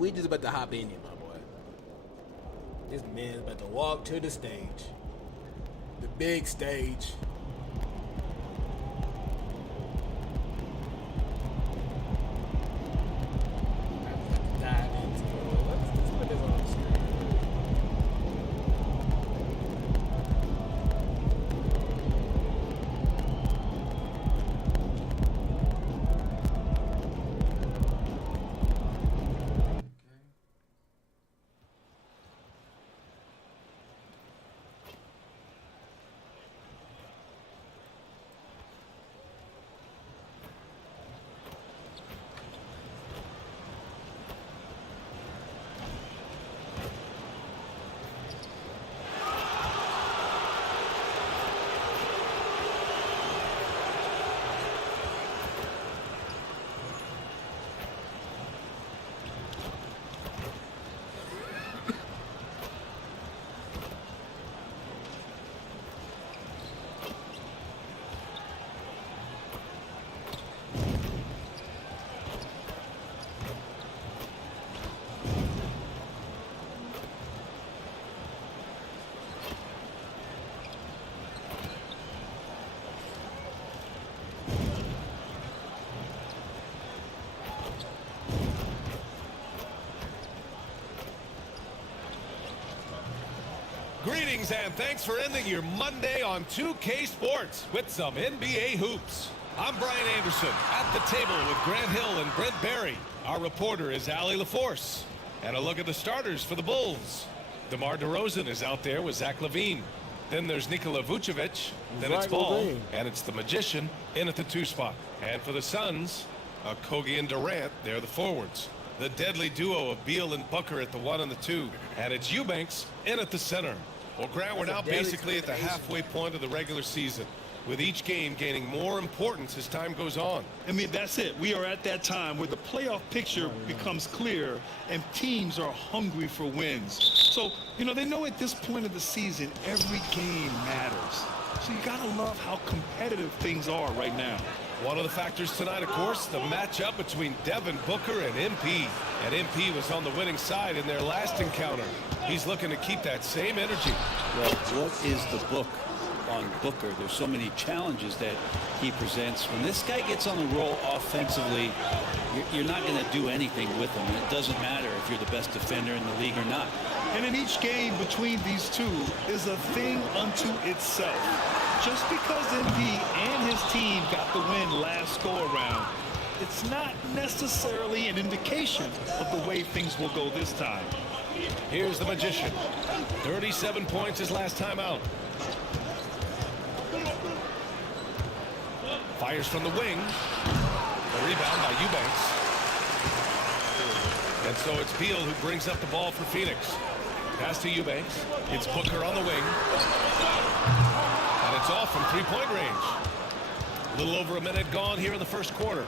we just about to hop in here, my boy. This man's about to walk to the stage. The big stage. Dive into it. Let's put this on the screen. Greetings and thanks for ending your Monday on 2K Sports with some NBA hoops. I'm Brian Anderson at the table with Grant Hill and Brent Barry. Our reporter is Allie LaForce. And a look at the starters for the Bulls. DeMar DeRozan is out there with Zach LaVine. Then there's Nikola Vucevic. Then it's Ball. And it's the Magician in at the 2 spot. And for the Suns, Kogi and Durant, they're the forwards. The deadly duo of Beal and Booker at the 1 and the 2. And it's Eubanks in at the center. Well, Grant, we're now basically at the halfway point of the regular season, with each game gaining more importance as time goes on. I mean, that's it. We are at that time where the playoff picture becomes clear and teams are hungry for wins. So, you know, they know at this point of the season, every game matters. So you got to love how competitive things are right now. One of the factors tonight, of course, the matchup between Devin Booker and MP. And MP was on the winning side in their last encounter. He's looking to keep that same energy. Well, what is the book on Booker? There's so many challenges that he presents. When this guy gets on the roll offensively, you're not going to do anything with him. And it doesn't matter if you're the best defender in the league or not. And in each game between these two is a thing unto itself. Just because MP and his team got the win last go-around, it's not necessarily an indication of the way things will go this time. Here's the Magician. 37 points his last time out. Fires from the wing. The rebound by Eubanks. And so it's Beal who brings up the ball for Phoenix. Pass to Eubanks. It's Booker on the wing. And it's off from three-point range. A little over a minute gone here in the first quarter.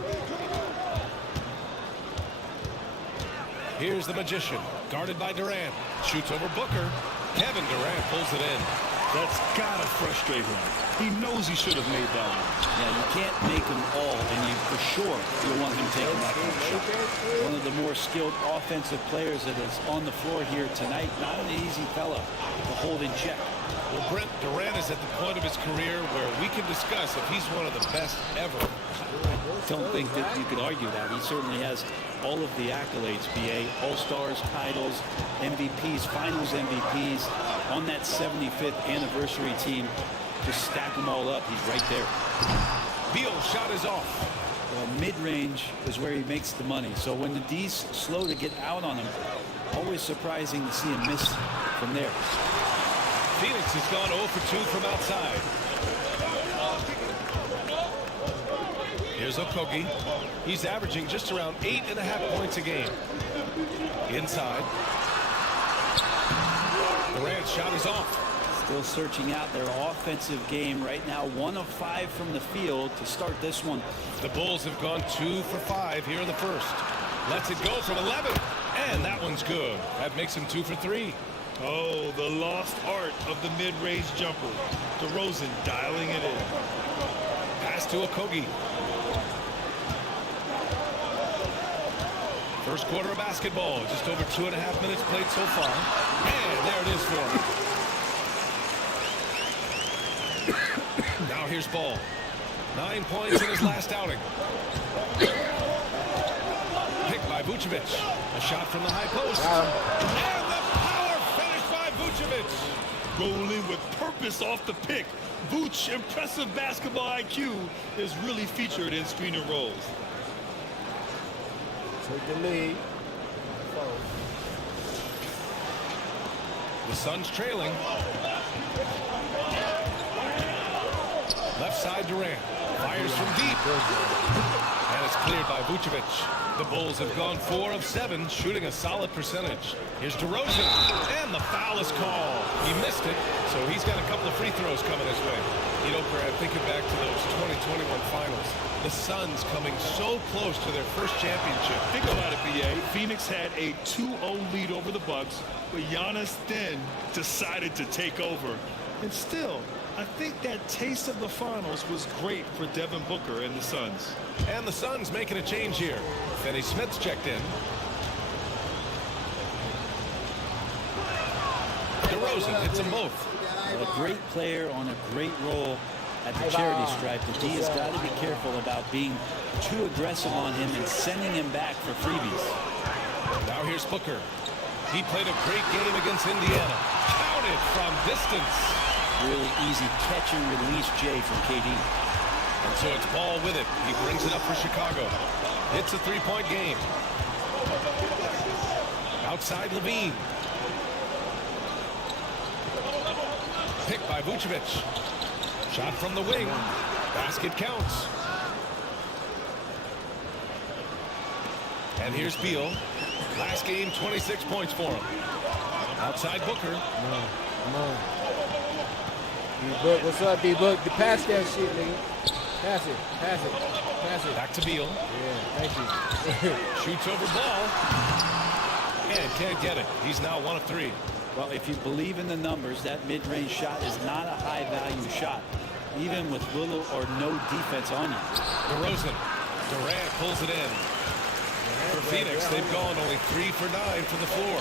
Here's the Magician, guarded by Durant. Shoots over Booker. Kevin Durant pulls it in. That's gotta frustrate him. He knows he should have made that one. Yeah, you can't make them all, and you for sure you want him taking that kind of shot. One of the more skilled offensive players that is on the floor here tonight. Not an easy fella to hold in check. Well, Brent, Durant is at the point of his career where we can discuss if he's one of the best ever. I don't think that you could argue that. He certainly has all of the accolades, BA, All-Stars, titles, MVPs, Finals MVPs, on that 75th anniversary team. Just stack them all up. He's right there. Beal's shot is off. Well, mid-range is where he makes the money. So when the D's slow to get out on him, always surprising to see him miss from there. Phoenix has gone 0 for 2 from outside. Here's Okogie. He's averaging just around 8.5 points a game. Inside. Durant's shot is off. Still searching out their offensive game right now. 1 of 5 from the field to start this one. The Bulls have gone 2 for 5 here in the first. Lets it go from 11. And that one's good. That makes him 2 for 3. Oh, the lost art of the mid-range jumper. DeRozan dialing it in. Pass to Okogie. First quarter of basketball, just over 2.5 minutes played so far. And there it is for him. Now here's Ball. 9 points in his last outing. Picked by Vucevic. A shot from the high post. And the power finish by Vucevic. Rolling with purpose off the pick. Vooch, impressive basketball IQ, is really featured in screen and rolls. Take the lead. The Suns trailing. Left side Durant. Fires from deep. And it's cleared by Vucevic. The Bulls have gone 4 of 7, shooting a solid percentage. Here's DeRozan. And the foul is called. He missed it, so he's got a couple of free throws coming his way. You know, Brad, thinking back to those 2021 finals, the Suns coming so close to their first championship. Think about it, BA. Phoenix had a 2-0 lead over the Bucks, but Giannis then decided to take over. And still, I think that taste of the finals was great for Devin Booker and the Suns. And the Suns making a change here. Finney Smith's checked in. DeRozan hits them both. A great player on a great role at the charity stripe. The D has got to be careful about being too aggressive on him and sending him back for freebies. Now here's Booker. He played a great game against Indiana. Counted from distance. Really easy catch and release J from KD. And so it's Ball with it. He brings it up for Chicago. It's a 3-point game. Outside Levine. Picked by Vucevic. Shot from the wing. Basket counts. And here's Beal. Last game, 26 points for him. Outside Booker. Come on. D-Book, what's up, D-Book? Pass that shit, nigga. Pass it, pass it, pass it. Back to Beal. Yeah, thank you. Shoots over Ball. And can't get it. He's now 1 of 3. Well, if you believe in the numbers, that mid-range shot is not a high-value shot, even with little or no defense on you. DeRozan. Durant pulls it in. For Phoenix, they've gone only 3 for 9 from the floor.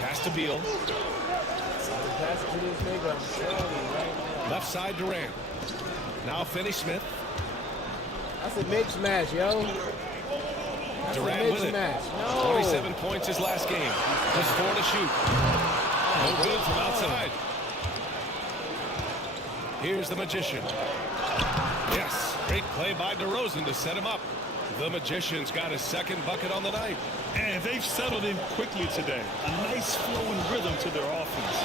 Pass to Beal. Pass it to this nigga. I'm telling you right now. Left side Durant. Now Finney Smith. That's a mixed match, yo. That's Durant a with mixed it. match. No. 27 points his last game. Just 4 to shoot. No good from outside. Here's the Magician. Yes, great play by DeRozan to set him up. The Magician's got his second bucket on the night. And they've settled in quickly today. A nice flowing rhythm to their offense.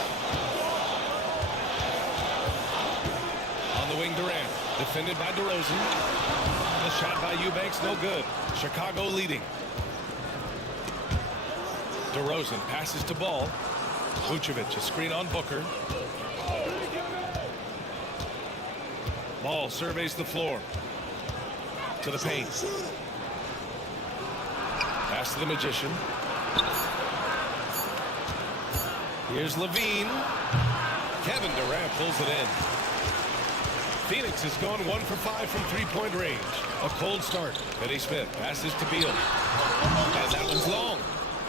On the wing, Durant. Defended by DeRozan. The shot by Eubanks, no good. Chicago leading. DeRozan passes to Ball. Vucevic, a screen on Booker. Ball surveys the floor. To the paint. Pass to the Magician. Here's Levine. Kevin Durant pulls it in. Phoenix has gone 1 for 5 from 3-point range. A cold start. Finney Smith passes to Beal. And that one's long.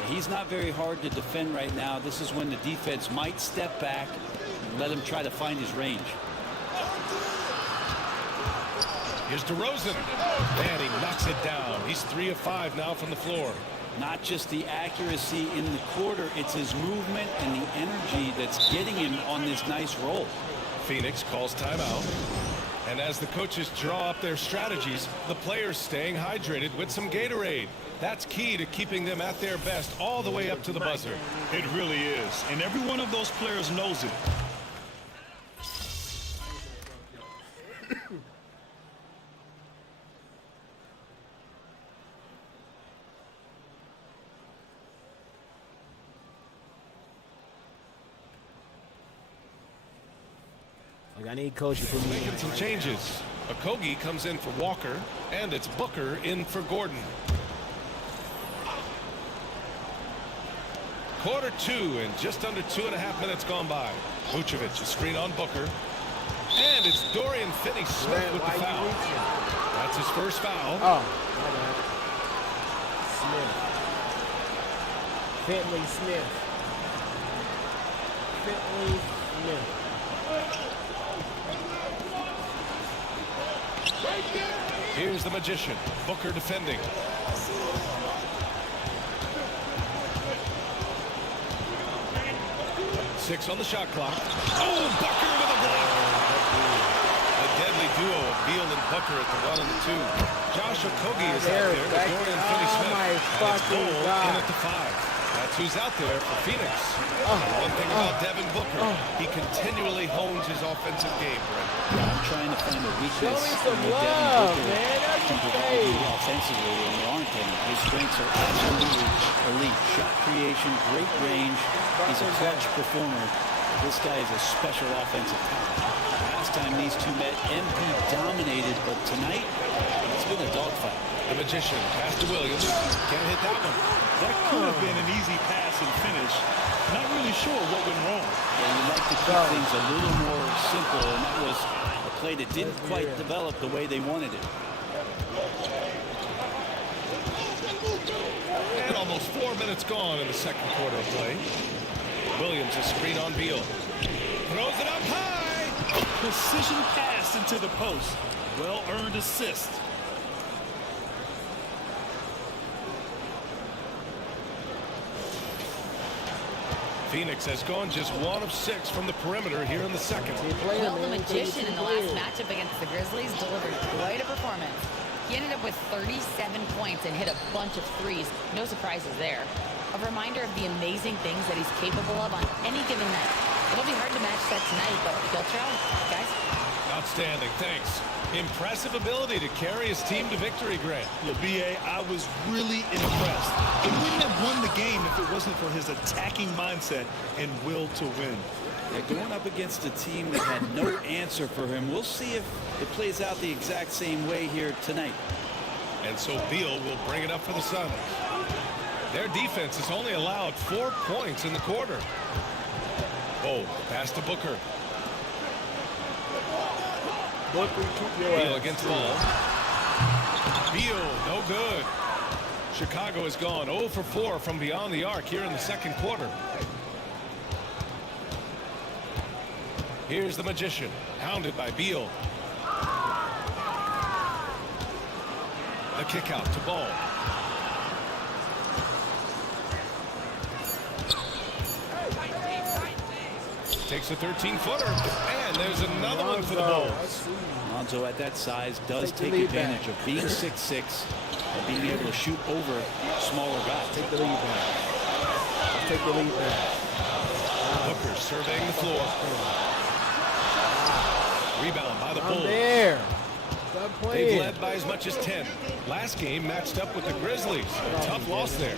He's not very hard to defend right now. This is when the defense might step back and let him try to find his range. Here's DeRozan. And he knocks it down. He's 3 of 5 now from the floor. Not just the accuracy in the quarter, it's his movement and the energy that's getting him on this nice roll. Phoenix calls timeout. And as the coaches draw up their strategies, the players staying hydrated with some Gatorade. That's key to keeping them at their best all the way up to the buzzer. It really is. And every one of those players knows it. Like, I need coach to put me in. Making some changes. Okogie comes in for Walker, and it's Booker in for Gordon. Quarter 2 and just under 2.5 minutes gone by. Vucevic, a screen on Booker. And it's Dorian Finney-Smith with the foul. That's his first foul. Oh, my Finley Smith. Finley Smith. Here's the magician. Booker defending. 6 on the shot clock. Oh, Booker with a block. The deadly duo of Beal and Booker at the 1 and the 2. Josh Okogie is out there with Dorian Finney-Smith. And it's Bull in at the 5. That's who's out there for Phoenix. One thing about Devin Booker, he continually hones his offensive game, Brent. Yeah, I'm trying to find a weakness. Show me some in what love, Devin Booker man. That's can provide you offensively, and there aren't any. His strengths are absolutely elite. Shot creation, great range. He's a clutch performer. This guy is a special offensive talent. Last time these two met, MP dominated, but tonight it's been a dogfight. The magician, pass to Williams. Can't hit that one. That could have been an easy pass and finish. Not really sure what went wrong. And you'd like to keep things a little more simple, and that was a play that didn't quite develop the way they wanted it. And almost 4 minutes gone in the second quarter of play. Williams is screen on Beal. Throws it up high. Precision pass into the post. Well-earned assist. Phoenix has gone just 1 of 6 from the perimeter here in the second. Well, the magician in the last matchup against the Grizzlies delivered quite a performance. He ended up with 37 points and hit a bunch of threes. No surprises there. A reminder of the amazing things that he's capable of on any given night. It'll be hard to match that tonight, but he'll try, guys. Outstanding, thanks. Impressive ability to carry his team to victory, Grant. Yeah, B.A., I was really impressed. He wouldn't have won the game if it wasn't for his attacking mindset and will to win. They're going up against a team that had no answer for him. We'll see if it plays out the exact same way here tonight. And so Beal will bring it up for the Suns. Their defense has only allowed 4 points in the quarter. Oh, pass to Booker. Beal against Ball. Beal, no good. Chicago has gone 0 for 4 from beyond the arc here in the second quarter. Here's the magician, hounded by Beal. The kick out to Ball. Takes a 13-footer, and there's another one for the Bulls. Lonzo at that size does take advantage of being 6'6", and being able to shoot over smaller guys. Take the lead back. Take the lead back. Booker surveying the floor. Rebound by the Bulls. There. Stop playing. They've led by as much as 10. Last game matched up with the Grizzlies. A tough loss there.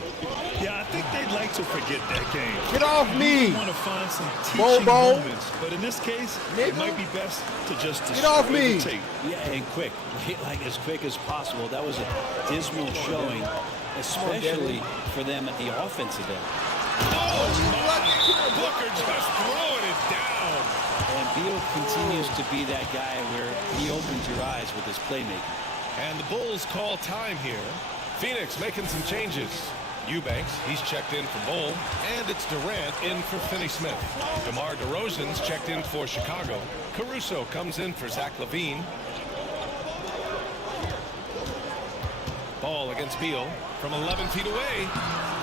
Yeah, I think they'd like to forget that game. Get off me. They want to find some teaching moments, but in this case, it might be best to just get off me. the tape. Yeah, and quick, like as quick as possible. That was a dismal showing, especially for them at the offensive end. Oh, my. Booker just throwing it down. And Beal continues to be that guy where he opens your eyes with his playmaking. And the Bulls call time here. Phoenix making some changes. Eubanks, he's checked in for Bull. And it's Durant in for Finney-Smith. DeMar DeRozan's checked in for Chicago. Caruso comes in for Zach LaVine. Ball against Beal from 11 feet away.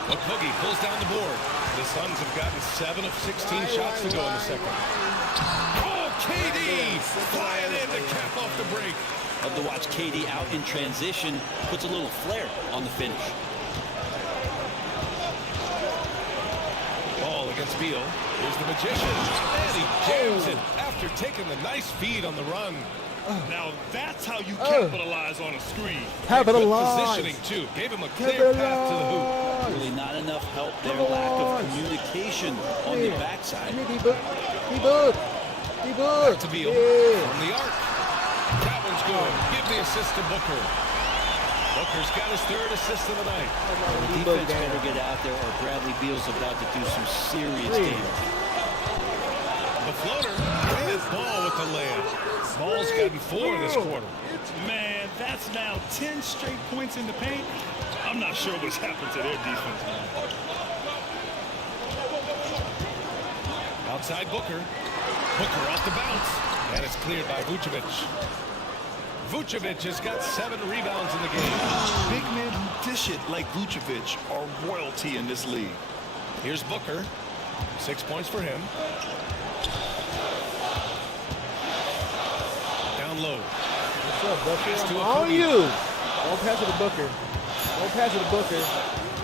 Okogie pulls down the board. The Suns have gotten 7 of 16 shots to go in the second. Oh, KD flying in to cap off the break. Love to watch KD out in transition. Puts a little flair on the finish. Ball against Beal. Here's the magician. And he jams it after taking the nice feed on the run. Now that's how you capitalize on a screen. Good positioning too. Gave him a clear path to the hoop. Really not enough help there. Lack of communication on the backside. Back to Beal from the arc. That one's good. Give the assist to Booker. Booker's got his 3rd assist of the night. The defense better get out there or Bradley Beal's about to do some serious damage. The floater. And Ball with the layup. Ball's gotten 4 this quarter. Man, that's now 10 straight points in the paint. I'm not sure what's happened to their defense, man. Outside Booker. Booker off the bounce. And it's cleared by Vucevic. Vucevic has got 7 rebounds in the game. Big men who dish it like Vucevic are royalty in this league. Here's Booker. 6 points for him. Down low. What's up, Booker? Pass to I'm a on Kobe. you. Don't pass it to Booker. Don't pass it to Booker.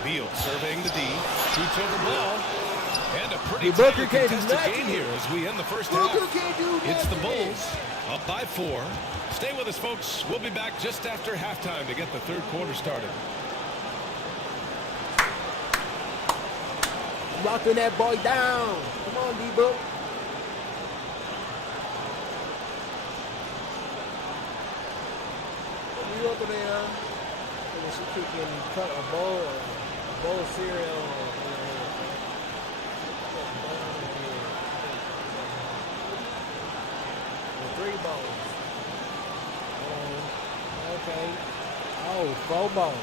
Beal surveying the D. Shoots over ball. And a pretty Booker tightly can't do contested nothing. game here as we end the first Booker half. can't do It's the nothing. Bulls up by 4. Stay with us, folks. We'll be back just after halftime to get the third quarter started. Locking that boy down. Come on, D-Book. You over there? And she cooking cut a bowl of cereal. With 3 bowls. Okay. Oh, 4 bowls.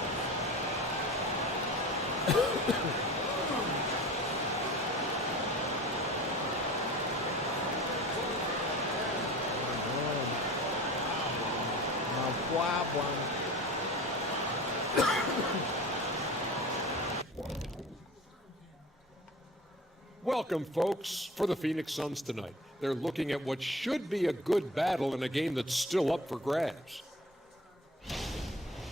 Welcome, folks, for the Phoenix Suns tonight. They're looking at what should be a good battle in a game that's still up for grabs.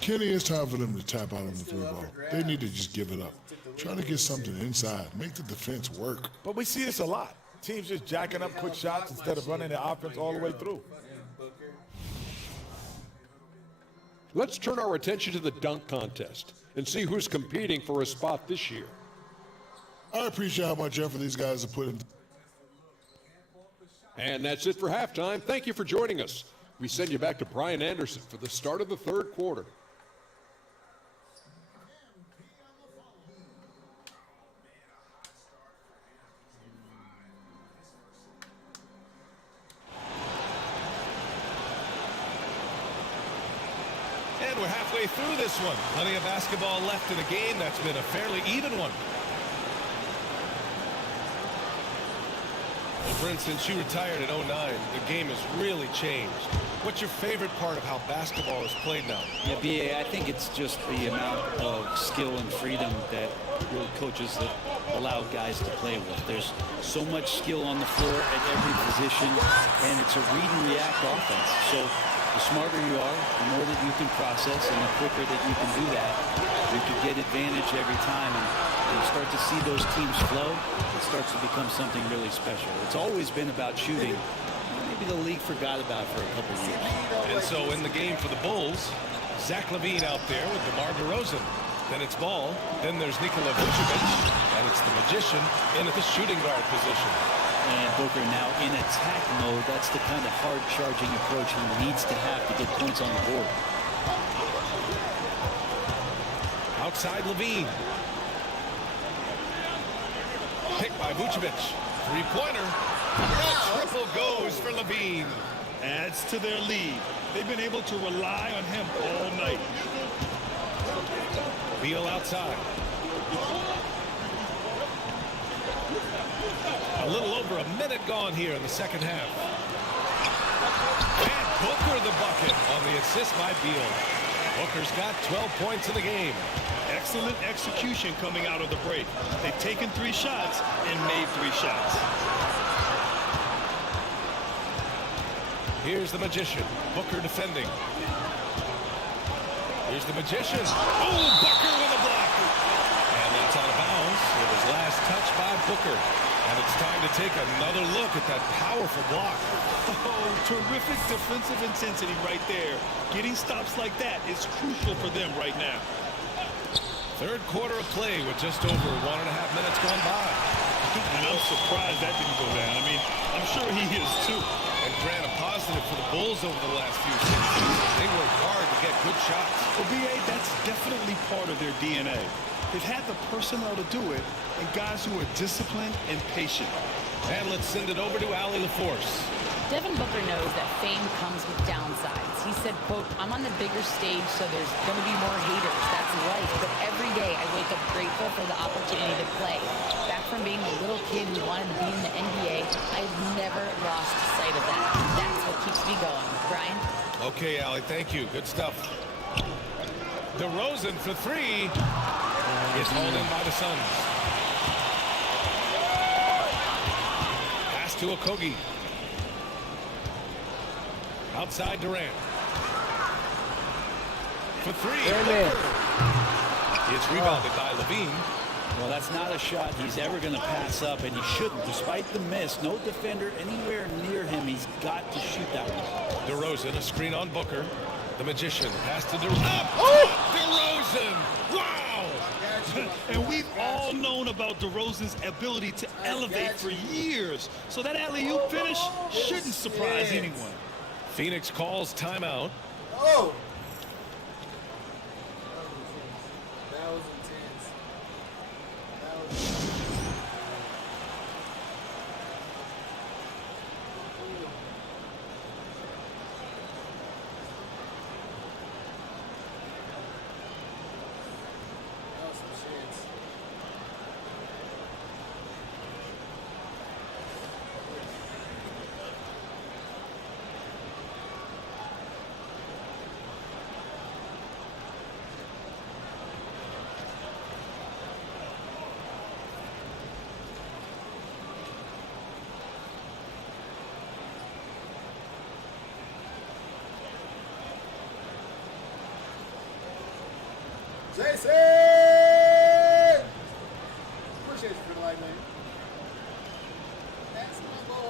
Kenny, it's time for them to tap out on the 3 ball. They need to just give it up. Try to get something inside. Make the defense work. But we see this a lot. Teams just jacking up quick shots instead of running the offense all the way through. Let's turn our attention to the dunk contest and see who's competing for a spot this year. I appreciate how much effort these guys are putting. And that's it for halftime. Thank you for joining us. We send you back to Brian Anderson for the start of the third quarter. And we're halfway through this one. Plenty of basketball left in the game. That's been a fairly even one. Well, Brent, since you retired in 09, the game has really changed. What's your favorite part of how basketball is played now? Yeah, BA, I think it's just the amount of skill and freedom that your coaches have allowed guys to play with. There's so much skill on the floor at every position, and it's a read and react offense. So the smarter you are, the more that you can process, and the quicker that you can do that, you can get advantage every time. And you start to see those teams flow, it starts to become something really special. It's always been about shooting. Maybe the league forgot about it for a couple of years. And so in the game for the Bulls, Zach LaVine out there with DeMar DeRozan. Then it's Ball. Then there's Nikola Vucevic. And it's the Magician in at the shooting guard position. And Booker now in attack mode. That's the kind of hard-charging approach he needs to have to get points on the board. Outside LaVine. Picked by Vucevic. Three-pointer. That triple goes for LaVine. Adds to their lead. They've been able to rely on him all night. Beal outside. A little over a minute gone here in the second half. And Booker the bucket on the assist by Beal. Booker's got 12 points in the game. Excellent execution coming out of the break. They've taken 3 shots and made 3 shots. Here's the Magician. Booker defending. Here's the Magician. Oh, Booker with a block. And that's out of bounds. It was last touched by Booker. And it's time to take another look at that powerful block. Oh, terrific defensive intensity right there. Getting stops like that is crucial for them right now. Third quarter of play with just over 1.5 minutes gone by. And I'm surprised that didn't go down. I mean, I'm sure he is too. And Grant, a positive for the Bulls over the last few seasons. They worked hard to get good shots. Well, BA, that's definitely part of their DNA. They've had the personnel to do it, and guys who are disciplined and patient. And let's send it over to Allie LaForce. Devin Booker knows that fame comes with downsides. He said, quote, I'm on the bigger stage, so there's going to be more haters. That's life. But every day I wake up grateful for the opportunity to play. Back from from being a little kid who wanted to be in the NBA, I've never lost sight of that. That's what keeps me going. Brian? Okay, Allie, thank you. Good stuff. DeRozan for three. Is hauled in by the Suns. Pass to Okogie. Outside Durant. For three. It's rebounded by Levine. Well, that's not a shot he's ever going to pass up, and he shouldn't. Despite the miss, no defender anywhere near him. He's got to shoot that one. DeRozan, a screen on Booker. The Magician pass to DeRozan. Oh! DeRozan! Wow! And we've all known about DeRozan's ability to elevate for years. So that alley-oop finish shouldn't surprise anyone. Phoenix calls timeout. Oh! That was intense. That was... Jason! Appreciate you for the light, man. That's my boy.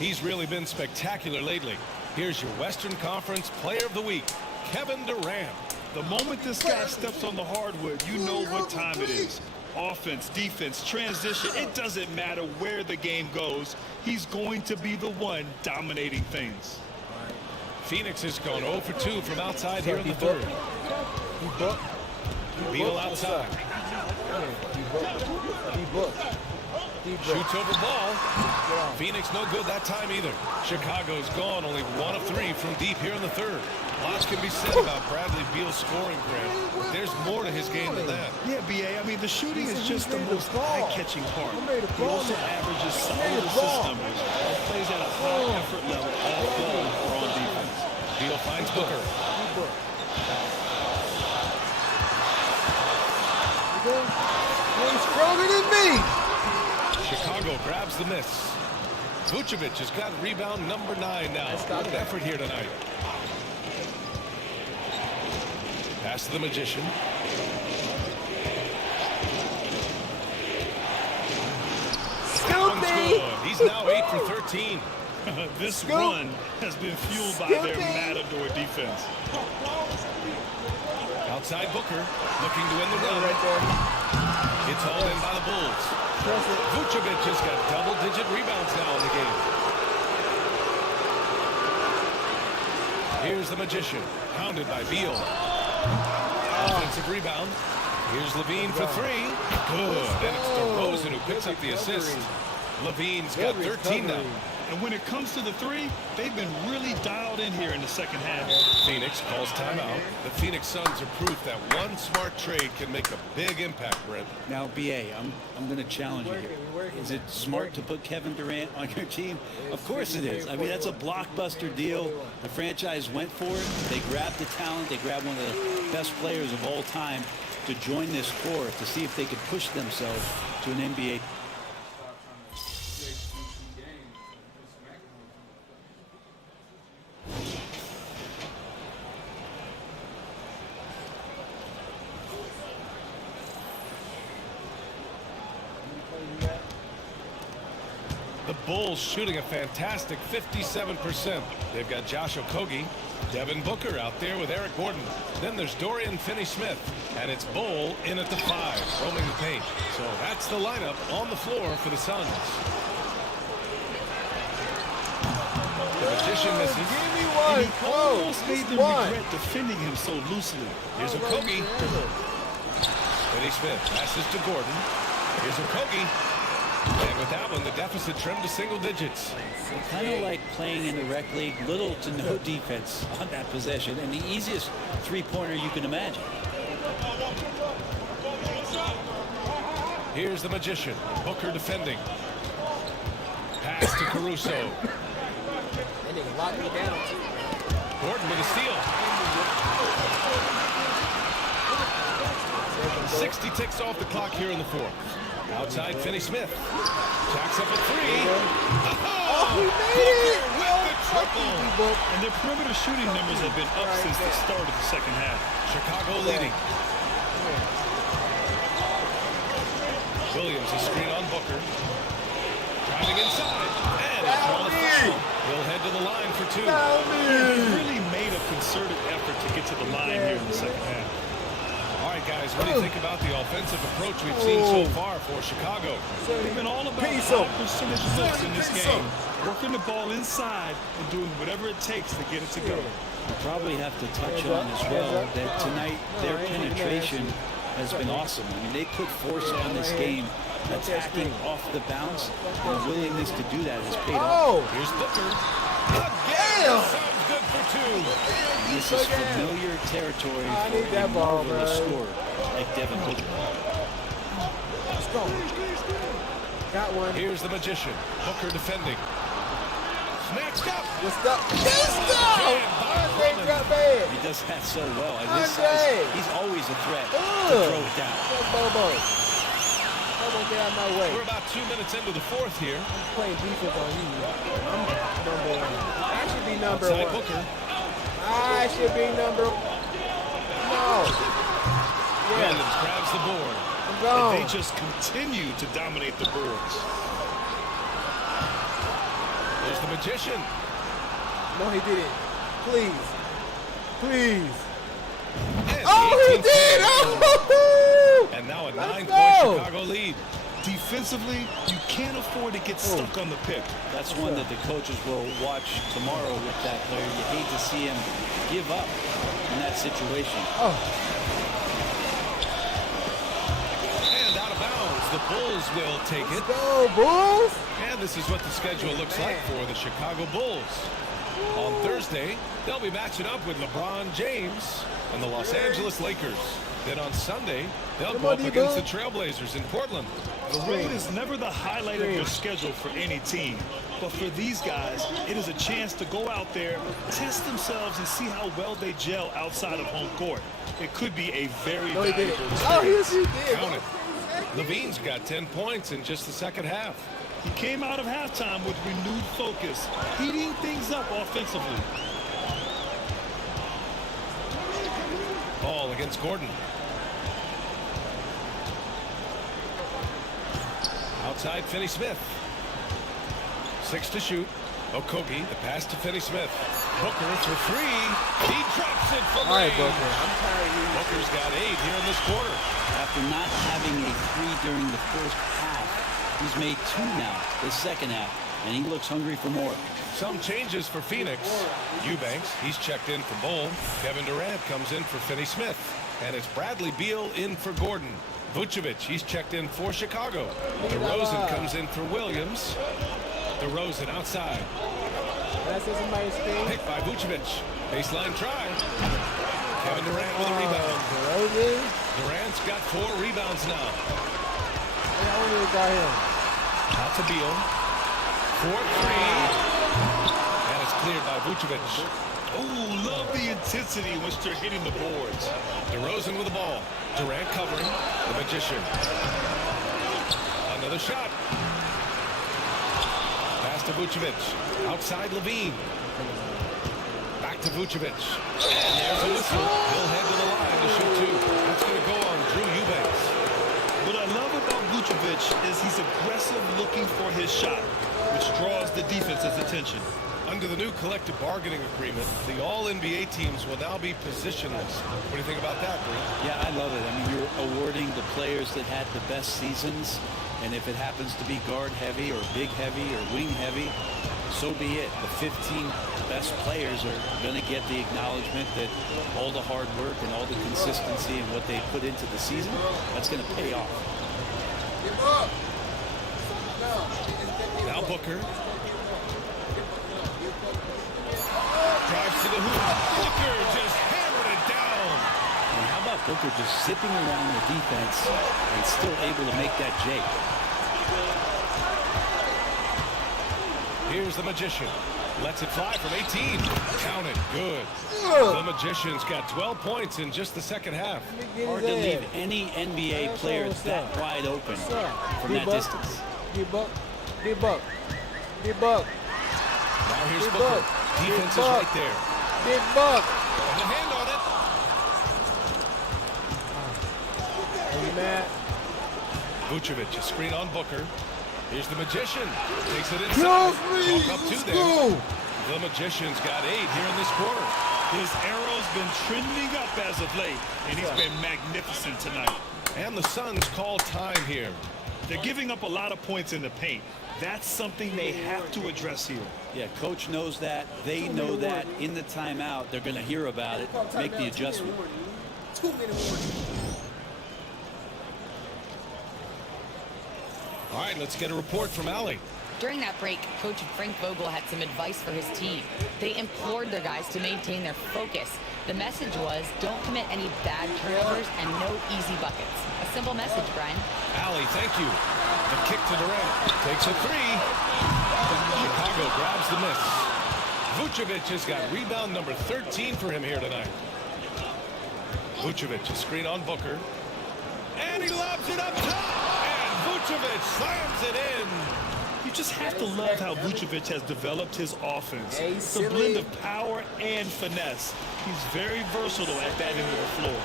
He's really been spectacular lately. Here's your Western Conference Player of the Week, Kevin Durant. The moment this guy steps on the hardwood, you know what time it is. Offense, defense, transition, it doesn't matter where the game goes. He's going to be the one dominating things. Phoenix has gone 0 for 2 from outside here in the third. Beal outside. Shoots over ball. Phoenix no good that time either. Chicago's gone only 1 of 3 from deep here in the third. Lots can be said about Bradley Beal's scoring, Grant, but there's more to his game than that. Yeah, B.A., I mean, the shooting is just the most eye-catching part. He also averages solid assist numbers and plays at a high effort level all ball or on defense. Beal finds Booker. You're stronger than me. Chicago grabs the miss. Vucevic has got rebound number 9 now. Good effort here tonight. Pass to the Magician. Scoopy. He's now 8 for 13. This run has been fueled by their matador defense. Outside Booker, looking to win the run. Right there. It's hauled in by the Bulls. Vucevic has got double-digit rebounds now in the game. Here's the Magician, pounded by Beal. Offensive rebound. Here's Levine for 3. Good. Then it's DeRozan who picks up the assist. Levine's got 13 now. And when it comes to the three, they've been really dialed in here in the second half. Phoenix calls timeout. The Phoenix Suns are proof that one smart trade can make a big impact, Brent. Now, B.A., I'm going to challenge you here. Is it smart to put Kevin Durant on your team? Of course it is. I mean, that's a blockbuster deal. The franchise went for it. They grabbed the talent. They grabbed one of the best players of all time to join this core to see if they could push themselves to an NBA. The Bulls shooting a fantastic 57%. They've got Josh Okogie, Devin Booker out there with Eric Gordon. Then there's Dorian Finney-Smith, and it's Bull in at the 5, roaming the paint. So that's the lineup on the floor for the Suns. The Magician misses. Give me And one. he almost made them One. regret defending him so loosely. Here's Okogie. Finney Smith passes to Gordon. Here's Okogie. And with that one, the deficit trimmed to single digits. Kind of like playing in the rec league, little to no defense on that possession, and the easiest three-pointer you can imagine. Here's the Magician. Booker defending. Pass to Caruso. That nigga locked me down. Gordon with a steal. 60 ticks off the clock here in the fourth. Outside, Finney Smith. Jacks up a three. Oh, he made it! With the triple. And their perimeter shooting numbers have been up since the start of the second half. Chicago leading. Williams, a screen on Booker. Driving inside. And a draw the foul. He'll head to the line for two. They really made a concerted effort to get to the line here in the second half. All right, guys, what do you think about the offensive approach we've seen so far for Chicago? They've been all about high percentage looks in this game. Working the ball inside and doing whatever it takes to get it to go. You probably have to touch on as well that tonight their penetration has been awesome. I mean, they put force on this game, attacking off the bounce. The willingness to do that has paid off. Here's Booker. Again! Sounds good for two. This is familiar territory for a marvelous scorer like Devin Booker. Let's go. Got one. Here's the Magician. Booker defending. Snatched up. What's up? Andre got bad. He does that so well. At his Andre. size, he's always a threat to throw it down. Bobo. Bobo, get out of my way. We're about 2 minutes into the fourth here. I'm playing defense on you. I'm number one. I should be number Outside one. Booker. I should be number. No. Yeah, Williams grabs the board. I'm gone. They just continue to dominate the boards. There's the Magician. No, he didn't. Please. Please. And Oh, he 18th did! point. Oh! And now a Let's 9-point go. Chicago lead. Defensively, you can't afford to get stuck on the pick. That's one that the coaches will watch tomorrow with that player. You hate to see him give up in that situation. And out of bounds. The Bulls will take it. Go, Bulls! And this is what the schedule looks like for the Chicago Bulls. On Thursday, they'll be matching up with LeBron James and the Los Angeles Lakers. Then on Sunday, they'll go up against the Trailblazers in Portland. The road is never the highlight of your schedule for any team. But for these guys, it is a chance to go out there, test themselves, and see how well they gel outside of home court. It could be a very valuable experience. Oh, yes, he did. Count it. Levine's got 10 points in just the second half. He came out of halftime with renewed focus, heating things up offensively. Ball against Gordon. Outside, Finney Smith. 6 to shoot. Okogie, the pass to Finney Smith. Booker for three. He drops it for All right, range. Booker. I'm tired of you. Booker's got 8 here in this quarter. After not having a three during the first half, he's made 2 now, the second half, and he looks hungry for more. Some changes for Phoenix. Eubanks, he's checked in for Bull. Kevin Durant comes in for Finney Smith. And it's Bradley Beal in for Gordon. Vucevic, he's checked in for Chicago. DeRozan comes in for Williams. DeRozan outside. That's somebody's screen. Picked by Vucevic. Baseline try. Kevin Durant with a rebound. DeRozan. Durant's got 4 rebounds now. I only got him. Out to Beal. 4-3. And it's cleared by Vucevic. Oh, love the intensity in which they're hitting the boards. DeRozan with the ball. Durant covering. The Magician. Another shot. Pass to Vucevic. Outside Levine. Back to Vucevic. And there's a whistle. He'll head to the line to shoot 2. That's going to go on Drew Eubanks. What I love about Vucevic is he's aggressive looking for his shot, which draws the defense's attention. Under the new collective bargaining agreement, the all-NBA teams will now be positionless. What do you think about that, Bree? Yeah, I love it. I mean, you're awarding the players that had the best seasons, and if it happens to be guard heavy or big heavy or wing heavy, so be it. The 15 best players are going to get the acknowledgement that all the hard work and all the consistency and what they put into the season, that's going to pay off. Now Booker. Drives to the hoop. Booker just hammered it down. And how about Booker just zipping around the defense and still able to make that jake? Here's the Magician. Lets it fly from 18. Count it. Good. The Magician's got 12 points in just the second half. Hard to leave any NBA player that wide open from that distance. D-Buck. D-Buck. D-Buck. Now here's Booker. Defense is right there. D-Buck. And the hand on it. Are you mad? Vucevic, a screen on Booker. Here's the Magician. Takes it inside. Talk up two there. The Magician's got 8 here in this quarter. His arrow's been trending up as of late, and he's been magnificent tonight. And the Suns call time here. They're giving up a lot of points in the paint. That's something they have to address here. Yeah, coach knows that. They know that. In the timeout, they're going to hear about it, make the adjustment. 2-minute warning. All right, let's get a report from Allie. During that break, Coach Frank Vogel had some advice for his team. They implored their guys to maintain their focus. The message was, don't commit any bad turnovers and no easy buckets. A simple message, Brian. Allie, thank you. The kick to Durant. Takes a 3. Chicago grabs the miss. Vucevic has got rebound number 13 for him here tonight. Vucevic, a screen on Booker. And he lobs it up top. Vucevic slams it in. You just have to love how Vucevic has developed his offense. It's a blend of power and finesse. He's very versatile at that end of the floor.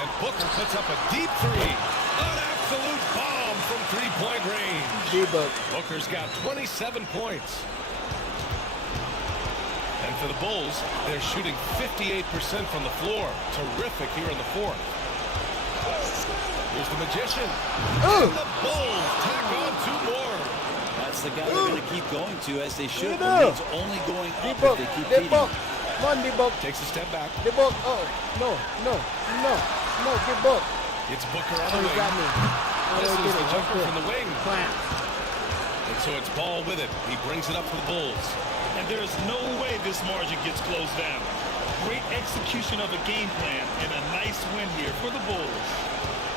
And Booker puts up a deep 3. An absolute bomb from three-point range. Booker's got 27 points. And for the Bulls, they're shooting 58% from the floor. Terrific here in the fourth. Here's the Magician. And the Bulls tack on 2 more. That's the guy they're going to keep going to, as they should. The lead's only going up if they keep beating. Come on, D-Buck. Takes a step back. D-Buck. Oh, no, D-Buck. It's Booker on the Oh, you wing. got me. This is the jumper from the wing. Clamp. And so it's Ball with it. He brings it up for the Bulls. And there's no way this margin gets closed down. Great execution of a game plan and a nice win here for the Bulls.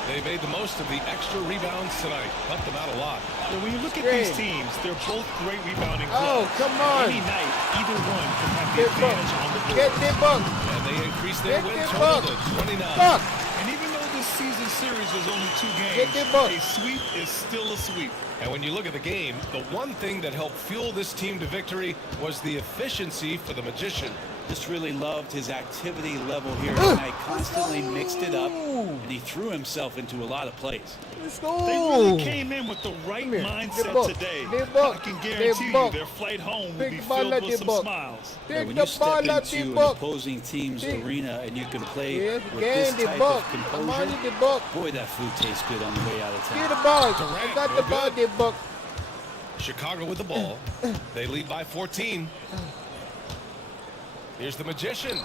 They made the most of the extra rebounds tonight. Helped them out a lot. And when you look at these teams, they're both great rebounding Oh, clubs. come on. Any night, either one can have the advantage on the board. Get D-Buck. And they increased their Get win the total buck. to 29. Buck. And even though this season series was only 2 Get games, the buck. a sweep is still a sweep. And when you look at the game, the one thing that helped fuel this team to victory was the efficiency for the Magician. Just really loved his activity level here tonight. Constantly mixed it up, and he threw himself into a lot of plays. Let's go. They really came in with the right here. mindset D-Buck. today. D-Buck. I can guarantee you D-Buck. their flight home will Big be ball filled at with some D-Buck. smiles. Yeah, Take when the you step ball out, into an D-Buck. opposing team's Big. arena and you can play Yes, with again, this type D-Buck. of Come on, composure, D-Buck. boy, that food tastes good on the way out of Get town. the ball. Durant, I got no the ball, good. D-Buck. Chicago with the ball. They lead by 14. Here's the Magician.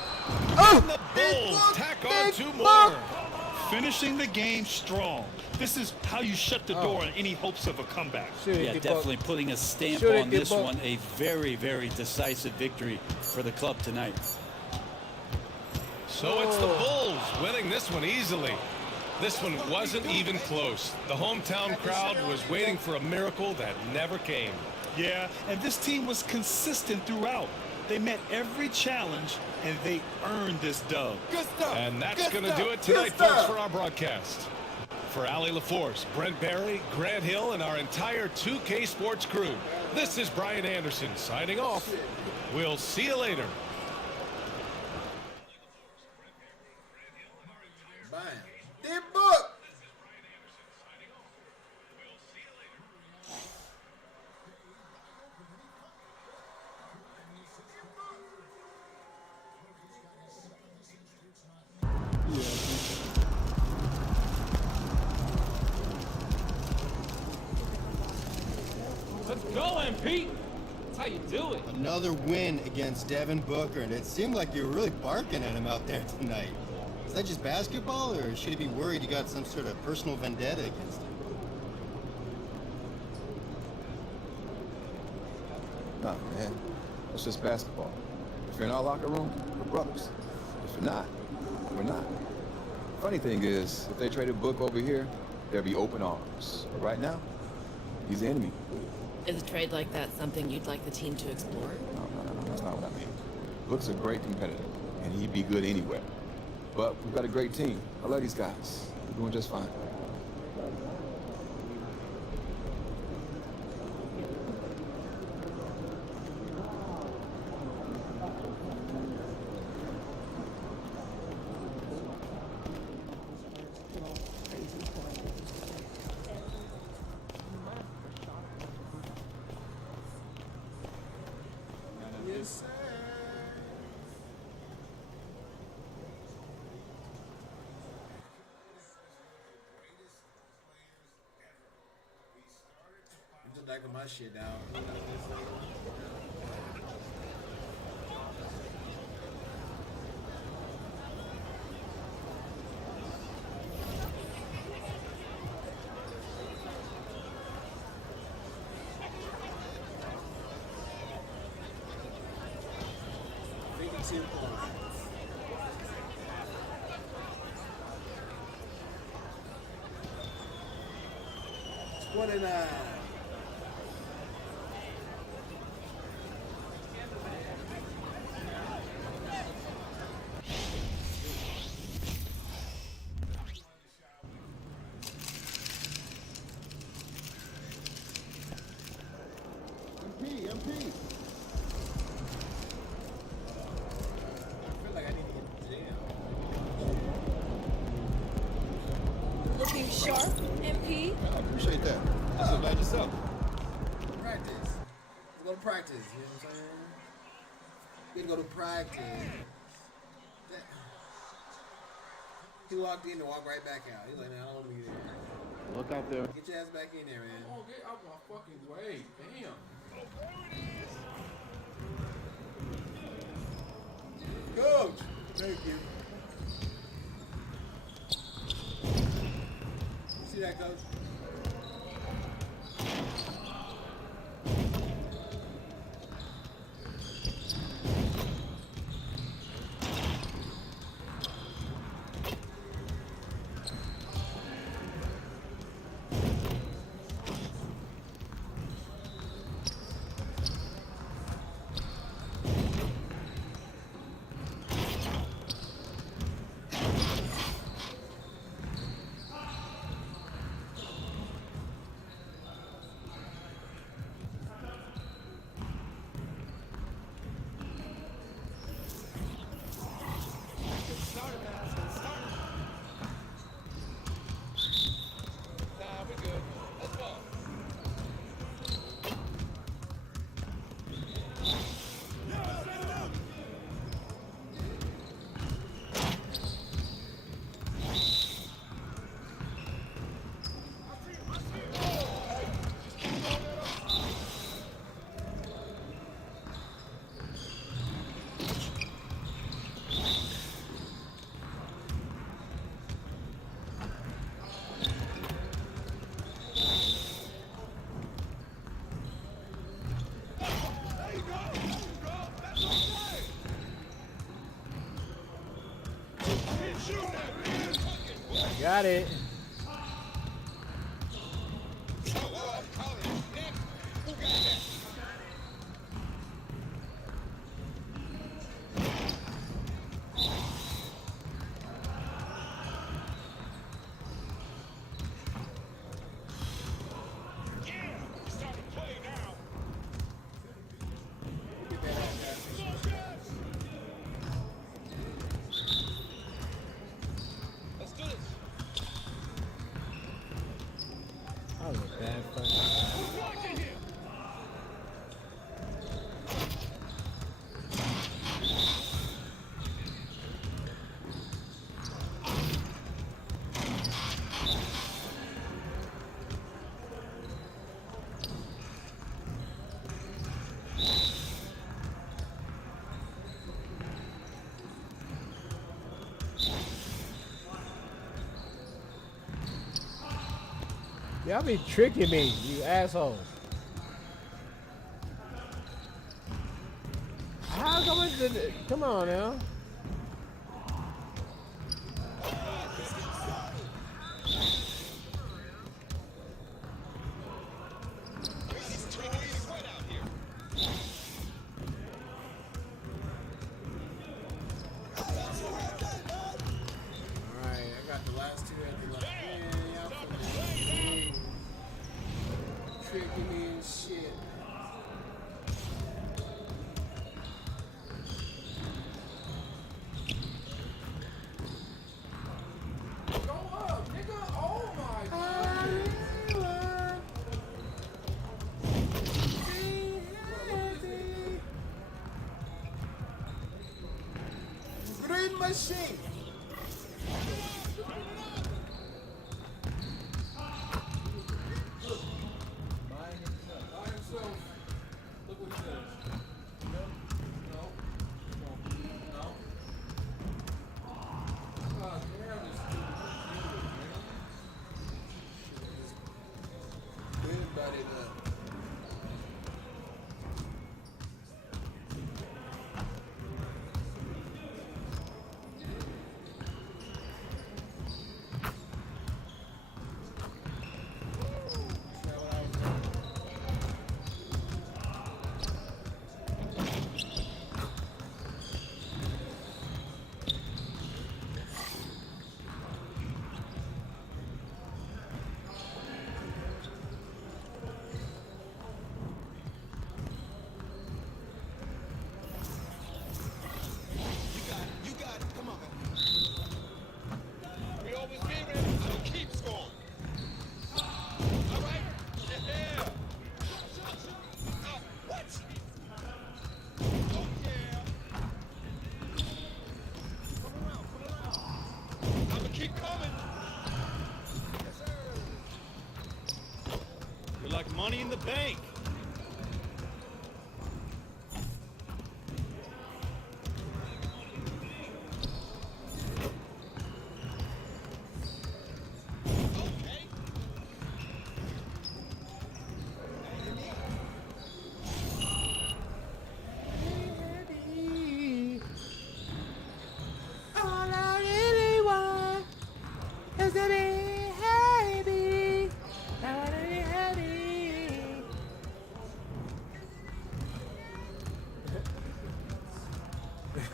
And the Bulls tack on 2 more. Finishing the game strong. This is how you shut the door on any hopes of a comeback. Yeah, definitely putting a stamp Shoot it, on this D-Buck. one. A very, very decisive victory for the club tonight. So it's the Bulls winning this one easily. This one wasn't even close. The hometown crowd was waiting for a miracle that never came. Yeah, and this team was consistent throughout. They met every challenge, and they earned this dub. And that's going to do it tonight, folks, for our broadcast. For Allie LaForce, Brent Barry, Grant Hill, and our entire 2K Sports crew, this is Brian Anderson signing off. We'll see you later. D-Buck. Let's go, MP. That's how you do it. Another win against Devin Booker, and it seemed like you were really barking at him out there tonight. Is that just basketball, or should he be worried you got some sort of personal vendetta against him? Nah, man. It's just basketball. If you're in our locker room, we're brothers. If you're not, we're not. Funny thing is, if they traded Book over here, there'd be open arms. But right now, he's the enemy. Is a trade like that something you'd like the team to explore? No, that's not what I mean. Book's a great competitor, and he'd be good anywhere. But we've got a great team. I love these guys. We're doing just fine. Back on my shit down. It's 29. Looking sharp, MP. I appreciate that. You so bad yourself. Practice. Let's go to practice. You know what I'm saying? We go to practice. He walked in and walked right back out. He's like, man, I don't want to be there. Look out there. Get your ass back in there, man. Oh, get out my fucking way. Damn. Coach! Thank you. See that, Coach? Got it. Y'all be tricking me, you assholes. How come it? Come on now. Machine. Money in the bank.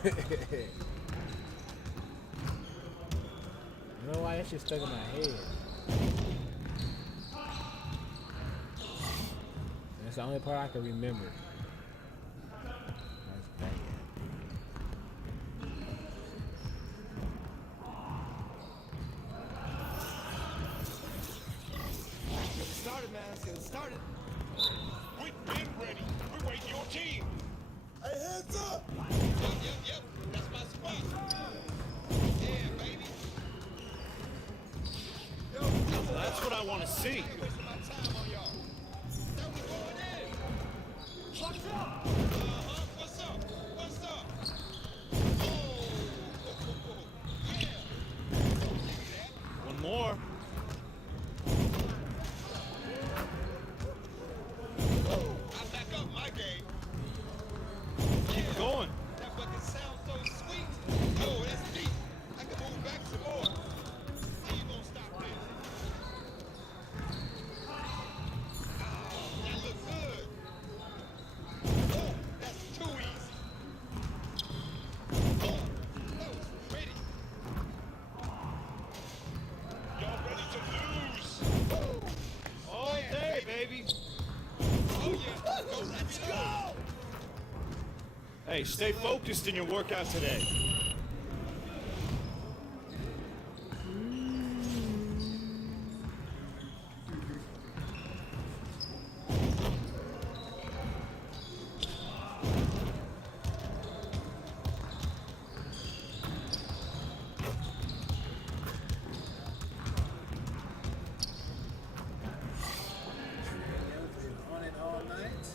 You know why that shit stuck in my head? That's the only part I can remember. That's bad. Get started, man. Let's get it started. We've been ready. We're waiting your team. Hey, heads up! Yep. That's my spot. Yeah, baby. That's what I want to see. Wasting my time on y'all. Now we going in. What's up? What's up? What's up? Oh. Yeah. One more. I back up my game. Keep going. That fucking sounds so sweet. Oh, that's deep. I can move back some more. See, you gonna stop this. That looks good. Oh, that's too easy. Oh, that was pretty. Y'all ready to lose? All day, baby. Oh, yeah. Let's go. Hey, stay focused in your workout today. On it all night.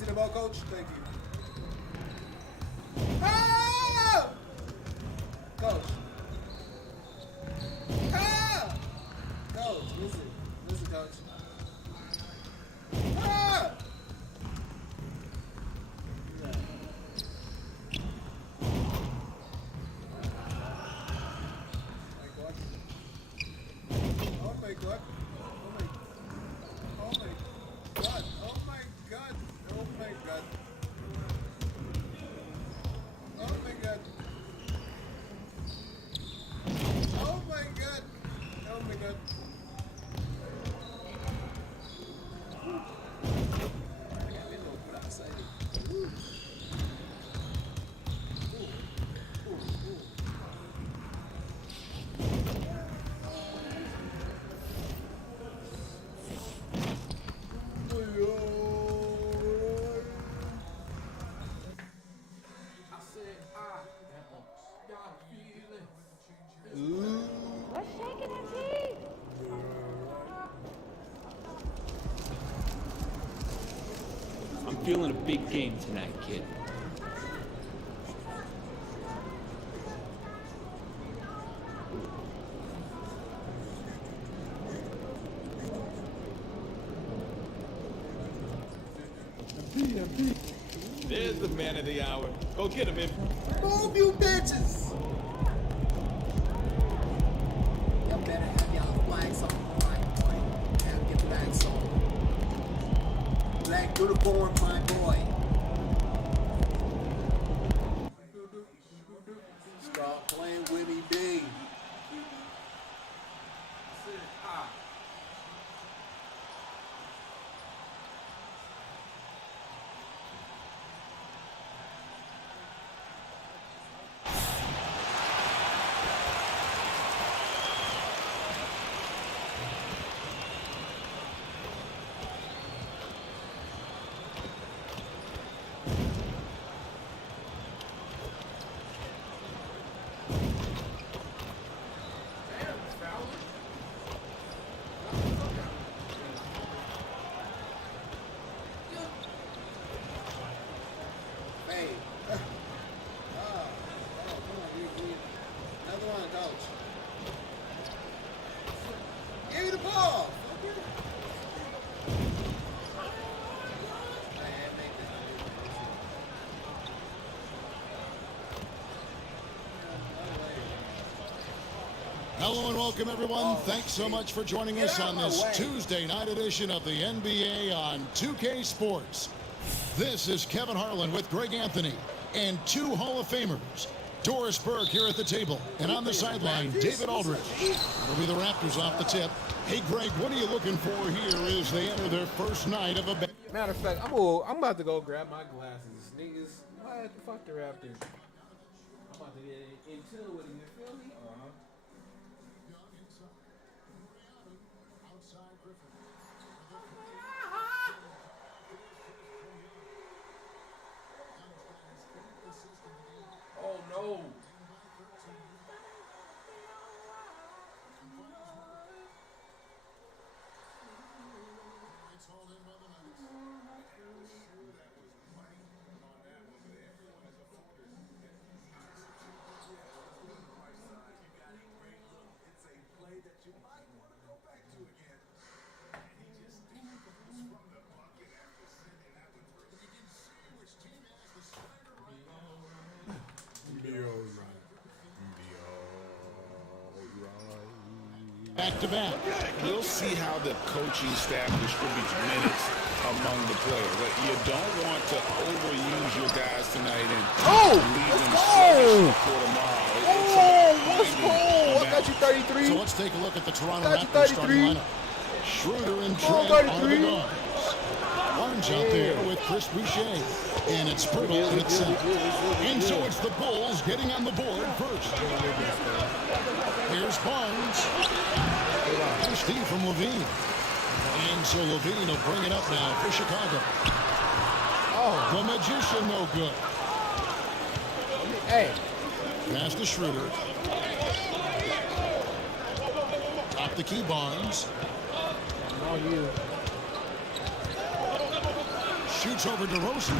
see the ball, coach? Thank you. Ah! Coach. Ah! Coach, listen. Listen, coach. Ah! Oh my God. Oh my God. Oh my God. Oh my God. Oh my God. Oh my God. Oh my God. I'm feeling a big game tonight, kid. There's the man of the hour. Go get him, man. Move, you bitches! Y'all better have y'all flags on. Have your flags on. Black uniform, my boy. Stop playing with me, B. Give me the ball. Hello and welcome, everyone. Thanks so much for joining us on this Tuesday night edition of the NBA on 2K Sports. This is Kevin Harlan with Greg Anthony and two Hall of Famers. Doris Burke here at the table, and on the sideline, David Aldridge. It'll be the Raptors off the tip. Hey, Greg, what are you looking for here as they enter their first night of a... Matter of fact, I'm about to go grab my glasses. Niggas, what? Fuck the Raptors. I'm about to get into with them, you feel me? Oh, no. Back to back. We'll see how the coaching staff distributes minutes among the players. You don't want to overuse your guys tonight and leave them sluggish for tomorrow. Let's go! I got you 33. So let's take a look at the Toronto Raptors starting lineup. Schroeder and Trent on the guards. Barnes out there with Chris Boucher. And it's Pirtle at center. And so it's the Bulls getting on the board first. Here's Barnes. Here's Steve from Levine. And so Levine will bring it up now for Chicago. Oh, the magician, no good. Hey. Pass to Schroeder. Top the key, Barnes. All you. Shoots over DeRozan.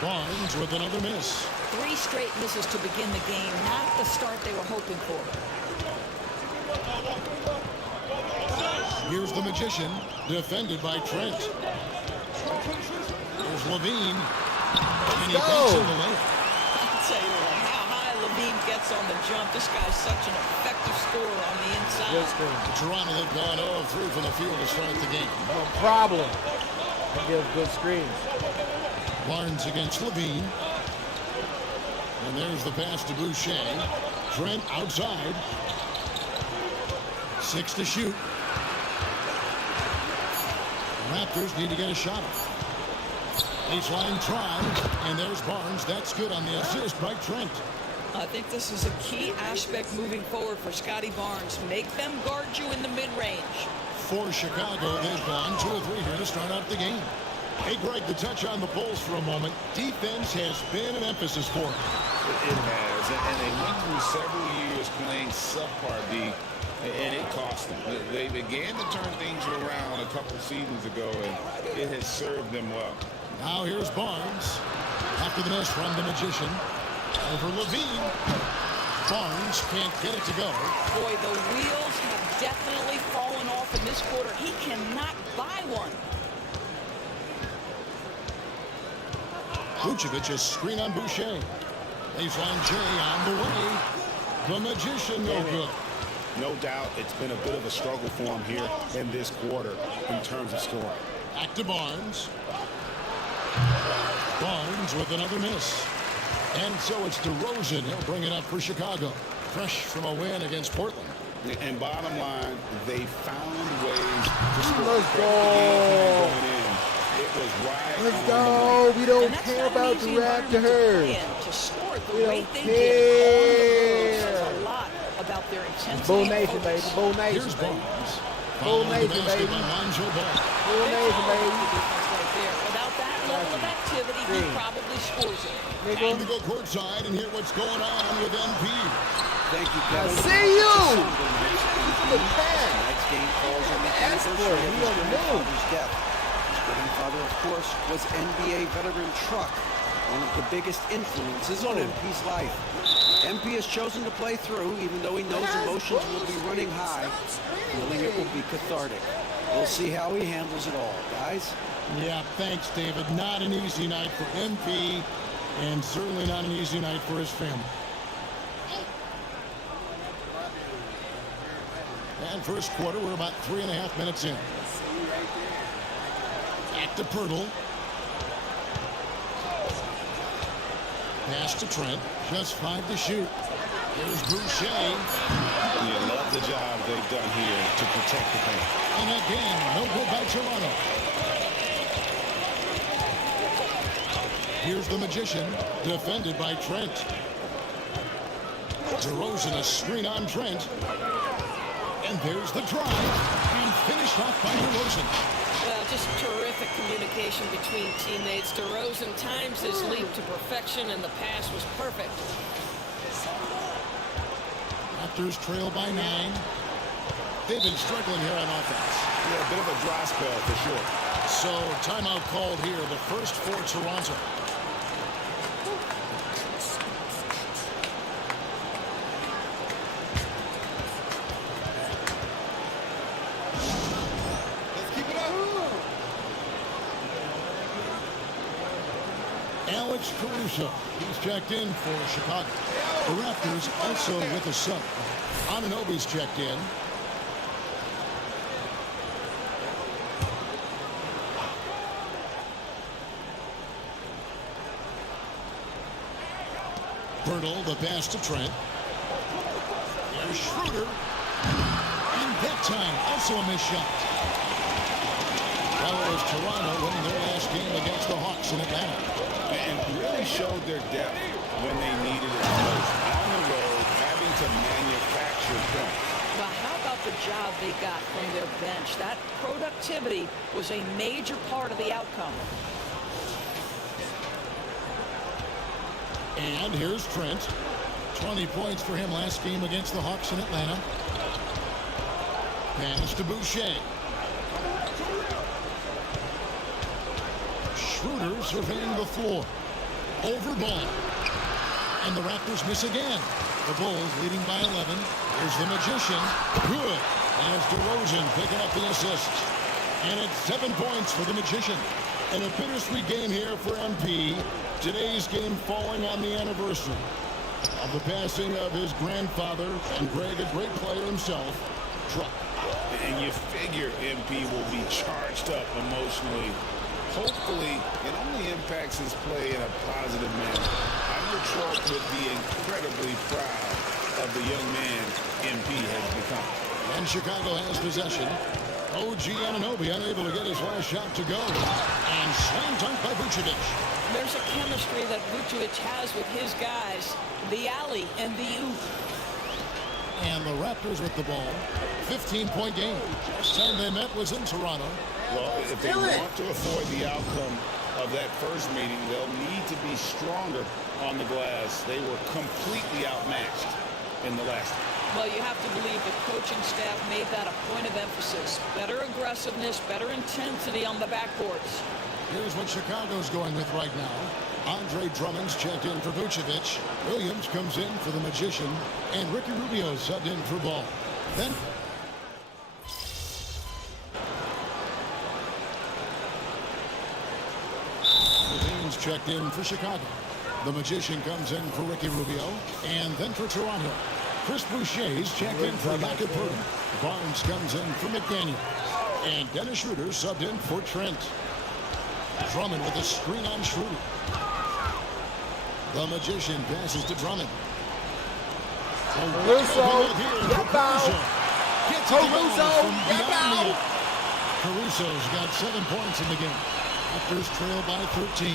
Barnes with another miss. 3 straight misses to begin the game. Not the start they were hoping for. Here's the Magician, defended by Trent. There's Levine. And he banks in the layup. I'll tell you what, how high Levine gets on the jump. This guy's such an effective scorer on the inside. Toronto have gone 0-3 from the field to start the game. No problem. He gives good screens. Barnes against Levine. And there's the pass to Boucher. Trent outside. 6 to shoot. Raptors need to get a shot off. Baseline try, and there's Barnes. That's good on the assist by Trent. I think this is a key aspect moving forward for Scotty Barnes. Make them guard you in the mid-range. For Chicago, they've gone 2 of 3 here to start out the game. Hey, Greg, to touch on the Bulls for a moment, defense has been an emphasis for them. It has, and they went through several years playing subpar D, and it cost them. They began to turn things around a couple seasons ago, and it has served them well. Now here's Barnes. After the miss from the Magician. Over Levine. Barnes can't get it to go. Boy, the wheels have definitely fallen off in this quarter. He cannot buy one. Vucevic a screen on Boucher. Baseline J on the way. The Magician no good. No doubt it's been a bit of a struggle for him here in this quarter in terms of scoring. Back to Barnes. Barnes with another miss. And so it's DeRozan. He'll bring it up for Chicago. Fresh from a win against Portland. And bottom line, they found ways to score. Let's go. It was right. Let's go. We don't care about the Raptors. To score the We rate don't they care. did says a lot about their intensity. Bull Nation, baby. Bull Nation, Here's baby. Barnes. Bull Following the Nation, basket baby. by Lonzo Ball. Bull Nation, baby. Without that level of activity, he probably scores it. Time to go courtside and hear what's going on with MP. Thank you, I Kevin. see you. The next game falls on the anniversary of his grandfather's death. His grandfather, of course, was NBA veteran Truck, one of the biggest influences on MP's life. MP has chosen to play through, even though he knows emotions will be running high, feeling it will be cathartic. We'll see how he handles it all, guys. Yeah, thanks, David. Not an easy night for MP, and certainly not an easy night for his family. And first quarter, we're about 3.5 minutes in. Back to Pirtle. Pass to Trent. Just 5 to shoot. Here's Boucher. You love the job they've done here to protect the paint. And again, no good by Toronto. Here's the Magician, defended by Trent. DeRozan a screen on Trent. And there's the drive. And finished off by DeRozan. Well, just terrific communication between teammates. DeRozan times his leap to perfection, and the pass was perfect. Raptors trail by 9. They've been struggling here on offense. Yeah, a bit of a dry spell for sure. So, timeout called here, the first for Toronto. Alex Caruso, he's checked in for Chicago. The Raptors also with a sub. Anunoby's checked in. Pirtle, the pass to Trent. There's Schroeder. And that time, also a missed shot. That was Toronto winning their last game against the Hawks in Atlanta. And really showed their depth when they needed it most. On the road, having to manufacture points. Well, how about the job they got from their bench? That productivity was a major part of the outcome. And here's Trent. 20 points for him last game against the Hawks in Atlanta. Pass to Boucher. Schroeder surveying the floor. Over ball. And the Raptors miss again. The Bulls leading by 11. Here's the Magician. Good. As DeRozan picking up the assists. And it's 7 points for the Magician. And a bittersweet game here for MP. Today's game falling on the anniversary of the passing of his grandfather, and Greg, a great player himself, Truck. And you figure MP will be charged up emotionally. Hopefully, it only impacts his play in a positive manner. I know Truck would be incredibly proud of the young man MP has become. And Chicago has possession. OG Anunoby unable to get his last shot to go. And slam dunk by Vucevic. There's a chemistry that Vucevic has with his guys. The alley and the oop. And the Raptors with the ball. 15-point game. Last time they met was in Toronto. Well, if they want to avoid the outcome of that first meeting, they'll need to be stronger on the glass. They were completely outmatched in the last one. Well, you have to believe the coaching staff made that a point of emphasis. Better aggressiveness, better intensity on the backboards. Here's what Chicago's going with right now. Andre Drummond's checked in for Vucevic. Williams comes in for the Magician. And Ricky Rubio subbed in for Ball. Then Levine's checked in for Chicago. The Magician comes in for Ricky Rubio. And then for Toronto, Chris Boucher's checked in for Jakob Poeltl. Barnes comes in for McDaniel. And Dennis Schroeder subbed in for Trent. Drummond with a screen on Schroeder. The Magician passes to Drummond. Caruso, get out. Caruso, get out. Caruso's got 7 points in the game. Raptors trail by 13.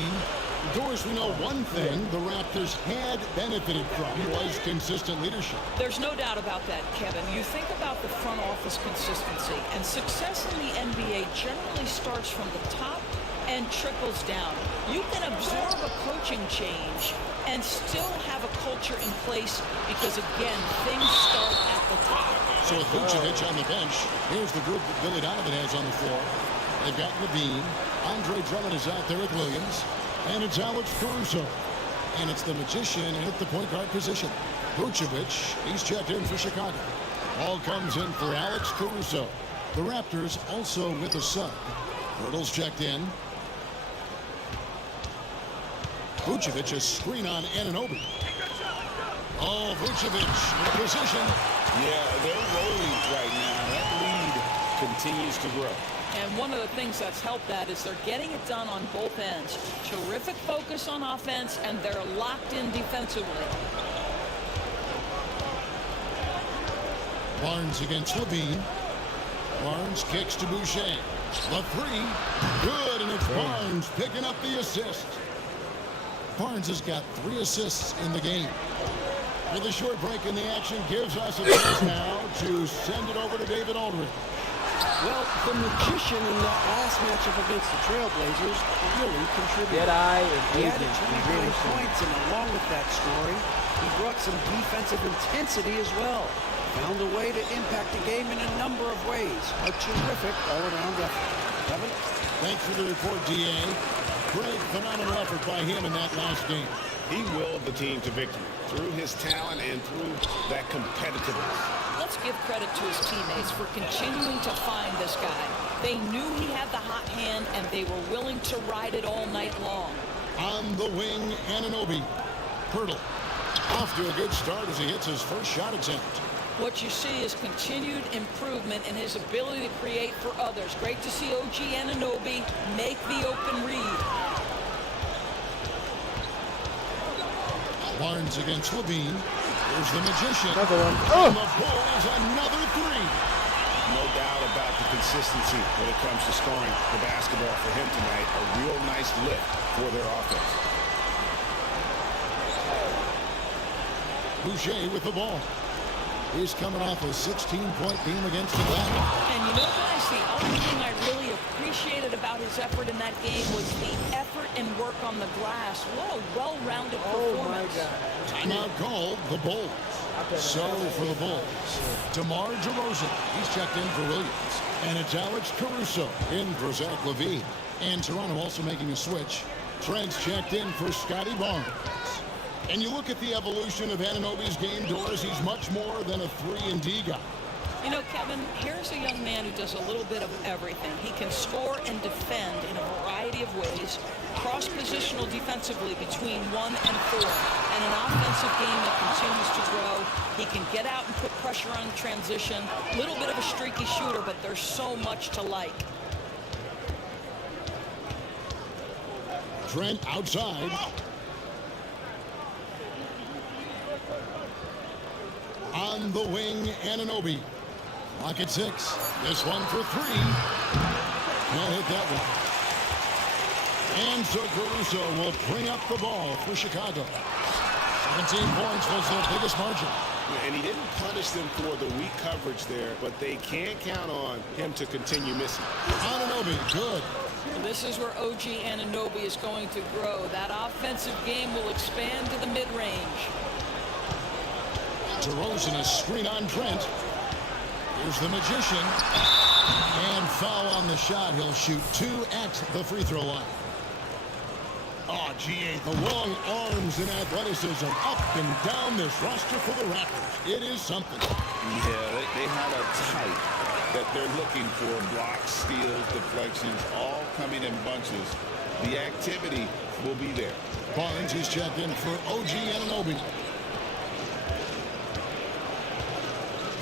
Of course, we know one thing the Raptors had benefited from was consistent leadership. There's no doubt about that, Kevin. You think about the front office consistency, and success in the NBA generally starts from the top and trickles down. You can absorb a coaching change and still have a culture in place because, again, things start at the top. So with Vucevic on the bench, here's the group that Billy Donovan has on the floor. They've got Levine. Andre Drummond is out there with Williams. And it's Alex Caruso. And it's the Magician at the point guard position. Vucevic, he's checked in for Chicago. Ball comes in for Alex Caruso. The Raptors also with a sub. Hurdle's checked in. Vucevic, a screen on Anunoby. Oh, Vucevic in position. Yeah, they're rolling right now. That lead continues to grow. And one of the things that's helped that is they're getting it done on both ends. Terrific focus on offense, and they're locked in defensively. Barnes against Levine. Barnes kicks to Boucher. The three. Good, and it's Barnes picking up the assist. Barnes has got 3 assists in the game. With a short break in the action gives us a chance now to send it over to David Aldridge. Well, the Magician in that last matchup against the Trailblazers really contributed. He added 29 points, and along with that scoring, he brought some defensive intensity as well. Found a way to impact the game in a number of ways. A terrific all-around effort. Kevin? Thanks for the report, D.A. Great, phenomenal effort by him in that last game. He willed the team to victory through his talent and through that competitiveness. Let's give credit to his teammates for continuing to find this guy. They knew he had the hot hand, and they were willing to ride it all night long. On the wing, Anunoby. Poeltl off to a good start as he hits his first shot attempt. What you see is continued improvement in his ability to create for others. Great to see OG Anunoby make the open read. Barnes against Levine. There's the Magician. Another one. And the Bulls another 3. No doubt about the consistency when it comes to scoring the basketball for him tonight. A real nice lift for their offense. Boucher with the ball. He's coming off a 16-point game against Atlanta. And you know, guys, the other thing I really appreciated about his effort in that game was the effort and work on the glass. What a well-rounded performance. Timeout called the Bulls. So for the Bulls, DeMar DeRozan, he's checked in for Williams. And it's Alex Caruso in for Zach LaVine. And Toronto also making a switch. Trent's checked in for Scotty Barnes. And you look at the evolution of Anunoby's game, Doris, he's much more than a 3-and-D guy. You know, Kevin, here's a young man who does a little bit of everything. He can score and defend in a variety of ways, cross-positional defensively between 1 and 4, and an offensive game that continues to grow. He can get out and put pressure on transition. A little bit of a streaky shooter, but there's so much to like. Trent outside. On the wing, Anunoby. Clock at 6. This one for 3. Can't hit that one. And so Caruso will bring up the ball for Chicago. 17 points was their biggest margin. And he didn't punish them for the weak coverage there, but they can't count on him to continue missing. Anunoby, good. This is where OG Anunoby is going to grow. That offensive game will expand to the mid-range. DeRozan, a screen on Trent. Here's the Magician. And foul on the shot. He'll shoot 2 at the free throw line. Oh, GA, the long arms and athleticism up and down this roster for the Raptors. It is something. Yeah, they have a type that they're looking for. Blocks, steals, deflections, all coming in bunches. The activity will be there. Barnes is checked in for OG Anunoby.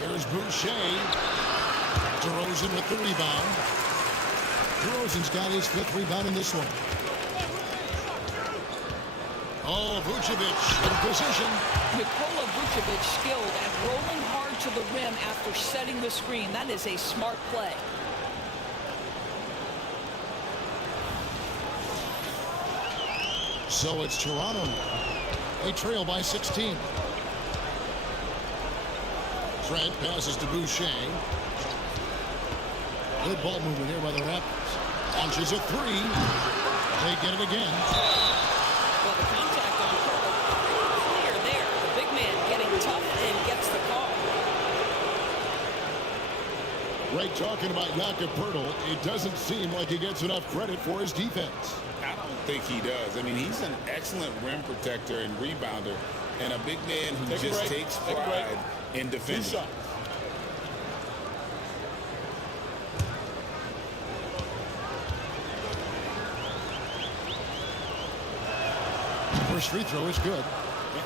Here's Boucher. DeRozan with the rebound. DeRozan's got his 5th rebound in this one. Oh, Vucevic in position. Nikola Vucevic skilled at rolling hard to the rim after setting the screen. That is a smart play. So it's Toronto. They trail by 16. Trent passes to Boucher. Good ball movement here by the Raptors. Launches a 3. They get it again. Well, the contact on Pearl, clear there. The big man getting tough and gets the call. Right, talking about Jakob Poeltl, it doesn't seem like he gets enough credit for his defense. I don't think he does. I mean, he's an excellent rim protector and rebounder, and a big man who just takes pride in defending. First free throw is good.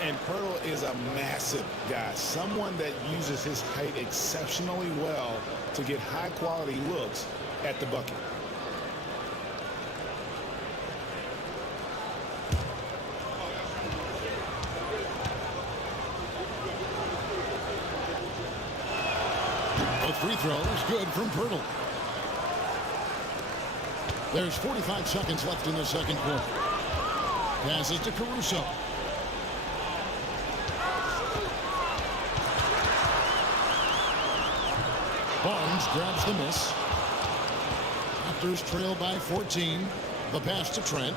And Poeltl is a massive guy, someone that uses his height exceptionally well to get high-quality looks at the bucket. Both free throws good from Poeltl. There's 45 seconds left in the second quarter. Passes to Caruso. Barnes grabs the miss. Raptors trail by 14. The pass to Trent.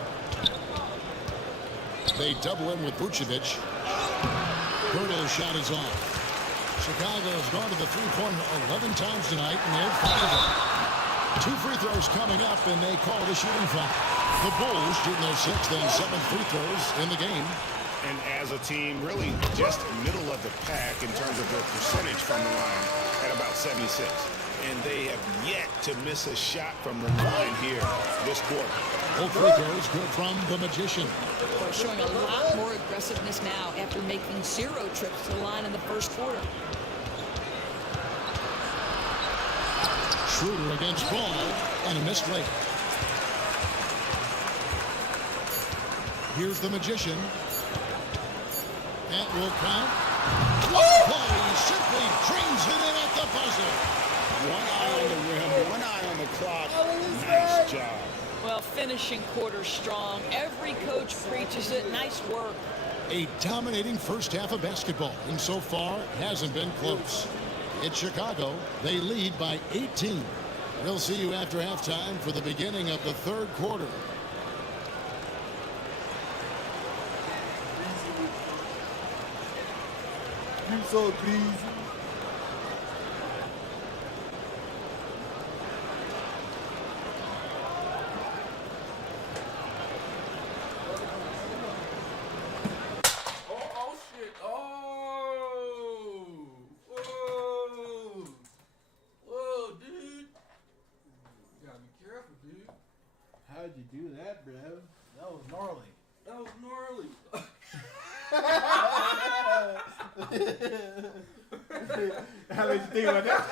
They double in with Vucevic. Poeltl's shot is off. Chicago has gone to the three-pointer 11 times tonight, and they're 5 of them. 2 free throws coming up, and they call the shooting foul. The Bulls shooting their 6th and 7th free throws in the game. And as a team, really just middle of the pack in terms of their percentage from the line at about 76. And they have yet to miss a shot from the line here this quarter. Both free throws good from the Magician. They're showing a lot more aggressiveness now after making 0 trips to the line in the first quarter. Schroeder against Ball, and a missed late. Here's the Magician. That will count. He simply drains it in at the buzzer. One eye on the rim, 1 eye on the clock. Nice job. Well, finishing quarter strong. Every coach preaches it. Nice work. A dominating first half of basketball, and so far hasn't been close. It's Chicago. They lead by 18. We'll see you after halftime for the beginning of the third quarter. You so greasy. Oh shit. Oh. Whoa. Whoa, dude. You gotta be careful, dude. How'd you do that, bro? That was gnarly. That was gnarly. How did you think about that?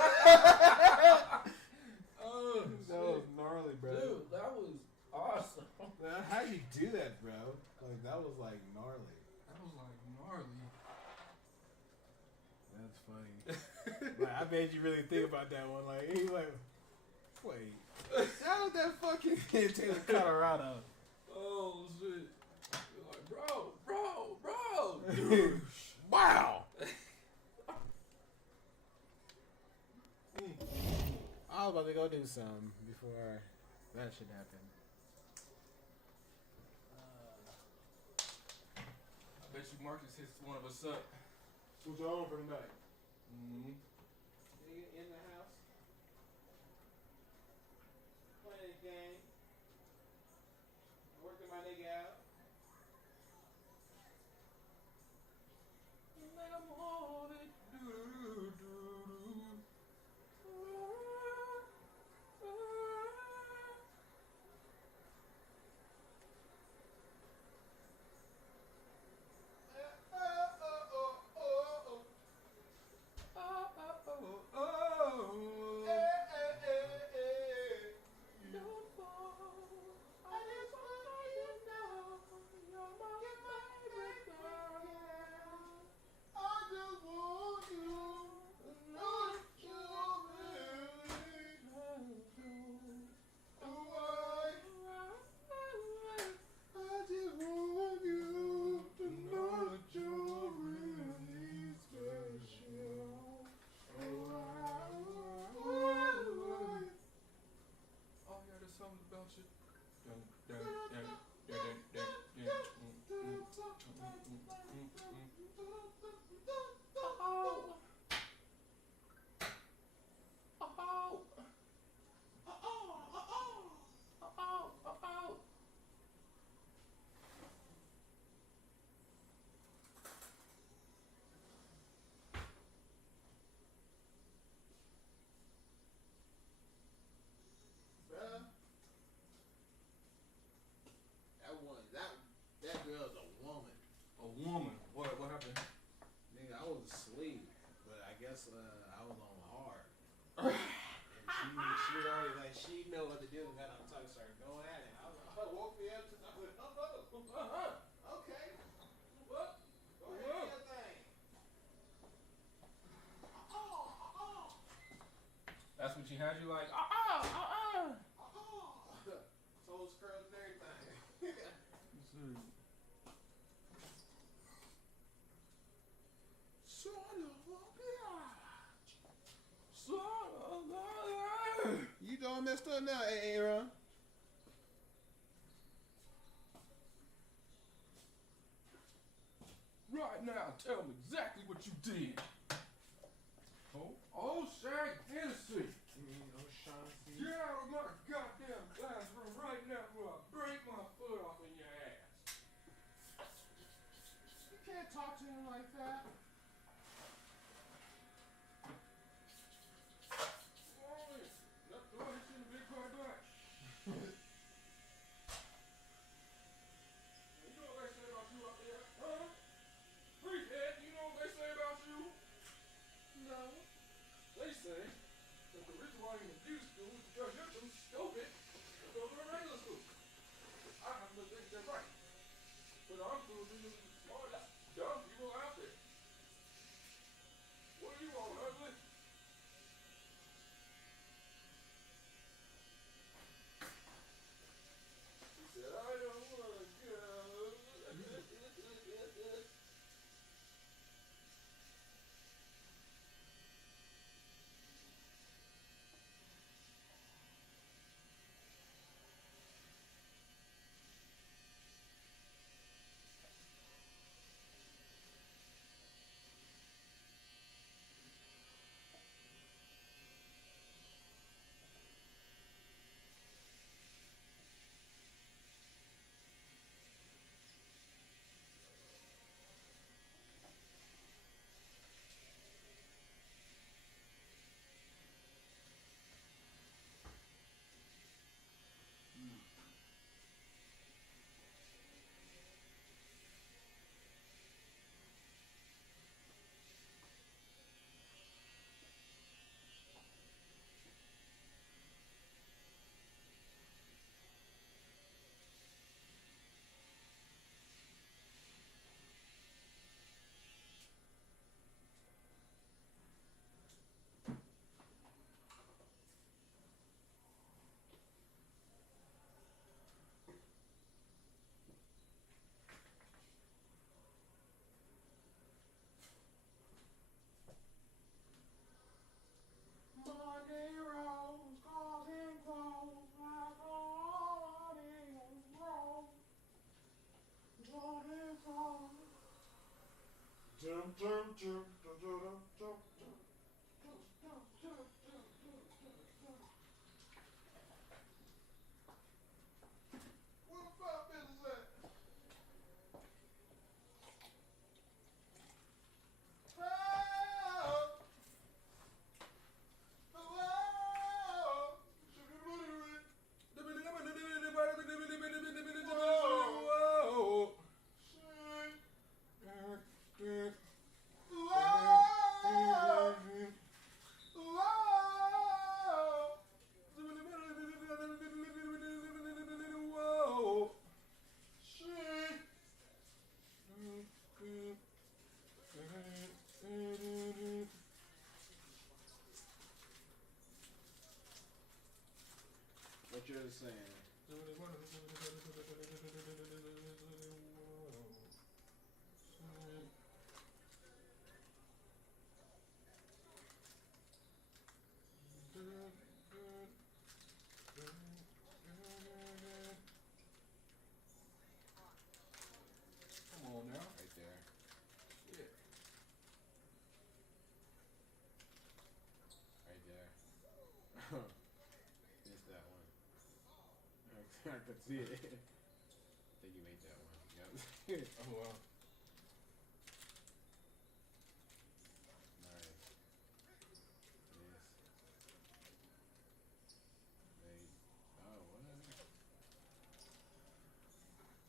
Oh, that was gnarly, bro. Dude, that was awesome. How'd you do that, bro? Like, that was like gnarly. That was like gnarly. That's funny. Like, I made you really think about that one. Like, he like, wait, how did that fucking take Colorado? Oh shit. You're like, bro. Dude. Wow. I was about to go do something before that shit happened. I bet you Marcus hits one of us up. What's on for tonight? Mm-hmm. Nigga in the house. Playing a game. Working my nigga out. And I'm on it. That girl's a woman. A woman? What happened? Nigga, I was asleep, but I guess I was on hard. And she was already like, she know what to do and got on tongue, started going at it. I woke me up and I went, okay. What? Go ahead, do your thing. That's what she had you like, Toes curls and everything. You don't messed up now, Aaron. Right now, tell me exactly what you did. Oh, Shaq Hennessy. Get out of my goddamn classroom right now before I break my foot off in your ass. You can't talk to him like that. what you're saying. Come on now. Right there. Yeah. Right there. Missed that one. I could see it. I think you made that one. Yep. Oh wow. Nice. Yes. Made. Oh, what?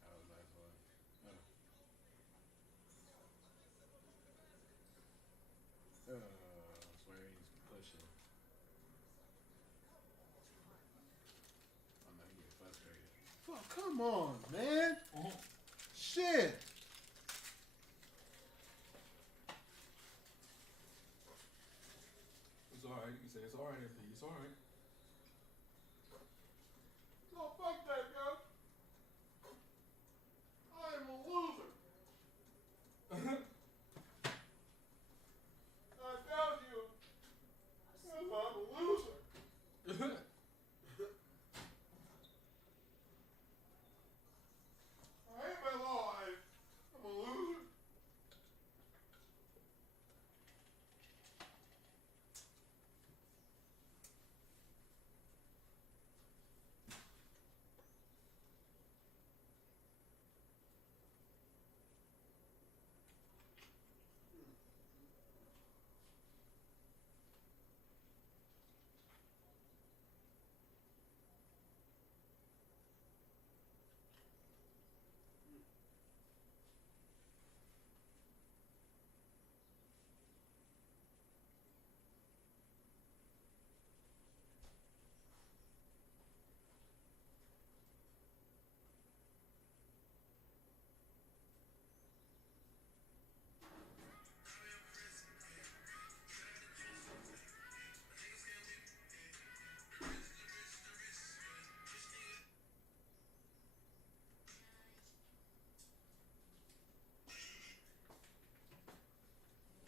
That was a nice one. Oh. That's where he's pushing. Oh no, he getting frustrated. Fuck, come on, man. Shit. It's alright. You can say it's alright, MP. It's alright. No, fuck that, coach. I am a loser. I tell you, I'm a loser. I hate my life. I'm a loser.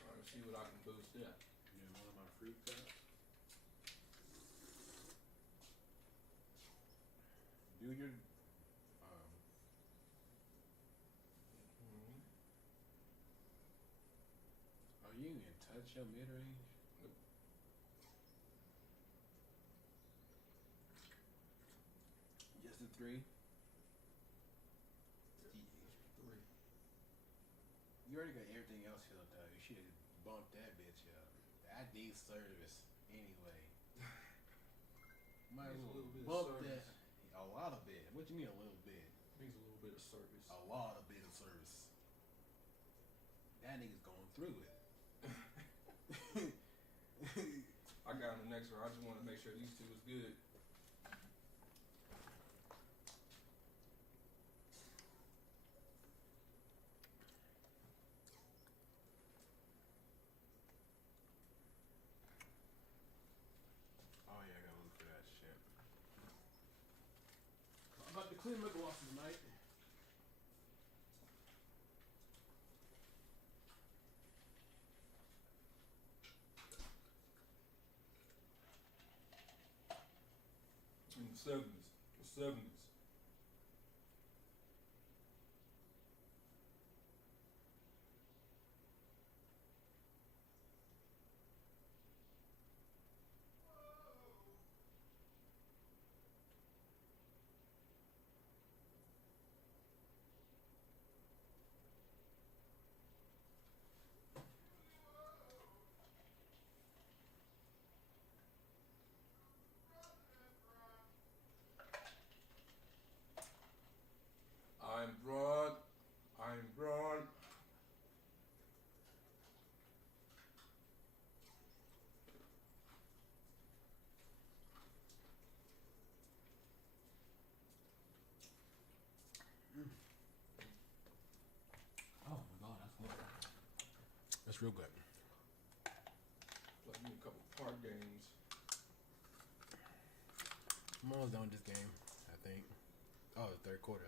Alright, see what I can boost there. You know, one of my fruit cups. Do your Oh, you didn't even touch your mid range? Just a 3? Three. You already got everything else filled out. You should have bumped that bitch up. I need service anyway. Might as Needs a well little bit of bump service. that. A lot of bit. What you mean a little bit? Needs a little bit of service. A lot of bit of service. That nigga's going through it. I got him the next round. I just want to make sure these two is good. Oh yeah, I gotta look for that shit. I'm about to clean my glasses tonight. In the 70s. The 70s. I'm broad. I'm broad. Oh my god, that's good. That's real good. Like me a couple park games. I'm almost done with this game, I think. Oh, third quarter.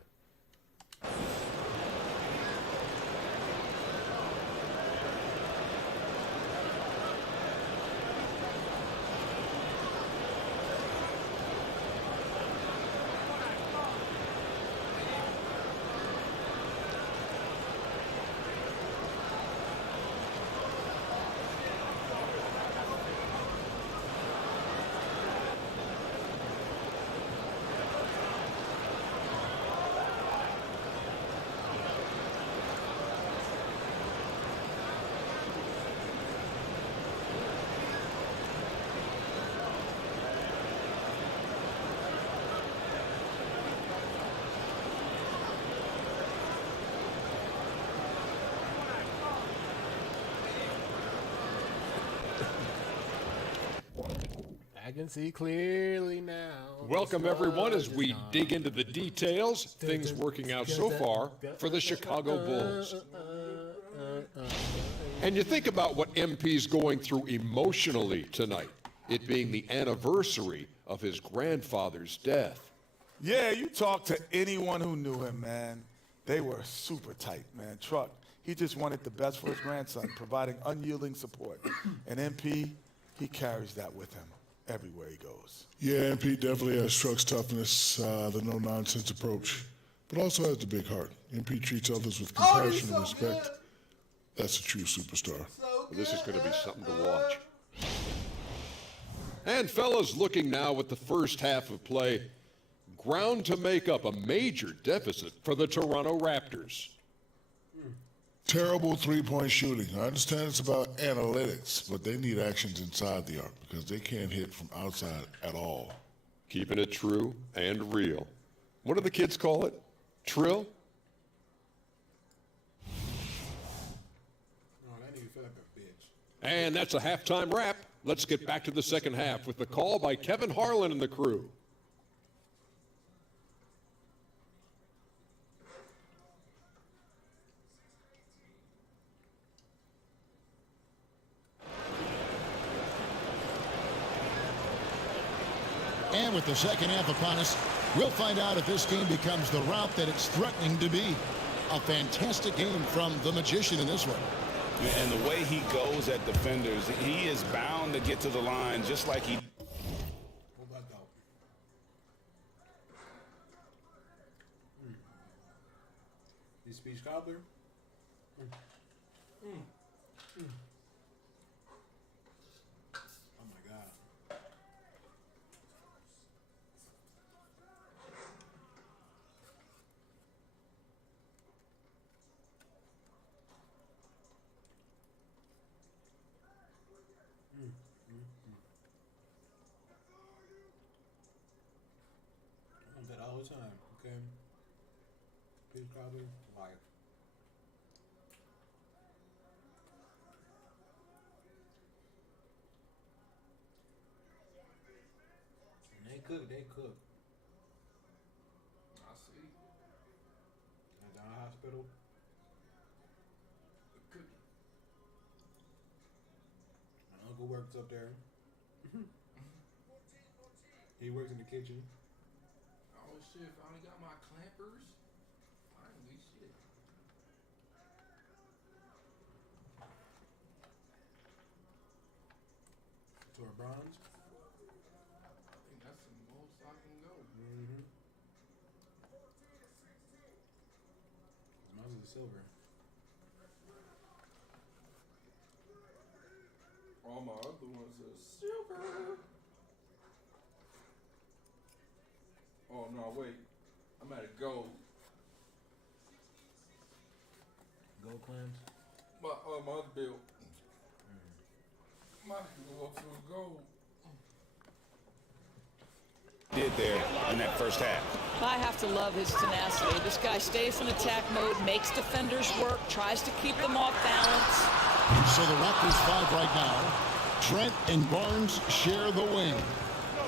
I can see clearly now. Welcome, everyone, as we dig into the details. Things working out so far for the Chicago Bulls. And you think about what MP's going through emotionally tonight, it being the anniversary of his grandfather's death. Yeah, you talk to anyone who knew him, man. They were super tight, man. Truck, he just wanted the best for his grandson, providing unyielding support. And MP, he carries that with him everywhere he goes. Yeah, MP definitely has Truck's toughness, the no-nonsense approach, but also has the big heart. MP treats others with compassion and respect. That's a true superstar. Well, this is going to be something to watch. And fellas, looking now at the first half of play, ground to make up a major deficit for the Toronto Raptors. Terrible three-point shooting. I understand it's about analytics, but they need actions inside the arc because they can't hit from outside at all. Keeping it true and real. What do the kids call it? Trill? Oh, that nigga feel like a bitch. And that's a halftime wrap. Let's get back to the second half with the call by Kevin Harlan and the crew. And with the second half upon us, we'll find out if this game becomes the route that it's threatening to be. A fantastic game from the Magician in this one. And the way he goes at defenders, he is bound to get to the line just like he... What about that? This speech cobbler? Oh my God. I do that all the time, okay? Speech cobbler, life. They cook. I see. At the hospital. Cookie. My uncle works up there. He works in the kitchen. Oh shit, finally got my clampers. Finally, shit. To a bronze. I think that's the most I can go. Mine is a silver. All my other ones are silver. Oh no, wait. I'm at a gold. Gold clams. My other bill. Might go up to a gold. did there in that first half. I have to love his tenacity. This guy stays in attack mode, makes defenders work, tries to keep them off balance. And so the Raptors 5 right now. Trent and Barnes share the wing.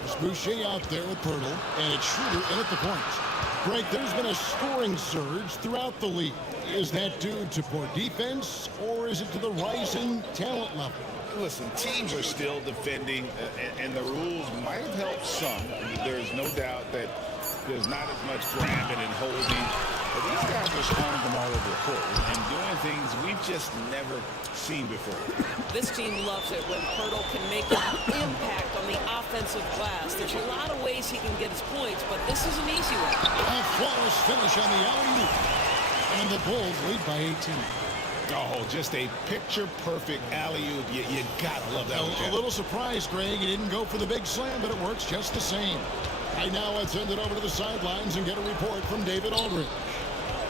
There's Boucher out there with Pirtle, and it's Schroeder in at the point. Greg, there's been a scoring surge throughout the league. Is that due to poor defense, or is it to the rising talent level? Listen, teams are still defending, and the rules might have helped some. There's no doubt that there's not as much grabbing and holding. But these guys are scoring from all over the court and doing things we've just never seen before. This team loves it when Pirtle can make an impact on the offensive glass. There's a lot of ways he can get his points, but this is an easy one. A flawless finish on the alley-oop. And the Bulls lead by 18. Oh, just a picture-perfect alley-oop. You gotta love that one. A little surprised, Greg. He didn't go for the big slam, but it works just the same. Right now, let's send it over to the sidelines and get a report from David Aldridge.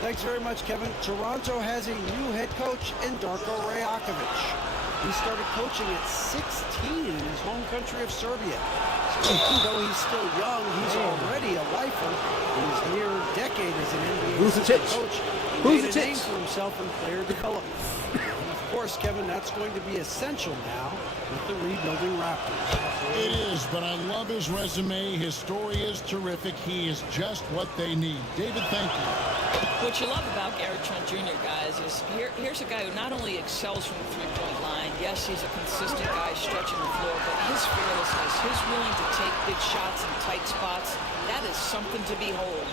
Thanks very much, Kevin. Toronto has a new head coach in Darko Rajakovic. He started coaching at 16 in his home country of Serbia. So even though he's still young, he's already a lifer in his near decade as an NBA assistant coach. He made a name for himself in player development. And of course, Kevin, that's going to be essential now with the rebuilding Raptors. It is, but I love his resume. His story is terrific. He is just what they need. David, thank you. What you love about Gary Trent Jr., guys, is here's a guy who not only excels from the three-point line, yes, he's a consistent guy stretching the floor, but his fearlessness, his willing to take big shots in tight spots, that is something to behold.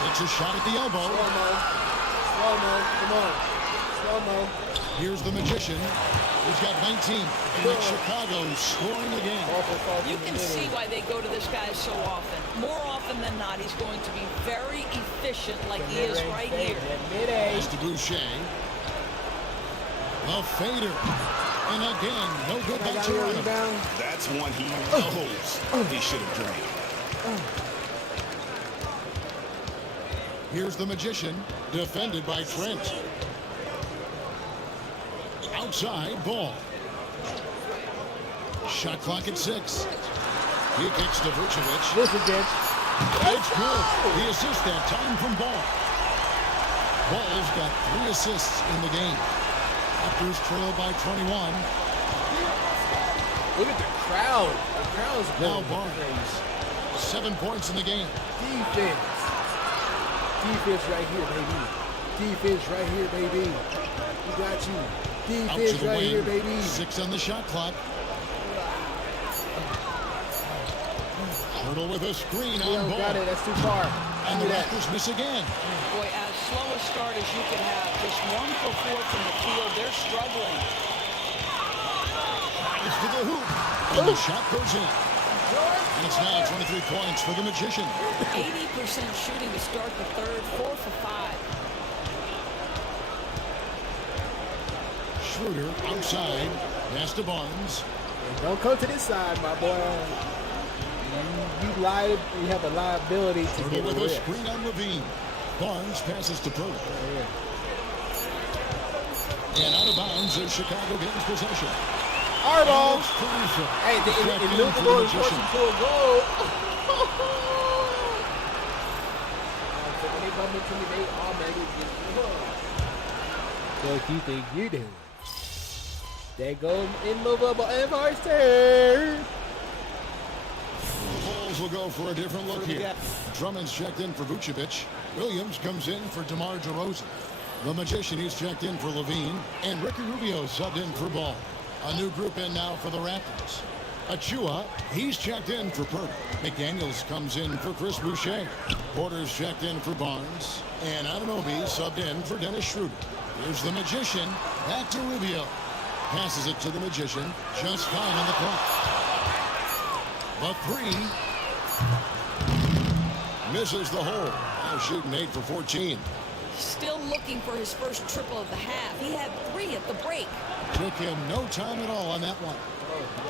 Takes a shot at the elbow. Slow-mo. Slow-mo. Come on. Slow-mo. Here's the Magician. He's got 19. And it's Chicago scoring again. You can see why they go to this guy so often. More often than not, he's going to be very efficient like he is right here. Pass to Boucher. A fader. And again, no good by Toronto. That's one he knows he should have drained. Here's the Magician, defended by Trent. Outside ball. Shot clock at 6. He kicks to Vucevic. It's good. The assist that time from Ball. Ball's got 3 assists in the game. Raptors trail by 21. Look at the crowd. The crowd's Now Barnes. 7 points in the game. Defense. Defense right here, baby. Defense right here, baby. We got you. Defense right here, baby. 6 on the shot clock. Hurdle with a screen on Ball. Got it. That's too far. And the Raptors miss again. Boy, as slow a start as you can have. Just 1 for 4 from the field. They're struggling. It's to the hoop. And the shot goes in. And it's now 23 points for the Magician. 80% shooting to start the third. 4 for 5. Schroeder outside. Pass to Barnes. Don't come to this side, my boy. You have a liability to get with a rid. screen on Levine. Barnes passes to Purtle. And out of bounds as Chicago gains possession. Our ball. Hey, in Liverpool is forcing to a goal. When they bump into me, they automatically get what you think you do? They go immovable Empire's turn. The Bulls will go for a different look here. Drummond's checked in for Vucevic. Williams comes in for DeMar DeRozan. The Magician, he's checked in for Levine. And Ricky Rubio subbed in for Ball. A new group in now for the Raptors. Achua, he's checked in for Purtle. McDaniels comes in for Chris Boucher. Porter's checked in for Barnes. And Anunoby subbed in for Dennis Schroeder. Here's the Magician. Back to Rubio. Passes it to the Magician. Just 5 on the clock. The 3. Misses the hole. Now shooting 8 for 14. Still looking for his first triple of the half. He had 3 at the break. Took him no time at all on that one.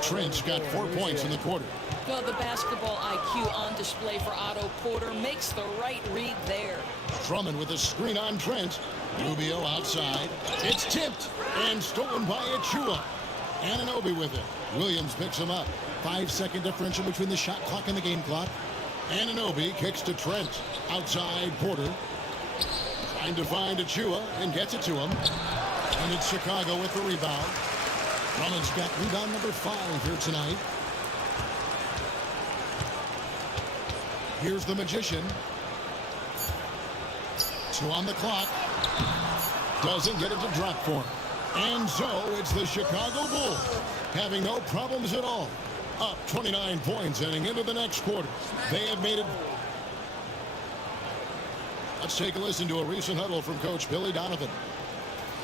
Trent's got 4 points in the quarter. Well, the basketball IQ on display for Otto Porter makes the right read there. Drummond with a screen on Trent. Rubio outside. It's tipped and stolen by Achua. Anunoby with it. Williams picks him up. 5-second differential between the shot clock and the game clock. Anunoby kicks to Trent. Outside Porter. Trying to find Achua and gets it to him. And it's Chicago with the rebound. Drummond's got rebound number 5 here tonight. Here's the Magician. 2 on the clock. Doesn't get it to drop for him. And so it's the Chicago Bulls having no problems at all. Up 29 points heading into the next quarter. They have made it. Let's take a listen to a recent huddle from Coach Billy Donovan.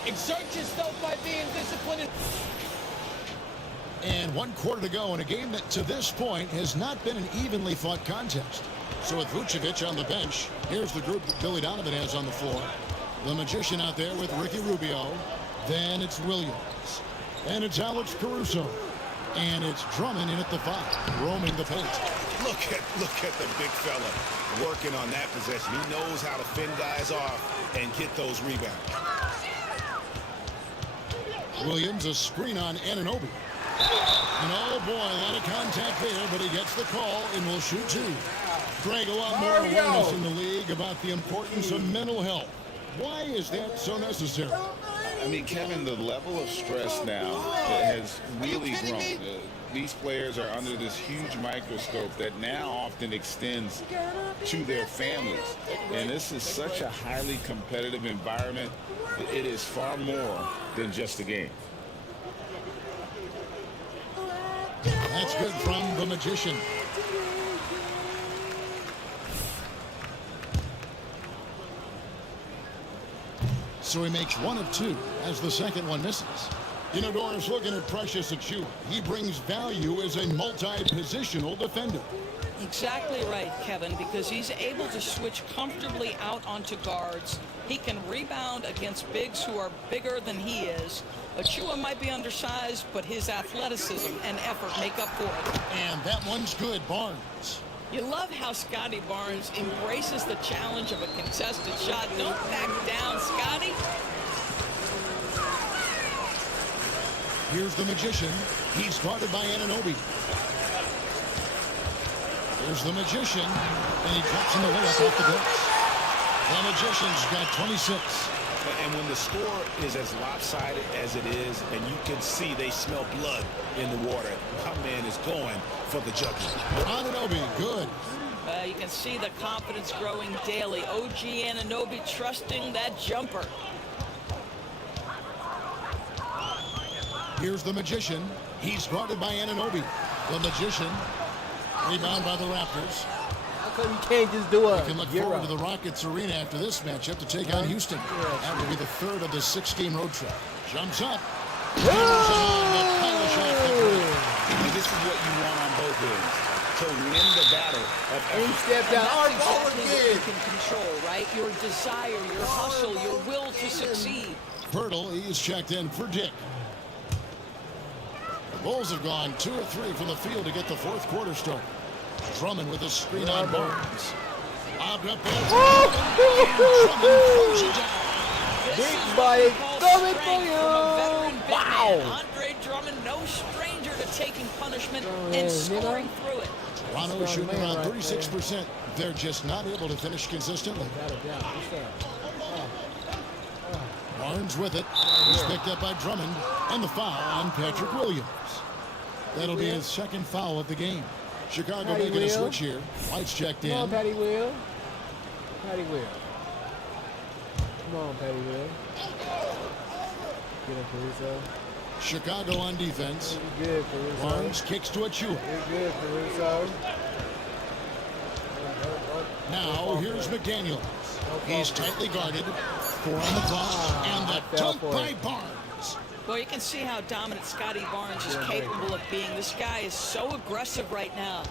Exert yourself by being disciplined. And 1 quarter to go in a game that to this point has not been an evenly fought contest. So with Vucevic on the bench, here's the group that Billy Donovan has on the floor. The Magician out there with Ricky Rubio. Then it's Williams. And it's Alex Caruso. And it's Drummond in at the 5, roaming the paint. Look at the big fella working on that possession. He knows how to fend guys off and get those rebounds. Williams, a screen on Anunoby. And oh boy, a lot of contact there, but he gets the call and will shoot 2. Greg, a lot more awareness in the league about the importance of mental health. Why is that so necessary? I mean, Kevin, the level of stress now has really grown. These players are under this huge microscope that now often extends to their families. And this is such a highly competitive environment. It is far more than just a game. That's good from the Magician. So he makes 1 of 2 as the second one misses. You know, Doris, looking at Precious Achiuwa, he brings value as a multi-positional defender. Exactly right, Kevin, because he's able to switch comfortably out onto guards. He can rebound against bigs who are bigger than he is. Achiuwa might be undersized, but his athleticism and effort make up for it. And that one's good, Barnes. You love how Scotty Barnes embraces the challenge of a contested shot. Don't back down, Scotty. Here's the Magician. He's guarded by Anunoby. Here's the Magician, and he drops in the layup off the glass. The Magician's got 26. And when the score is as lopsided as it is, and you can see they smell blood in the water, my man is going for the jugular. Anunoby, good. You can see the confidence growing daily. OG Anunoby trusting that jumper. Here's the Magician. He's guarded by Anunoby. The Magician. Rebound by the Raptors. How come you can't just do a We can look forward to the Rockets arena after this matchup to take on Houston. That will be the 3rd of the 6-game road trip. Jumps up. And this is what you want on both ends. To win the battle of every step down. That's exactly what you can control, right? Your desire, your hustle, your will to succeed. Pirtle, he's checked in for Dick. The Bulls have gone 2 or 3 from the field to get the 4th quarter started. Drummond with a screen on Barnes. Lobbed up there. Drummond throws it down. Big body coming for you. Wow. Andre Drummond, no stranger to taking punishment and scoring through it. Toronto shooting around 36%. They're just not able to finish consistently. Barnes with it. He's picked up by Drummond. And the foul on Patrick Williams. That'll be his 2nd foul of the game. Chicago making a switch here. White's checked in. Come on, Patty Will. Patty Will. Come on, Patty Will. Get him, Caruso. Chicago on defense. Good, Caruso. Barnes kicks to Achiuwa. You're good, Caruso. Now here's McDaniels. He's tightly guarded. 4 on the clock. And the dunk by Barnes. Well, you can see how dominant Scotty Barnes is capable of being. This guy is so aggressive right now.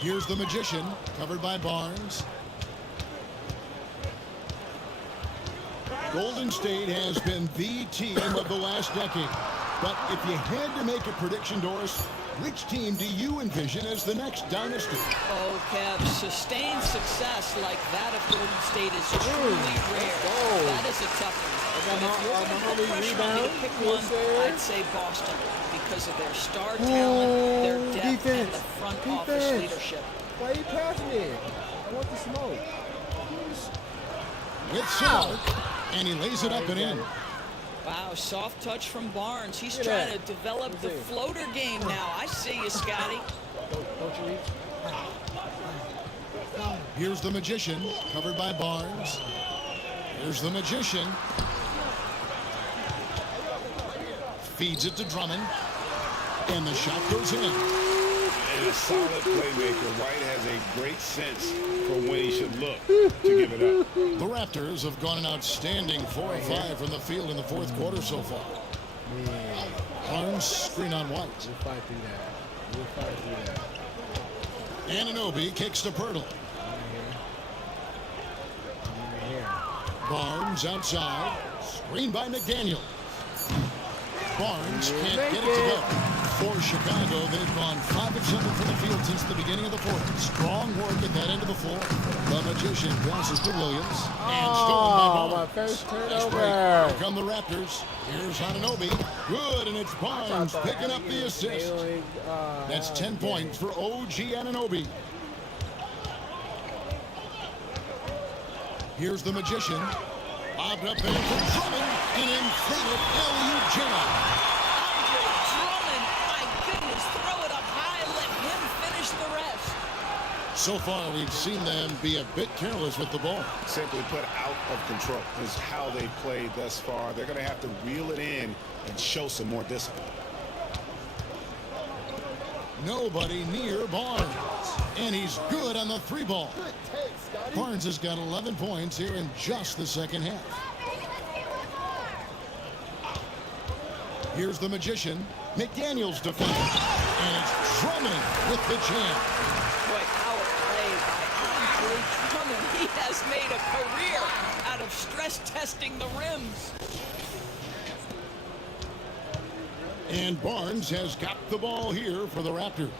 Here's the Magician, covered by Barnes. Golden State has been the team of the last decade. But if you had to make a prediction, Doris, which team do you envision as the next dynasty? Oh, Kev, sustained success like that of Golden State is truly rare. That is a tough one. But if you're going to put pressure on me to pick one, I'd say Boston because of their star talent, their depth, and the front office leadership. Why are you passing it? I want the smoke. With Simoke, and he lays it up and in. Wow, soft touch from Barnes. He's trying to develop the floater game now. I see you, Scotty. Here's the Magician, covered by Barnes. Here's the magician. Feeds it to Drummond. And the shot goes in. And a solid playmaker. White has a great sense for when he should look to give it up. The Raptors have gone an outstanding 4 of 5 from the field in the fourth quarter so far. Barnes, screen on White. We'll fight through that. We'll fight through that. Anunoby kicks to Pirtle. Barnes outside. Screen by McDaniel. Barnes can't get it to go. For Chicago, they've gone 5 of 7 from the field since the beginning of the fourth. Strong work at that end of the floor. The magician passes to Williams. And stolen by Barnes. My first Nice break. turnover. Here come the Raptors. Here's Anunoby. Good, and it's Barnes picking up the assist. That's 10 points for OG Anunoby. Here's the magician. Bobbed up there for Drummond, and in front of L.U. Jam. Drummond, my goodness, throw it up high, let him finish the rest. So far, we've seen them be a bit careless with the ball. Simply put, out of control is how they played thus far. They're going to have to reel it in and show some more discipline. Nobody near Barnes. And he's good on the 3-ball. Barnes has got 11 points here in just the second half. Here's the magician. McDaniel's defending. And it's Drummond with the jam. Boy, power play by Andre Drummond. He has made a career out of stress testing the rims. And Barnes has got the ball here for the Raptors.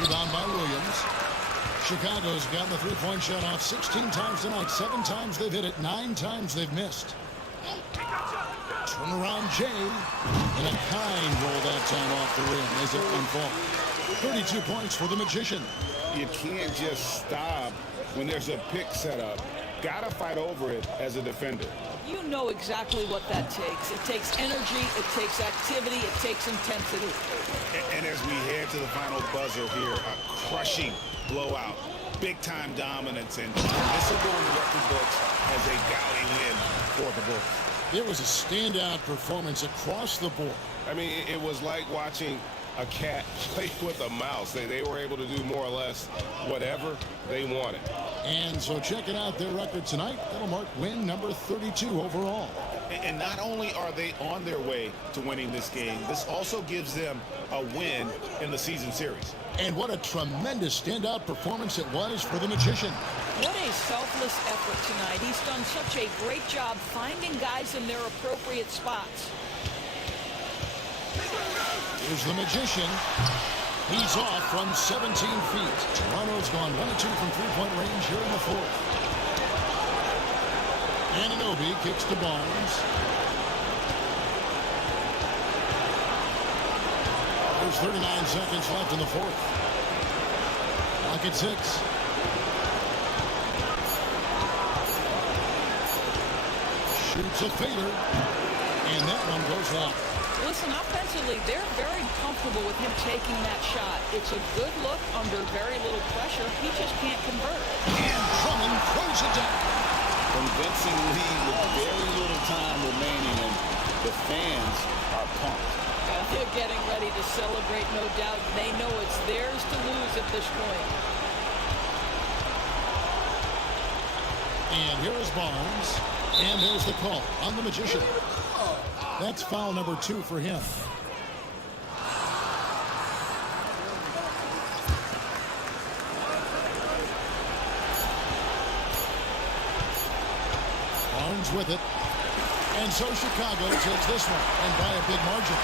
Rebound by Williams. Chicago's gotten the three-point shot off 16 times tonight. 7 times they've hit it. 9 times they've missed. Turnaround Jay. And a kind roll that time off the rim as it unfolds. 32 points for the magician. You can't just stop when there's a pick set up. Gotta fight over it as a defender. You know exactly what that takes. It takes energy, it takes activity, it takes intensity. And as we head to the final buzzer here, a crushing blowout, big-time dominance, and this will go in the record books as a gaudy win for the Bulls. It was a standout performance across the board. I mean, it was like watching a cat play with a mouse. They were able to do more or less whatever they wanted. And so checking out their record tonight, that'll mark win number 32 overall. And not only are they on their way to winning this game, this also gives them a win in the season series. And what a tremendous standout performance it was for the magician. What a selfless effort tonight. He's done such a great job finding guys in their appropriate spots. Here's the magician. He's off from 17 feet. Toronto's gone 1 of 2 from three-point range here in the fourth. Anunoby kicks to Barnes. There's 39 seconds left in the fourth. Clock at 6. Shoots a fader. And that one goes long. Listen, offensively, they're very comfortable with him taking that shot. It's a good look under very little pressure. He just can't convert. And Drummond throws it down. Convincing lead with very little time remaining, and the fans are pumped. They're getting ready to celebrate, no doubt. They know it's theirs to lose at this point. And here is Barnes. And there's the call on the magician. That's foul number 2 for him. Barnes with it. And so Chicago takes this one, and by a big margin.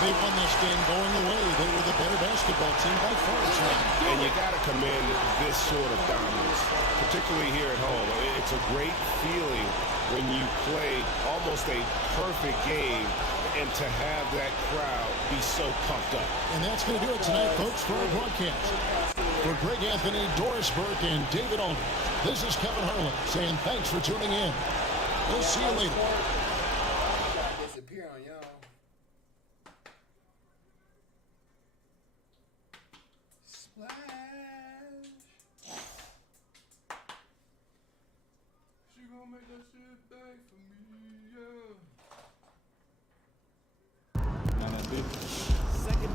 They won this game going away. They were the better basketball team by far tonight. And you got to commend this sort of dominance, particularly here at home. It's a great feeling when you play almost a perfect game and to have that crowd be so pumped up. And that's going to do it tonight, folks, for our broadcast. For Greg Anthony, Doris Burke, and David Aldridge, this is Kevin Harlan saying thanks for tuning in. We'll see you later. Disappear on y'all. Splash.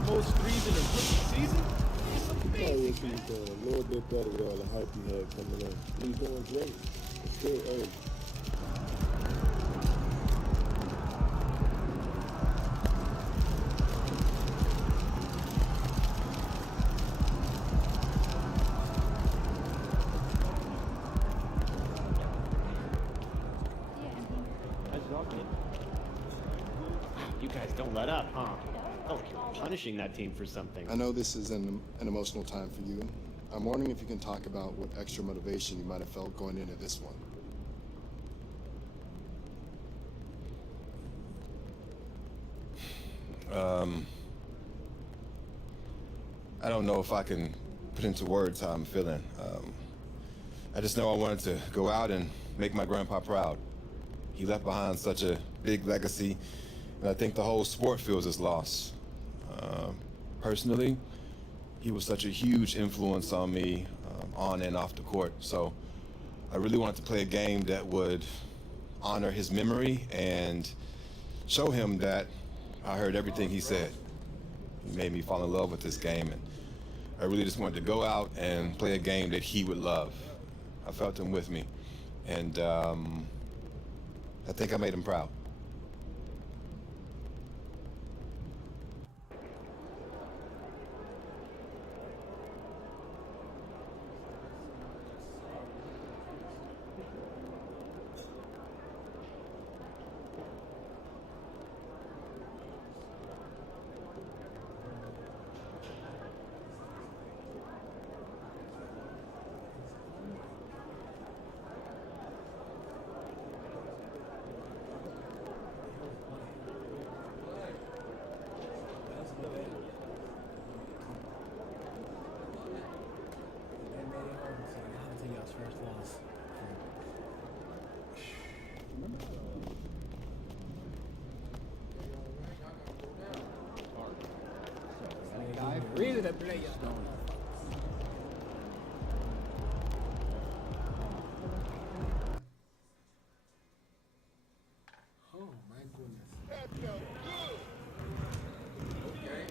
most threes in a rookie season. I wish he was doing a little bit better with all the hype he had coming in. He's doing great. It's still early. You guys don't let up, huh? Oh, you're punishing that team for something. I know this is an emotional time for you. I'm wondering if you can talk about what extra motivation you might have felt going into this one. I don't know if I can put into words how I'm feeling. I just know I wanted to go out and make my grandpa proud. He left behind such a big legacy, and I think the whole sport feels his loss. Personally, he was such a huge influence on me on and off the court, so I really wanted to play a game that would honor his memory and show him that I heard everything he said. He made me fall in love with this game, and I really just wanted to go out and play a game that he would love. I felt him with me, and I think I made him proud. Really the player. Oh my goodness. That felt good. Okay.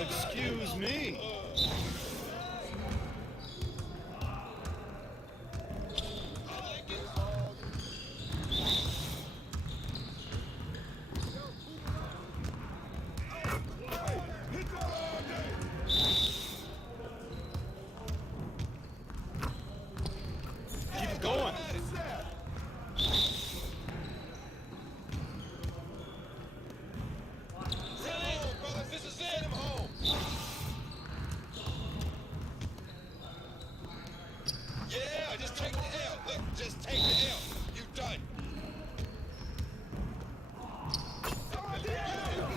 Excuse me. Keep it going.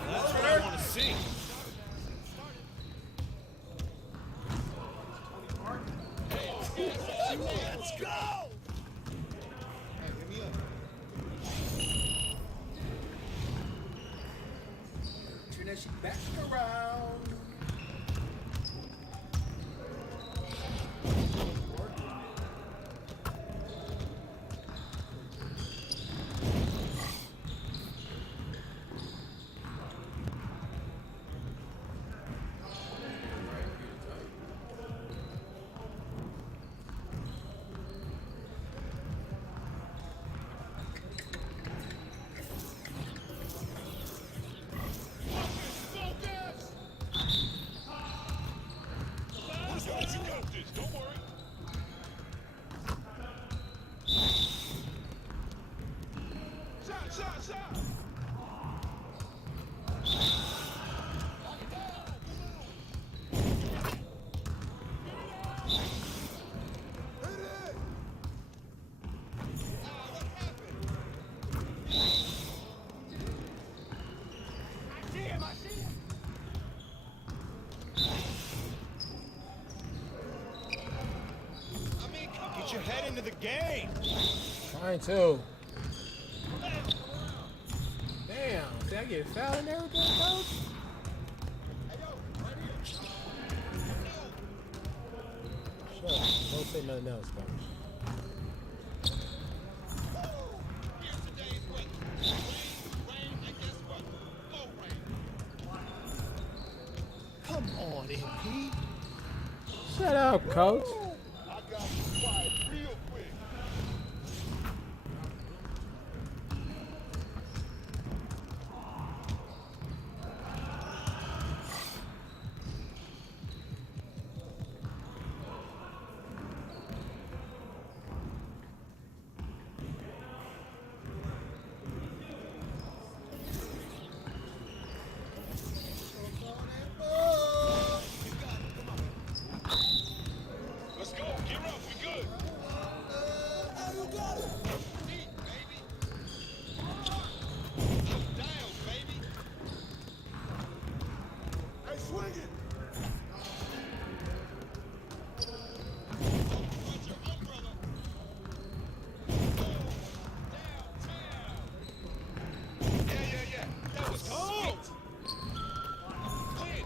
That's what I want to see. Let's go! Turn that shit back around. Put your head into the game. Trying to. Damn, did I get fouled and everything, coach? Shut up. Don't say nothing else, coach. Come on, MP. Shut up, coach. I got you quiet real quick. Let's go. Get up. We good. You got it. Eat, baby. Down, baby. Hey, swing it. Watch your umbrella. Yeah. That was sweet. Clean.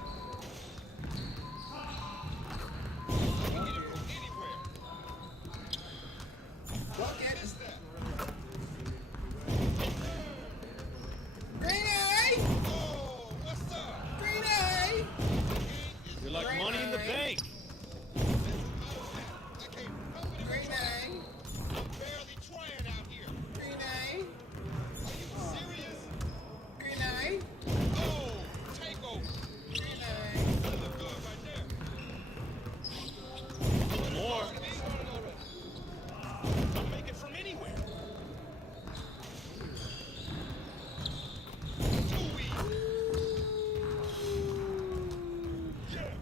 You're like money in the bank. More. I'll make it from anywhere.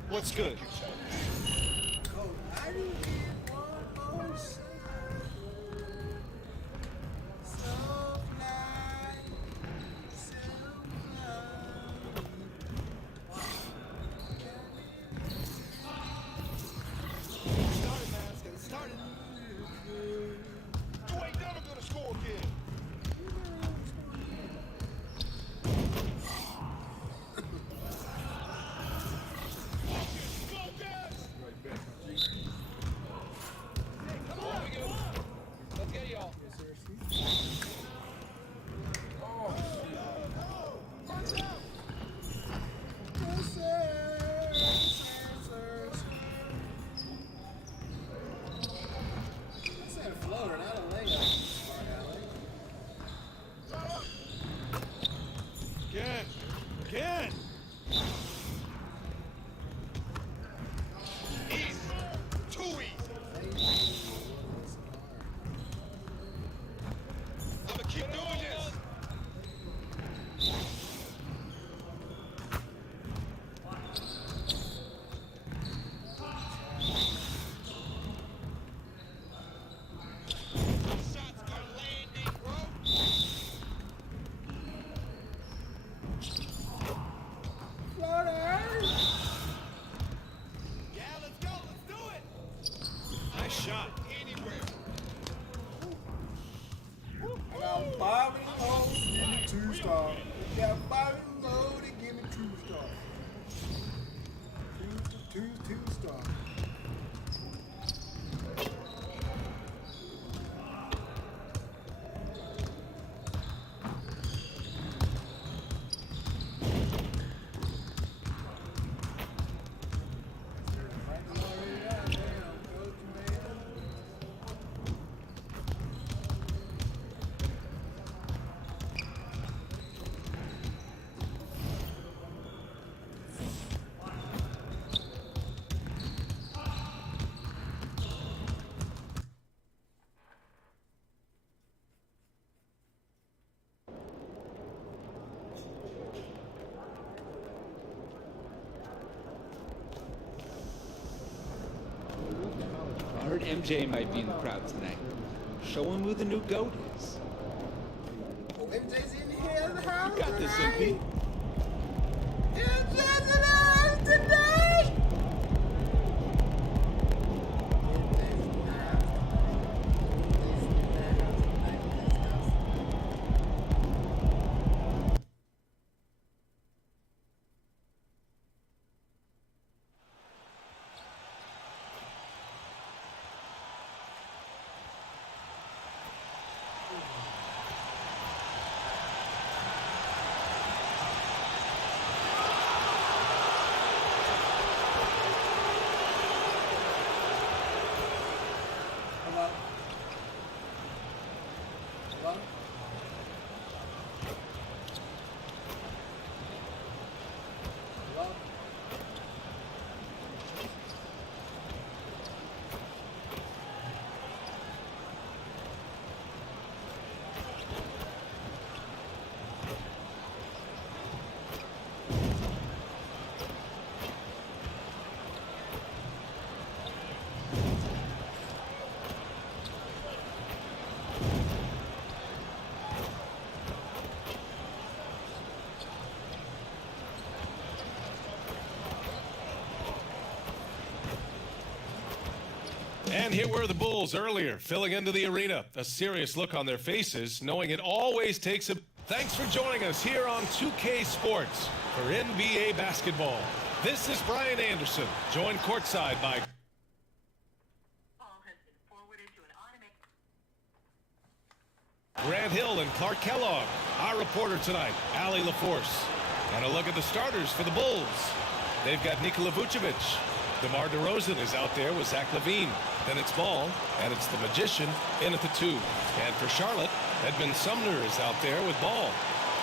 What's good? You ain't never gonna score again. Okay, y'all. Again. Easy. Too easy. I'ma keep doing this. Shots are landing, bro. Yeah, let's go. Let's do it. Nice shot. Anywhere. I got Bobby Lowe, give me 2 stars. Got Bobby Lowe to give me 2 stars. Two stars. I heard MJ might be in the crowd tonight. Show him who the new GOAT is. Oh, MJ's in here in the house. You got this, MP. MJ's in the house tonight. And here were the Bulls earlier, filling into the arena. A serious look on their faces, knowing it always takes a... Thanks for joining us here on 2K Sports for NBA basketball. This is Brian Anderson, joined courtside by... Grant Hill and Clark Kellogg. Our reporter tonight, Allie LaForce. And a look at the starters for the Bulls. They've got Nikola Vucevic. DeMar DeRozan is out there with Zach LaVine. Then it's Ball, and it's the Magician in at the 2. And for Charlotte, Edmund Sumner is out there with Ball.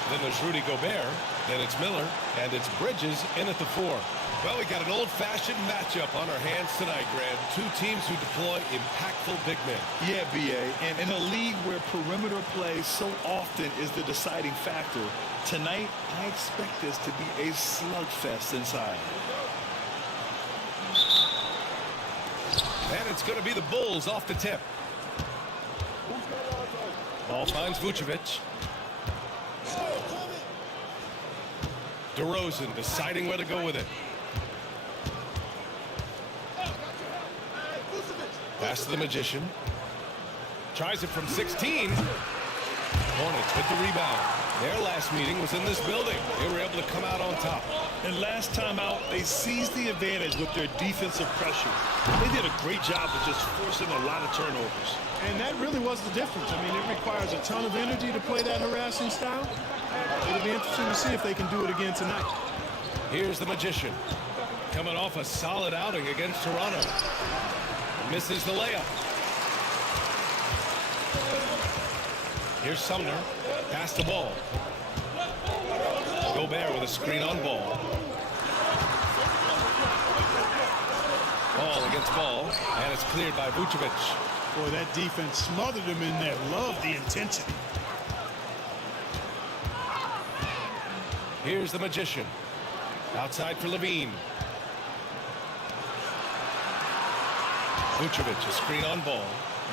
Then there's Rudy Gobert. Then it's Miller, and it's Bridges in at the 4. Well, we got an old-fashioned matchup on our hands tonight, Grant. Two teams who deploy impactful big men. Yeah, B.A., and in a league where perimeter play so often is the deciding factor, tonight I expect this to be a slugfest inside. And it's going to be the Bulls off the tip. Ball finds Vucevic. DeRozan deciding where to go with it. Pass to the Magician. Tries it from 16. Hornets with the rebound. Their last meeting was in this building. They were able to come out on top. And last time out, they seized the advantage with their defensive pressure. They did a great job of just forcing a lot of turnovers. And that really was the difference. I mean, it requires a ton of energy to play that harassing style. It'll be interesting to see if they can do it again tonight. Here's the Magician. Coming off a solid outing against Toronto. Misses the layup. Here's Sumner. Pass the ball. Gobert with a screen on Ball. Ball against Ball, and it's cleared by Vucevic. Boy, that defense smothered him in there. Love the intensity. Here's the Magician. Outside for LaVine. Vucevic, a screen on Ball.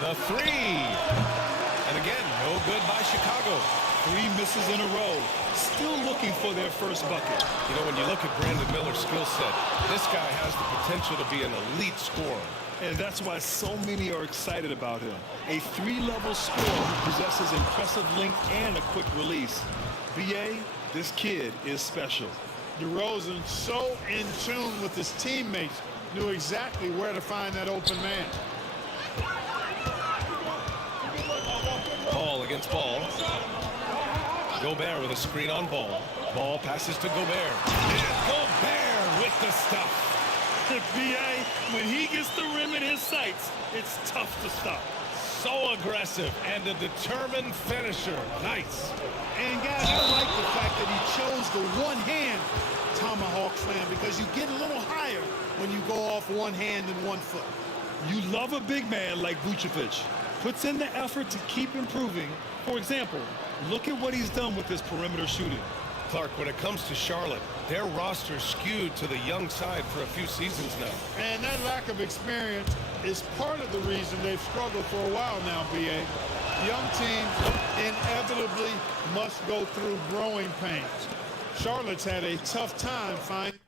The 3. And again, no good by Chicago. 3 misses in a row. Still looking for their first bucket. You know, when you look at Brandon Miller's skill set, this guy has the potential to be an elite scorer. And that's why so many are excited about him. A 3-level scorer who possesses impressive length and a quick release. B.A., this kid is special. DeRozan, so in tune with his teammates, knew exactly where to find that open man. Ball against Ball. Gobert with a screen on Ball. Ball passes to Gobert. And Gobert with the stuff. B.A., when he gets the rim in his sights, it's tough to stop. So aggressive and a determined finisher. Nice. And guys, I like the fact that he chose the one-hand tomahawk slam because you get a little higher when you go off one hand and one foot. You love a big man like Vucevic. Puts in the effort to keep improving. For example, look at what he's done with his perimeter shooting. Clark, when it comes to Charlotte, their roster skewed to the young side for a few seasons now. And that lack of experience is part of the reason they've struggled for a while now, B.A. Young teams inevitably must go through growing pains. Charlotte's had a tough time finding...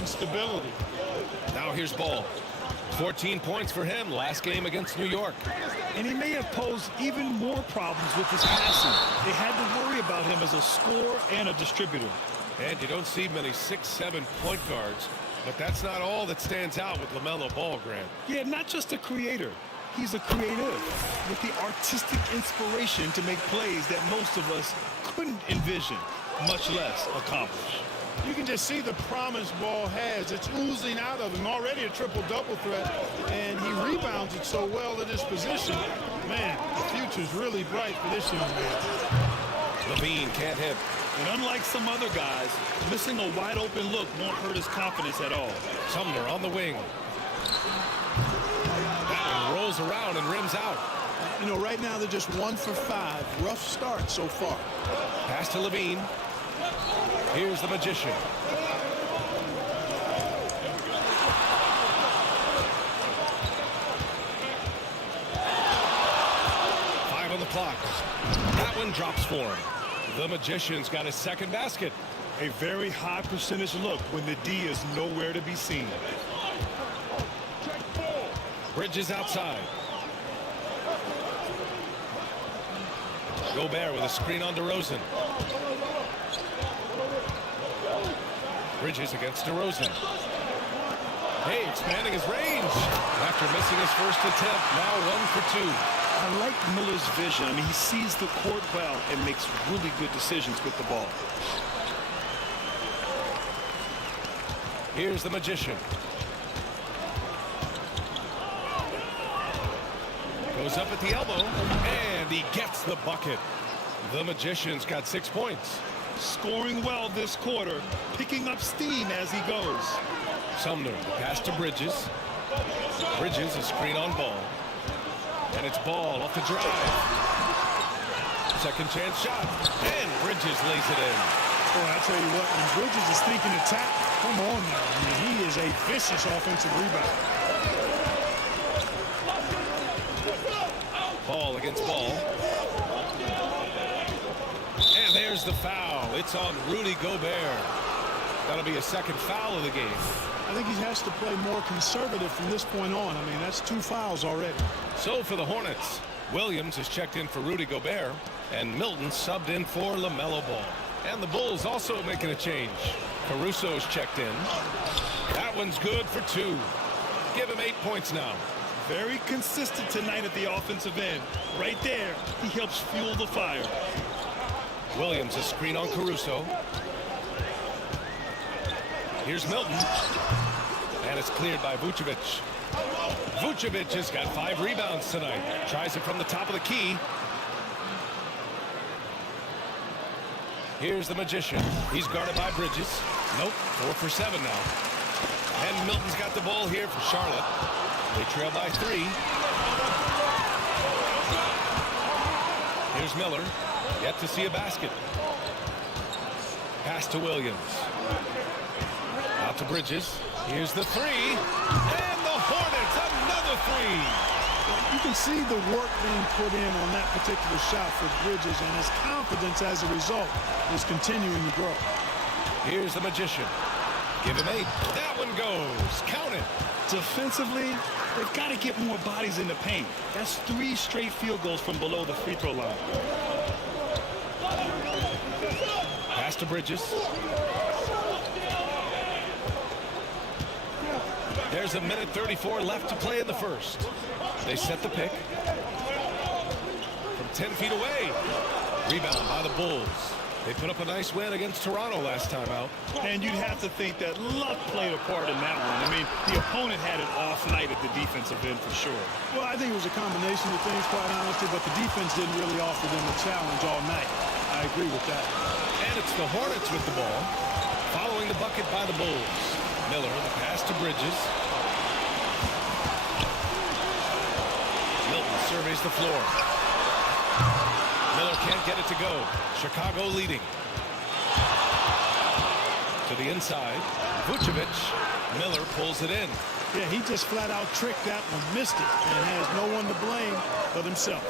instability. Now here's Ball. 14 points for him last game against New York. And he may have posed even more problems with his passing. They had to worry about him as a scorer and a distributor. And you don't see many 6'7" point guards, but that's not all that stands out with LaMelo Ball, Grant. Yeah, not just a creator. He's a creative with the artistic inspiration to make plays that most of us couldn't envision, much less accomplish. You can just see the promise Ball has. It's oozing out of him. Already a triple-double threat, and he rebounds it so well in this position. Man, the future's really bright for this young man. Levine can't hit. And unlike some other guys, missing a wide-open look won't hurt his confidence at all. Sumner on the wing. That one rolls around and rims out. You know, right now they're just 1 for 5. Rough start so far. Pass to Levine. Here's the Magician. Five on the clock. That one drops for him. The Magician's got his second basket. A very high percentage look when the D is nowhere to be seen. Bridges outside. Gobert with a screen on DeRozan. Bridges against DeRozan. Hey, expanding his range. After missing his first attempt, now 1 for 2. I like Miller's vision. I mean, he sees the court well and makes really good decisions with the ball. Here's the Magician. Goes up at the elbow, and he gets the bucket. The Magician's got 6 points. Scoring well this quarter, picking up steam as he goes. Sumner, pass to Bridges. Bridges, a screen on Ball. And it's Ball off the drive. Second chance shot, and Bridges lays it in. Boy, I tell you what, when Bridges is thinking attack, come on now. I mean, he is a vicious offensive rebounder. Ball against Ball. And there's the foul. It's on Rudy Gobert. That'll be a second foul of the game. I think he has to play more conservative from this point on. I mean, that's 2 fouls already. So for the Hornets, Williams is checked in for Rudy Gobert, and Milton subbed in for LaMelo Ball. And the Bulls also making a change. Caruso's checked in. That one's good for 2. Give him 8 points now. Very consistent tonight at the offensive end. Right there, he helps fuel the fire. Williams, a screen on Caruso. Here's Milton. And it's cleared by Vucevic. Vucevic has got 5 rebounds tonight. Tries it from the top of the key. Here's the Magician. He's guarded by Bridges. Nope, 4 for 7 now. And Milton's got the ball here for Charlotte. They trail by 3. Here's Miller. Yet to see a basket. Pass to Williams. Out to Bridges. Here's the 3. And the Hornets, another 3. You can see the work being put in on that particular shot for Bridges, and his confidence as a result is continuing to grow. Here's the Magician. Give him 8. That one goes. Count it. Defensively, they've got to get more bodies in the paint. That's 3 straight field goals from below the free throw line. Pass to Bridges. There's a minute 34 left to play in the first. They set the pick. From 10 feet away. Rebound by the Bulls. They put up a nice win against Toronto last time out. And you'd have to think that luck played a part in that one. I mean, the opponent had an off night at the defensive end for sure. Well, I think it was a combination of things, quite honestly, but the defense didn't really offer them a challenge all night. I agree with that. And it's the Hornets with the ball. Following the bucket by the Bulls. Miller, the pass to Bridges. Milton surveys the floor. Miller can't get it to go. Chicago leading. To the inside. Vucevic. Miller pulls it in. Yeah, he just flat out tricked that one, missed it, and has no one to blame but himself.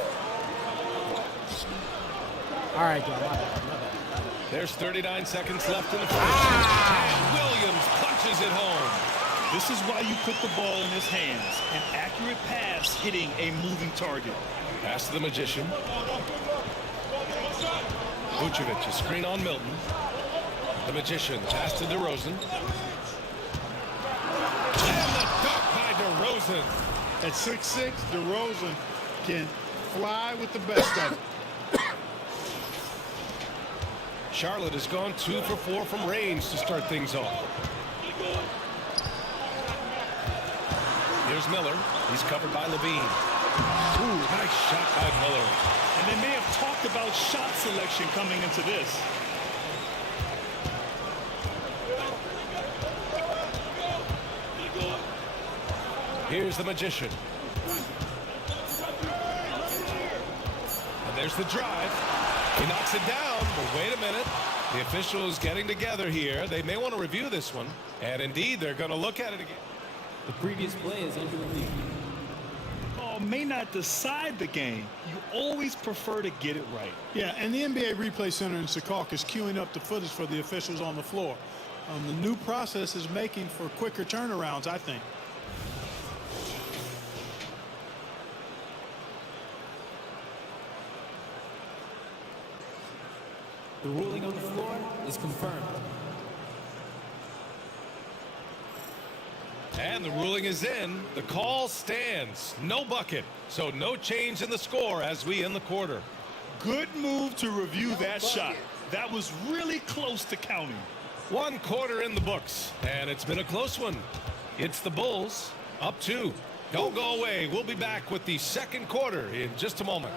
All right, John. My bad. There's 39 seconds left in the first. And Williams punches it home. This is why you put the ball in his hands. An accurate pass hitting a moving target. Pass to the Magician. Vucevic, a screen on Milton. The Magician, pass to DeRozan. And the dunk by DeRozan. At 6'6", DeRozan can fly with the best of it. Charlotte has gone 2 for 4 from range to start things off. Here's Miller. He's covered by Levine. Ooh, nice shot by Miller. And they may have talked about shot selection coming into this. Here's the Magician. And there's the drive. He knocks it down, but wait a minute. The officials getting together here. They may want to review this one. And indeed, they're going to look at it again. The previous play is under review. Oh, may not decide the game. You always prefer to get it right. Yeah, and the NBA Replay Center in Secaucus is queuing up the footage for the officials on the floor. The new process is making for quicker turnarounds, I think. The ruling on the floor is confirmed. And the ruling is in. The call stands. No bucket. So no change in the score as we end the quarter. Good move to review that shot. That was really close to counting. 1 quarter in the books, and it's been a close one. It's the Bulls up 2. Don't go away. We'll be back with the second quarter in just a moment.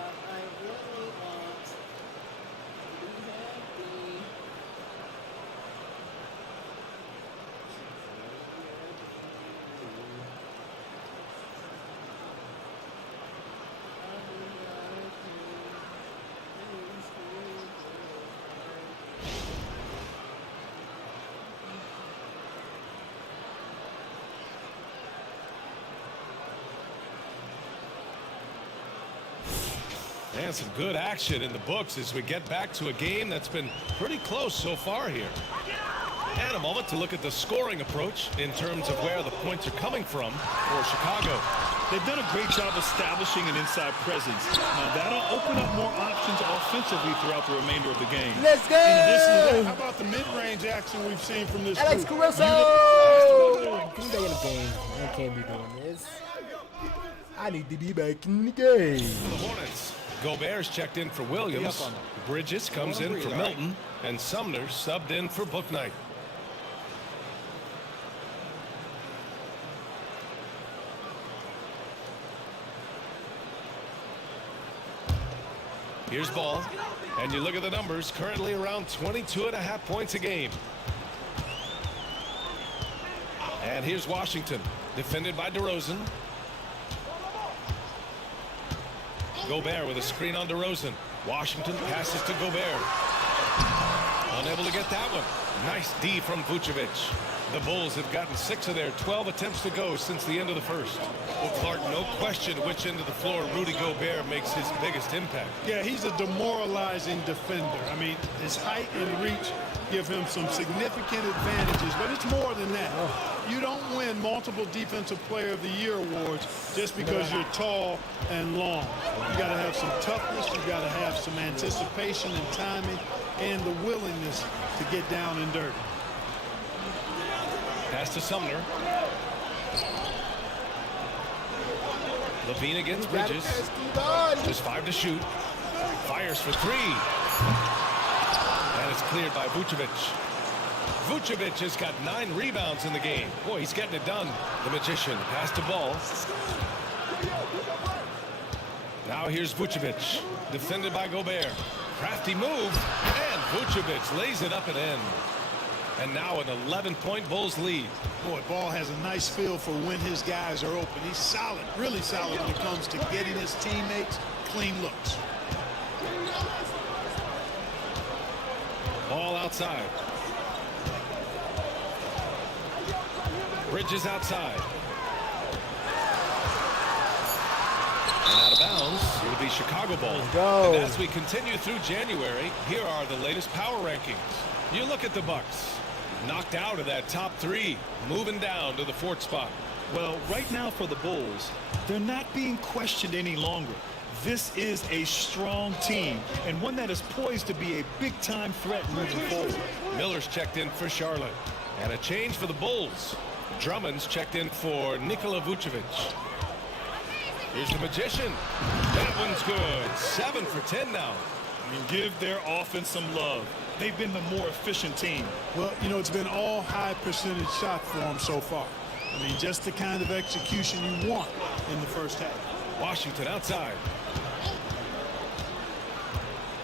And some good action in the books as we get back to a game that's been pretty close so far here. And a moment to look at the scoring approach in terms of where the points are coming from for Chicago. They've done a great job establishing an inside presence. Now that'll open up more options offensively throughout the remainder of the game. Let's go! In addition to that, how about the mid-range action we've seen from this Alex group? Caruso! Can you stay in the game? I can't be doing this. I need to be back in the game. The Hornets. Gobert's checked in for Williams. Bridges comes in for Milton. And Sumner subbed in for Bouknight. Here's Ball. And you look at the numbers, currently around 22.5 points a game. And here's Washington, defended by DeRozan. Gobert with a screen on DeRozan. Washington passes to Gobert. Unable to get that one. Nice D from Vucevic. The Bulls have gotten 6 of their 12 attempts to go since the end of the first. Well, Clark, no question which end of the floor Rudy Gobert makes his biggest impact. Yeah, he's a demoralizing defender. I mean, his height and reach give him some significant advantages, but it's more than that. You don't win multiple Defensive Player of the Year awards just because you're tall and long. You got to have some toughness, you got to have some anticipation and timing, and the willingness to get down and dirty. Pass to Sumner. Levine against Bridges. Just 5 to shoot. Fires for 3. And it's cleared by Vucevic. Vucevic has got 9 rebounds in the game. Boy, he's getting it done. The Magician pass to Ball. Now here's Vucevic, defended by Gobert. Crafty move, and Vucevic lays it up and in. And now an 11-point Bulls lead. Boy, Ball has a nice feel for when his guys are open. He's solid, really solid when it comes to getting his teammates clean looks. Ball outside. Bridges outside. And out of bounds, it will be Chicago ball. Go. And as we continue through January, here are the latest power rankings. You look at the Bucks. Knocked out of that top 3, moving down to the 4th spot. Well, right now for the Bulls, they're not being questioned any longer. This is a strong team and one that is poised to be a big-time threat moving forward. Miller's checked in for Charlotte. And a change for the Bulls. Drummond's checked in for Nikola Vucevic. Here's the Magician. That one's good. 7 for 10 now. I mean, give their offense some love. They've been the more efficient team. Well, you know, it's been all high percentage shots for them so far. I mean, just the kind of execution you want in the first half. Washington outside.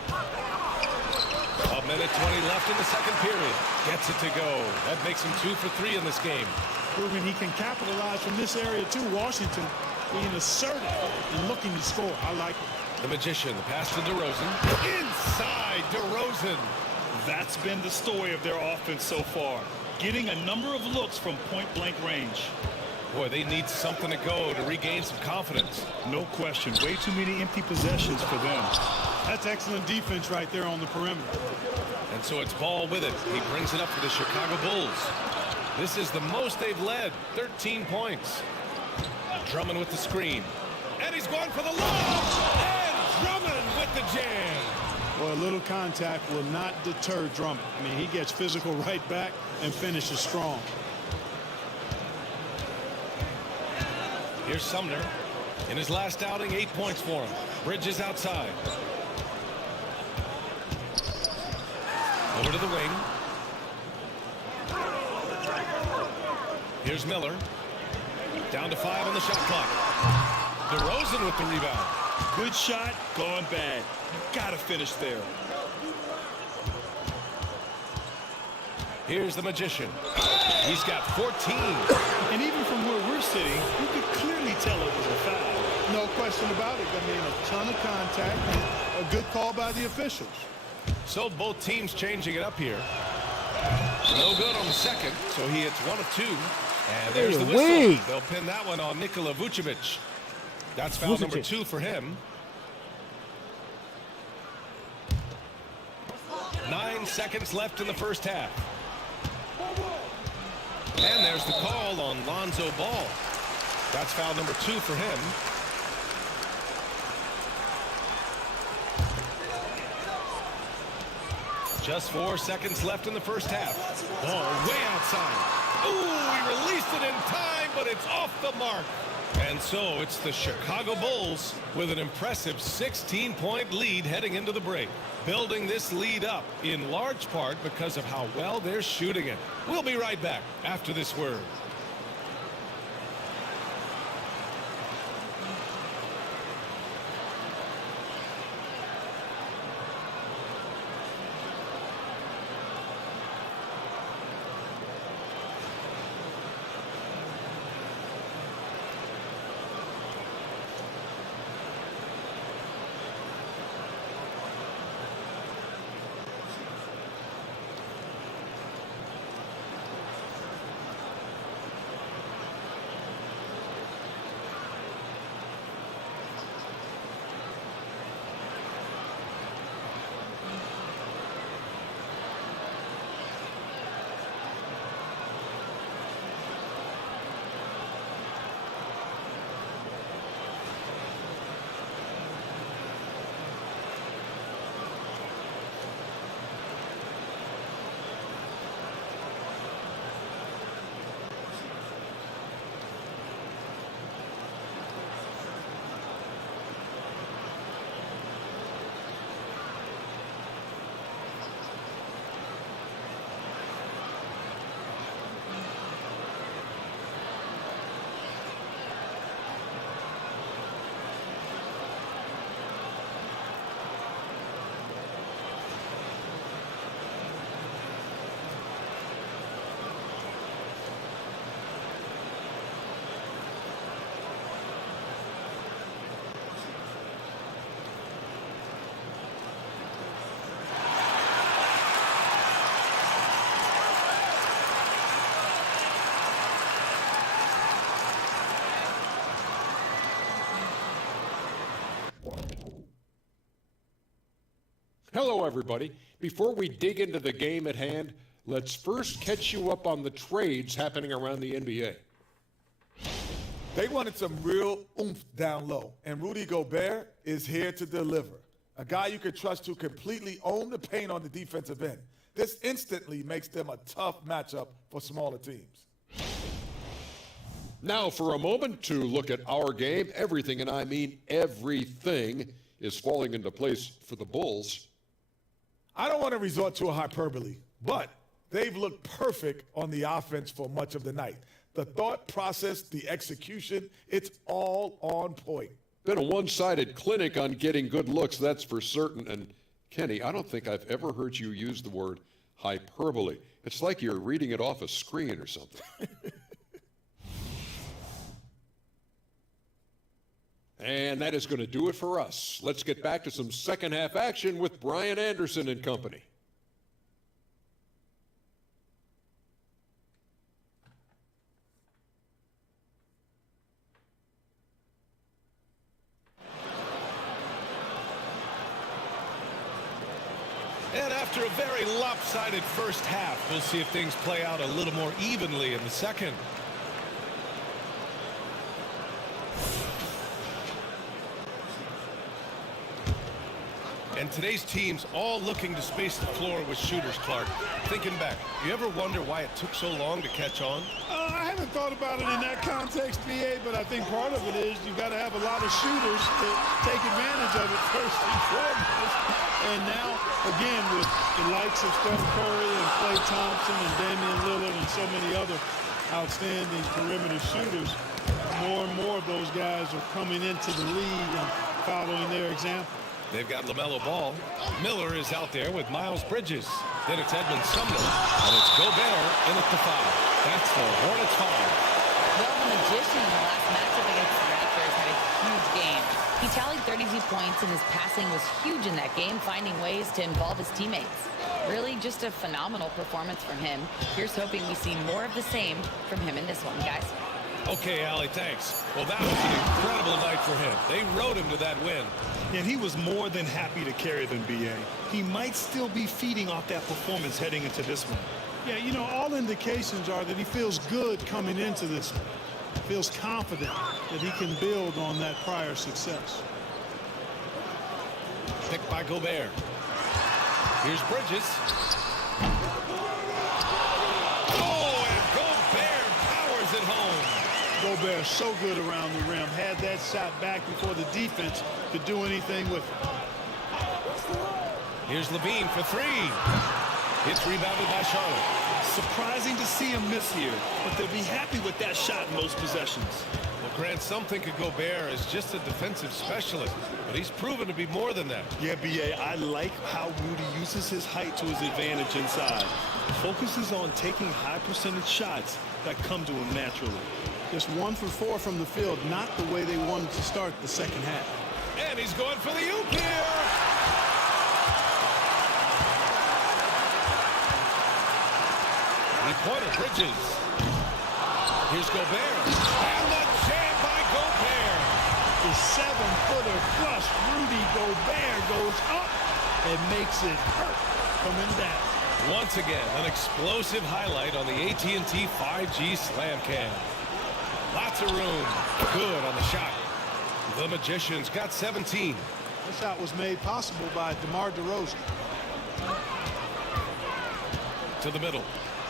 A minute 20 left in the second period. Gets it to go. That makes him 2 for 3 in this game. Proving he can capitalize from this area too. Washington being assertive and looking to score. I like it. The Magician, the pass to DeRozan. Inside DeRozan. That's been the story of their offense so far. Getting a number of looks from point-blank range. Boy, they need something to go to regain some confidence. No question. Way too many empty possessions for them. That's excellent defense right there on the perimeter. And so it's Ball with it. He brings it up for the Chicago Bulls. This is the most they've led, 13 points. Drummond with the screen. And he's going for the lob! And Drummond with the jam! Well, a little contact will not deter Drummond. I mean, he gets physical right back and finishes strong. Here's Sumner. In his last outing, 8 points for him. Bridges outside. Over to the wing. Here's Miller. Down to 5 on the shot clock. DeRozan with the rebound. Good shot, gone bad. You gotta finish there. Here's the Magician. He's got 14. And even from where we're sitting, you could clearly tell it was a foul. No question about it. I mean, a ton of contact and a good call by the officials. So both teams changing it up here. No good on the second, so he hits 1 of 2. And there's the whistle. They'll pin that one on Nikola Vucevic. That's foul number 2 for him. 9 seconds left in the first half. And there's the call on Lonzo Ball. That's foul number 2 for him. Just 4 seconds left in the first half. Ball way outside. Ooh, he released it in time, but it's off the mark. And so it's the Chicago Bulls with an impressive 16-point lead heading into the break. Building this lead up in large part because of how well they're shooting it. We'll be right back after this word. Hello, everybody. Before we dig into the game at hand, let's first catch you up on the trades happening around the NBA. They wanted some real oomph down low, and Rudy Gobert is here to deliver. A guy you can trust to completely own the paint on the defensive end. This instantly makes them a tough matchup for smaller teams. Now, for a moment, to look at our game, everything, and I mean everything, is falling into place for the Bulls. I don't want to resort to a hyperbole, but they've looked perfect on the offense for much of the night. The thought process, the execution, it's all on point. Been a one-sided clinic on getting good looks, that's for certain. And Kenny, I don't think I've ever heard you use the word hyperbole. It's like you're reading it off a screen or something. And that is going to do it for us. Let's get back to some second half action with Brian Anderson and company. And after a very lopsided first half, we'll see if things play out a little more evenly in the second. And today's teams all looking to space the floor with shooters, Clark. Thinking back, you ever wonder why it took so long to catch on? I haven't thought about it in that context, BA, but I think part of it is you've got to have a lot of shooters to take advantage of it first and foremost. And now, again, with the likes of Steph Curry and Klay Thompson and Damian Lillard and so many other outstanding perimeter shooters, more and more of those guys are coming into the league and following their example. They've got LaMelo Ball. Miller is out there with Miles Bridges. Then it's Edmund Sumner, and it's Gobert in at the foul. That's the Hornets foul. Well, the Magician in the last matchup against the Raptors had a huge game. He tallied 32 points, and his passing was huge in that game, finding ways to involve his teammates. Really just a phenomenal performance from him. Here's hoping we see more of the same from him in this one, guys. Okay, Allie, thanks. Well, that was an incredible night for him. They rode him to that win. And he was more than happy to carry them, BA. He might still be feeding off that performance heading into this one. Yeah, you know, all indications are that he feels good coming into this one. Feels confident that he can build on that prior success. Picked by Gobert. Here's Bridges. Oh, and Gobert powers it home. Gobert so good around the rim. Had that shot back before the defense could do anything with it. Here's Levine for three. It's rebounded by Charlotte. Surprising to see him miss here, but they'll be happy with that shot in most possessions. Well, Grant, some think of Gobert as just a defensive specialist, but he's proven to be more than that. Yeah, BA, I like how Rudy uses his height to his advantage inside. Focuses on taking high percentage shots that come to him naturally. Just 1 for 4 from the field, not the way they wanted to start the second half. And he's going for the oop here. Three-pointer, Bridges. Here's Gobert. And the jam by Gobert. The 7-footer plus Rudy Gobert goes up and makes it hurt coming down. Once again, an explosive highlight on the AT&T 5G Slam Cam. Lots of room. Good on the shot. The Magicians got 17. This shot was made possible by DeMar DeRozan. To the middle.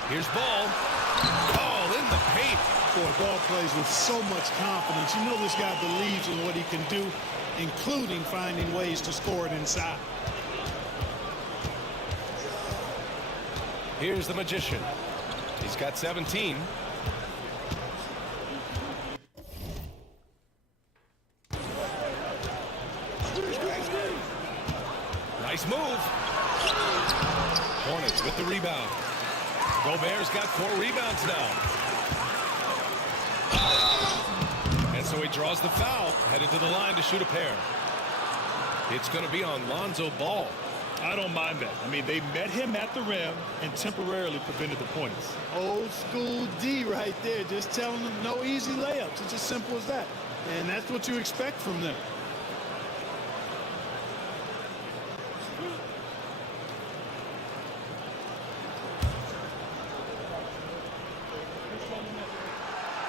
Here's Ball. Ball in the paint. Boy, Ball plays with so much confidence. You know this guy believes in what he can do, including finding ways to score it inside. Here's the Magician. He's got 17. Nice move. Hornets with the rebound. Gobert's got 4 rebounds now. And so he draws the foul, headed to the line to shoot a pair. It's going to be on Lonzo Ball. I don't mind that. I mean, they met him at the rim and temporarily prevented the points. Old school D right there, just telling them no easy layups. It's as simple as that. And that's what you expect from them.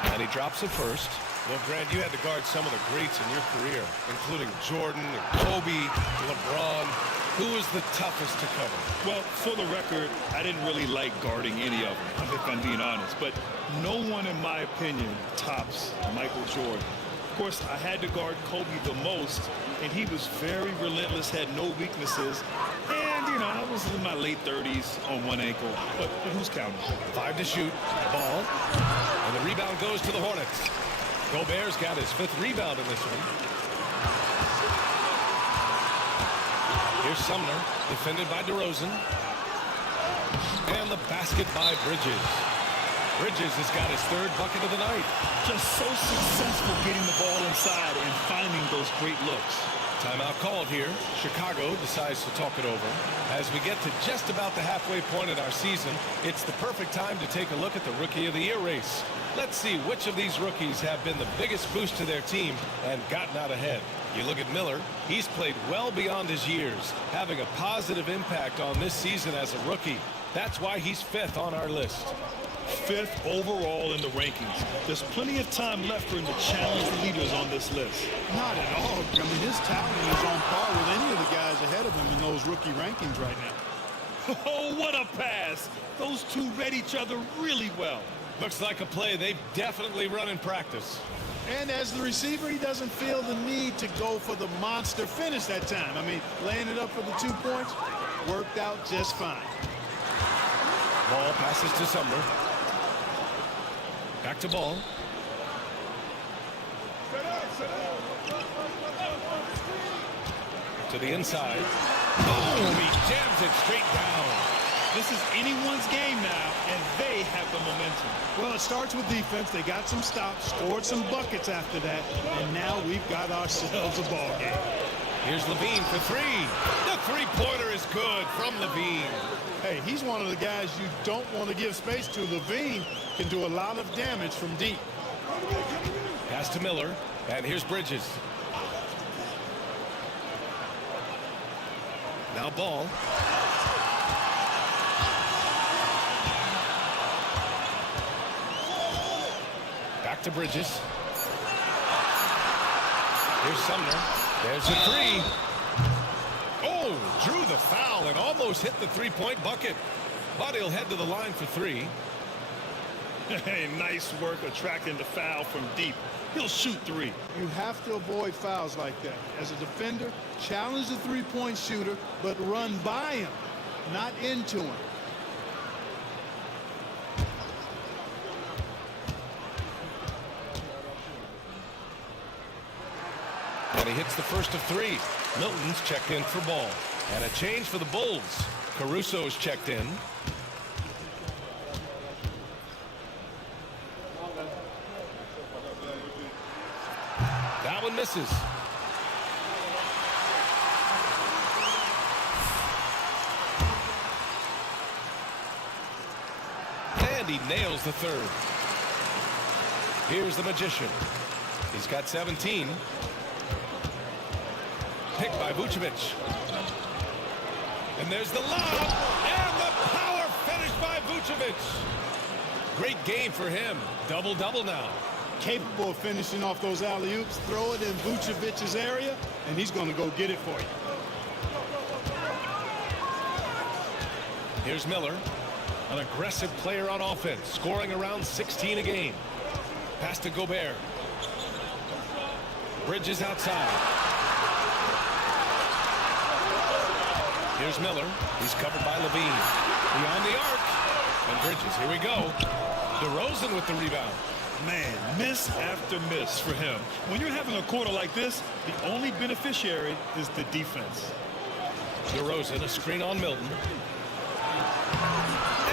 And he drops it first. Well, Grant, you had to guard some of the greats in your career, including Jordan, Kobe, LeBron. Who was the toughest to cover? Well, for the record, I didn't really like guarding any of them, if I'm being honest. But no one, in my opinion, tops Michael Jordan. Of course, I had to guard Kobe the most, and he was very relentless, had no weaknesses. And, you know, I was in my late 30s on one ankle, but who's counting? 5 to shoot. Ball. And the rebound goes to the Hornets. Gobert's got his 5th rebound in this one. Here's Sumner, defended by DeRozan. And the basket by Bridges. Bridges has got his 3rd bucket of the night. Just so successful getting the ball inside and finding those great looks. Timeout called here. Chicago decides to talk it over. As we get to just about the halfway point in our season, it's the perfect time to take a look at the Rookie of the Year race. Let's see which of these rookies have been the biggest boost to their team and gotten out ahead. You look at Miller, he's played well beyond his years, having a positive impact on this season as a rookie. That's why he's 5th on our list. 5th overall in the rankings. There's plenty of time left for him to challenge the leaders on this list. Not at all. I mean, his talent is on par with any of the guys ahead of him in those rookie rankings right now. Oh, what a pass. Those two read each other really well. Looks like a play they've definitely run in practice. And as the receiver, he doesn't feel the need to go for the monster finish that time. I mean, laying it up for the 2 points worked out just fine. Ball passes to Sumner. Back to Ball. To the inside. Boom! He jams it straight down. This is anyone's game now, and they have the momentum. Well, it starts with defense. They got some stops, scored some buckets after that, and now we've got ourselves a ball game. Here's Levine for 3. The 3-pointer is good from Levine. Hey, he's one of the guys you don't want to give space to. Levine can do a lot of damage from deep. Pass to Miller, and here's Bridges. Now Ball. Back to Bridges. Here's Sumner. There's a 3. Oh, drew the foul and almost hit the 3-point bucket. But he'll head to the line for 3. Hey, nice work attracting the foul from deep. He'll shoot 3. You have to avoid fouls like that. As a defender, challenge the 3-point shooter, but run by him, not into him. And he hits the first of 3. Milton's checked in for Ball. And a change for the Bulls. Caruso's checked in. That one misses. And he nails the 3rd. Here's the Magician. He's got 17. Picked by Vucevic. And there's the lob. And the power finish by Vucevic. Great game for him. Double-double now. Capable of finishing off those alley-oops. Throw it in Vucevic's area, and he's going to go get it for you. Here's Miller. An aggressive player on offense. Scoring around 16 a game. Pass to Gobert. Bridges outside. Here's Miller. He's covered by Levine. Beyond the arc. And Bridges, here we go. DeRozan with the rebound. Man, miss after miss for him. When you're having a quarter like this, the only beneficiary is the defense. DeRozan, a screen on Milton.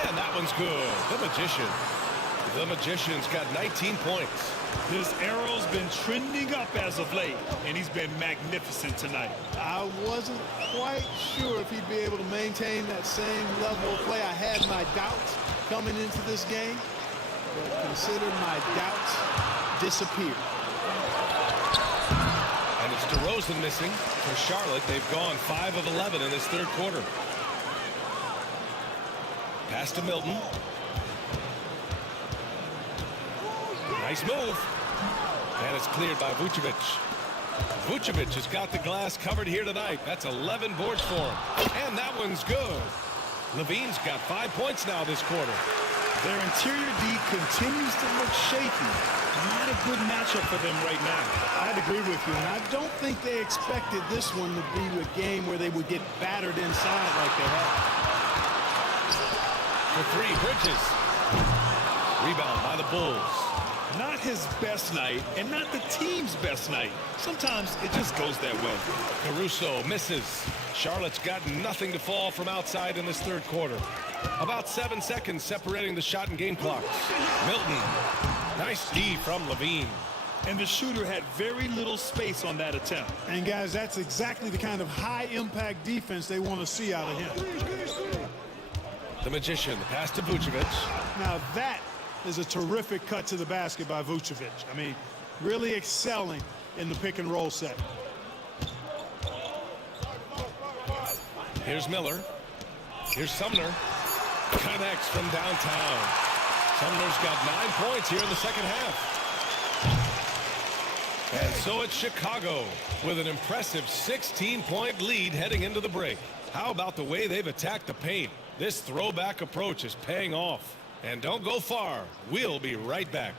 And that one's good. The Magician. The Magician's got 19 points. His arrow's been trending up as of late, and he's been magnificent tonight. I wasn't quite sure if he'd be able to maintain that same level of play. I had my doubts coming into this game, but consider my doubts disappeared. And it's DeRozan missing for Charlotte. They've gone 5 of 11 in this 3rd quarter. Pass to Milton. Nice move. And it's cleared by Vucevic. Vucevic has got the glass covered here tonight. That's 11 boards for him. And that one's good. Levine's got 5 points now this quarter. Their interior D continues to look shaky. Not a good matchup for them right now. I'd agree with you, and I don't think they expected this one to be a game where they would get battered inside like they have. For three, Bridges. Rebound by the Bulls. Not his best night, and not the team's best night. Sometimes it just goes that way. Caruso misses. Charlotte's got nothing to fall from outside in this third quarter. About 7 seconds separating the shot and game clocks. Milton. Nice D from Levine. And the shooter had very little space on that attempt. And guys, that's exactly the kind of high-impact defense they want to see out of him. The Magician, the pass to Vucevic. Now that is a terrific cut to the basket by Vucevic. I mean, really excelling in the pick and roll set. Here's Miller. Here's Sumner. Connects from downtown. Sumner's got 9 points here in the second half. And so it's Chicago with an impressive 16-point lead heading into the break. How about the way they've attacked the paint? This throwback approach is paying off. And don't go far. We'll be right back.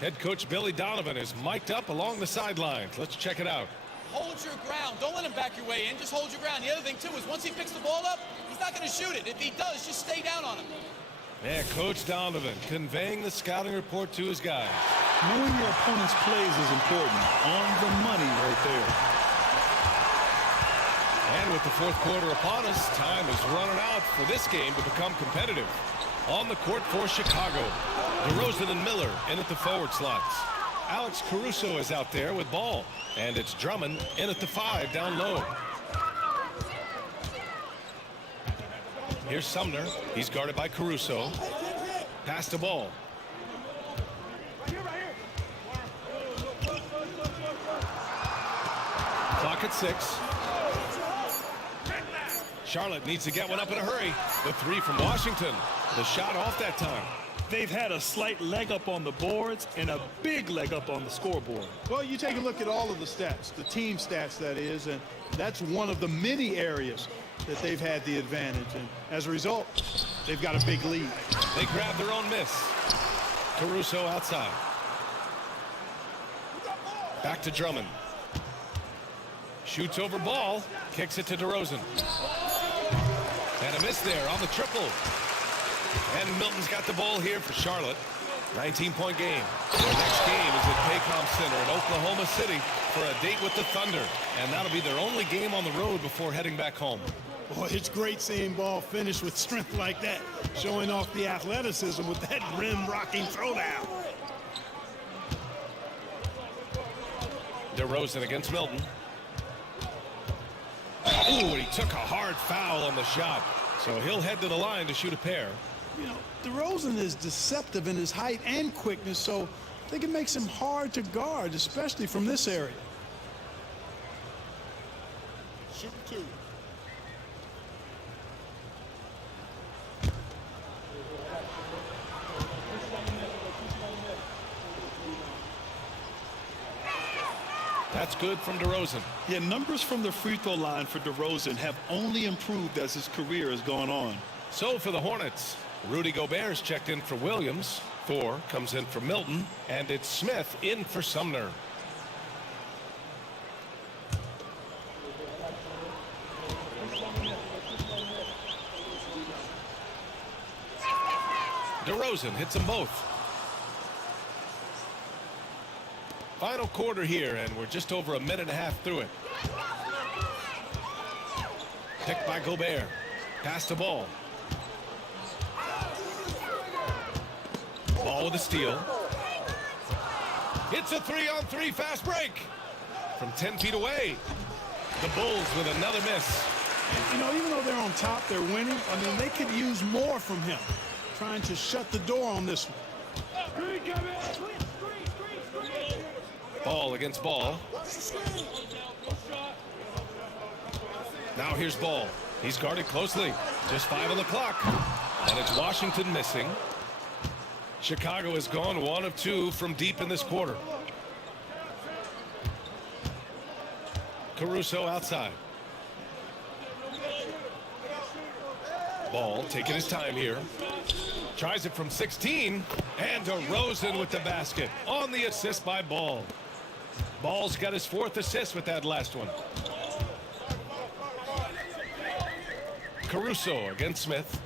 Head coach Billy Donovan is mic'd up along the sidelines. Let's check it out. Hold your ground. Don't let him back your way in. Just hold your ground. The other thing, too, is once he picks the ball up, he's not going to shoot it. If he does, just stay down on him. Yeah, Coach Donovan conveying the scouting report to his guys. Knowing your opponent's plays is important. On the money right there. And with the fourth quarter upon us, time is running out for this game to become competitive. On the court for Chicago, DeRozan and Miller in at the forward slots. Alex Caruso is out there with ball. And it's Drummond in at the 5 down low. Here's Sumner. He's guarded by Caruso. Pass the ball. Clock at 6. Charlotte needs to get one up in a hurry. The 3 from Washington. The shot off that time. They've had a slight leg up on the boards and a big leg up on the scoreboard. Well, you take a look at all of the stats, the team stats that is, and that's one of the many areas that they've had the advantage. And as a result, they've got a big lead. They grab their own miss. Caruso outside. Back to Drummond. Shoots over ball. Kicks it to DeRozan. And a miss there on the triple. And Milton's got the ball here for Charlotte. 19-point game. Their next game is at Paycom Center in Oklahoma City for a date with the Thunder. And that'll be their only game on the road before heading back home. Boy, it's great seeing ball finish with strength like that, showing off the athleticism with that rim-rocking throwdown. DeRozan against Milton. Ooh, and he took a hard foul on the shot. So he'll head to the line to shoot a pair. You know, DeRozan is deceptive in his height and quickness, so I think it makes him hard to guard, especially from this area. Shoot 2. That's good from DeRozan. Yeah, numbers from the free throw line for DeRozan have only improved as his career has gone on. So for the Hornets, Rudy Gobert's checked in for Williams. Thor comes in for Milton. And it's Smith in for Sumner. DeRozan hits them both. Final quarter here, and we're just over a minute and a half through it. Picked by Gobert. Pass the ball. Ball with a steal. It's a 3-on-3 fast break from 10 feet away. The Bulls with another miss. You know, even though they're on top, they're winning. I mean, they could use more from him. Trying to shut the door on this one. Ball against Ball. Now here's Ball. He's guarded closely. Just 5 on the clock. And it's Washington missing. Chicago has gone 1 of 2 from deep in this quarter. Caruso outside. Ball taking his time here. Tries it from 16. And DeRozan with the basket. On the assist by Ball. Ball's got his 4th assist with that last one. Caruso against Smith.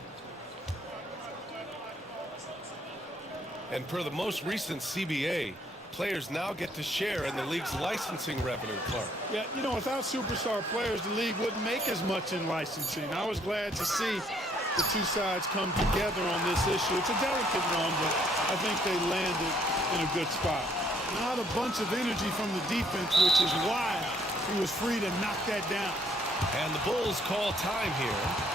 And per the most recent CBA, players now get to share in the league's licensing revenue, Clark. Yeah, you know, without superstar players, the league wouldn't make as much in licensing. I was glad to see the two sides come together on this issue. It's a delicate one, but I think they landed in a good spot. Not a bunch of energy from the defense, which is why he was free to knock that down. And the Bulls call time here.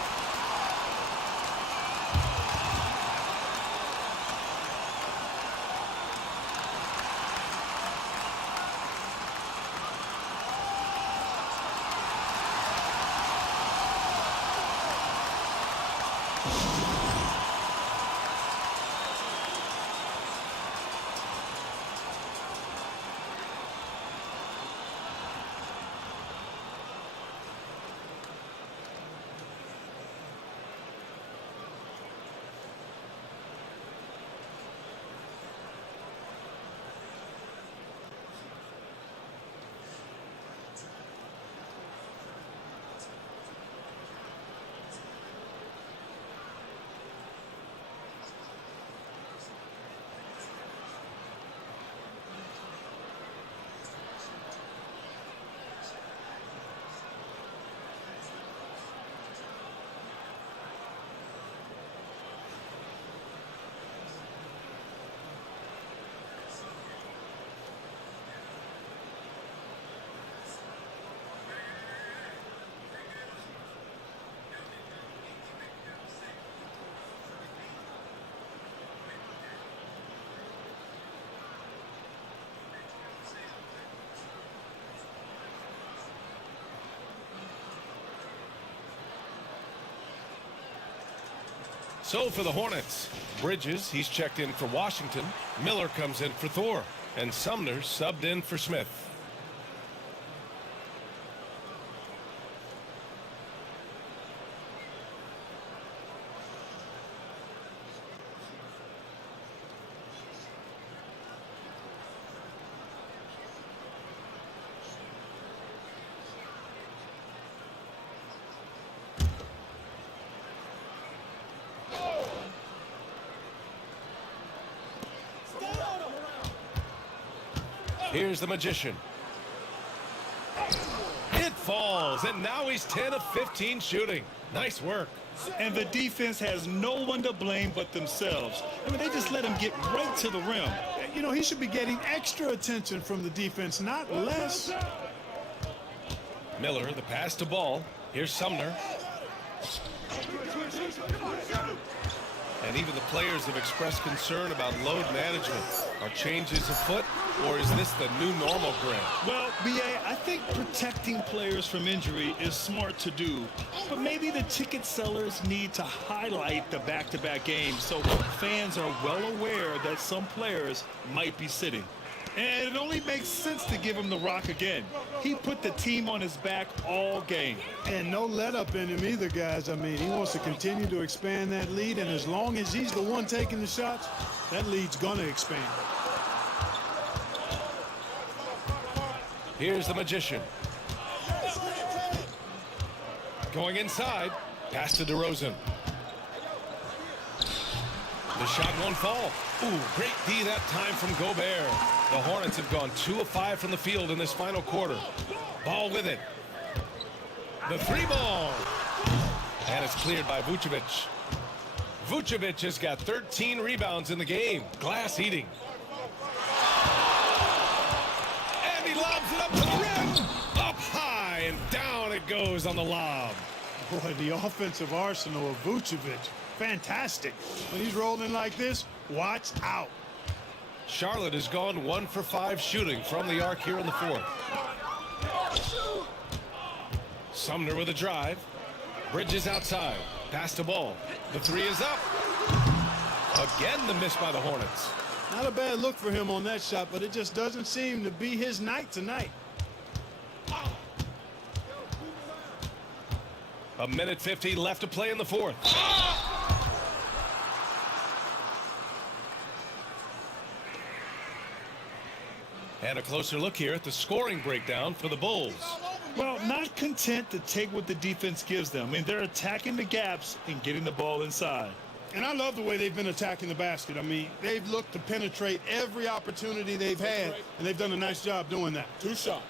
So for the Hornets, Bridges, he's checked in for Washington. Miller comes in for Thor. And Sumner subbed in for Smith. Here's the Magician. It falls, and now he's 10 of 15 shooting. Nice work. And the defense has no one to blame but themselves. I mean, they just let him get right to the rim. You know, he should be getting extra attention from the defense, not less. Miller, the pass to Ball. Here's Sumner. And even the players have expressed concern about load management. Are changes afoot, or is this the new normal, Grant? Well, B.A., I think protecting players from injury is smart to do. But maybe the ticket sellers need to highlight the back-to-back games so fans are well aware that some players might be sitting. And it only makes sense to give him the rock again. He put the team on his back all game. And no let up in him either, guys. I mean, he wants to continue to expand that lead, and as long as he's the one taking the shots, that lead's going to expand. Here's the Magician. Going inside. Pass to DeRozan. The shot won't fall. Ooh, great D that time from Gobert. The Hornets have gone 2 of 5 from the field in this final quarter. Ball with it. The 3-ball. And it's cleared by Vucevic. Vucevic has got 13 rebounds in the game. Glass eating. And he lobs it up to the rim. Up high and down goes on the lob. Boy, the offensive arsenal of Vucevic, fantastic. When he's rolling like this, watch out. Charlotte has gone 1 for 5 shooting from the arc here in the fourth. Sumner with a drive. Bridges outside. Pass the ball. The three is up. Again, the miss by the Hornets. Not a bad look for him on that shot, but it just doesn't seem to be his night tonight. A minute 50 left to play in the fourth. And a closer look here at the scoring breakdown for the Bulls. Well, not content to take what the defense gives them. I mean, they're attacking the gaps and getting the ball inside. And I love the way they've been attacking the basket. I mean, they've looked to penetrate every opportunity they've had, and they've done a nice job doing that. 2 shots.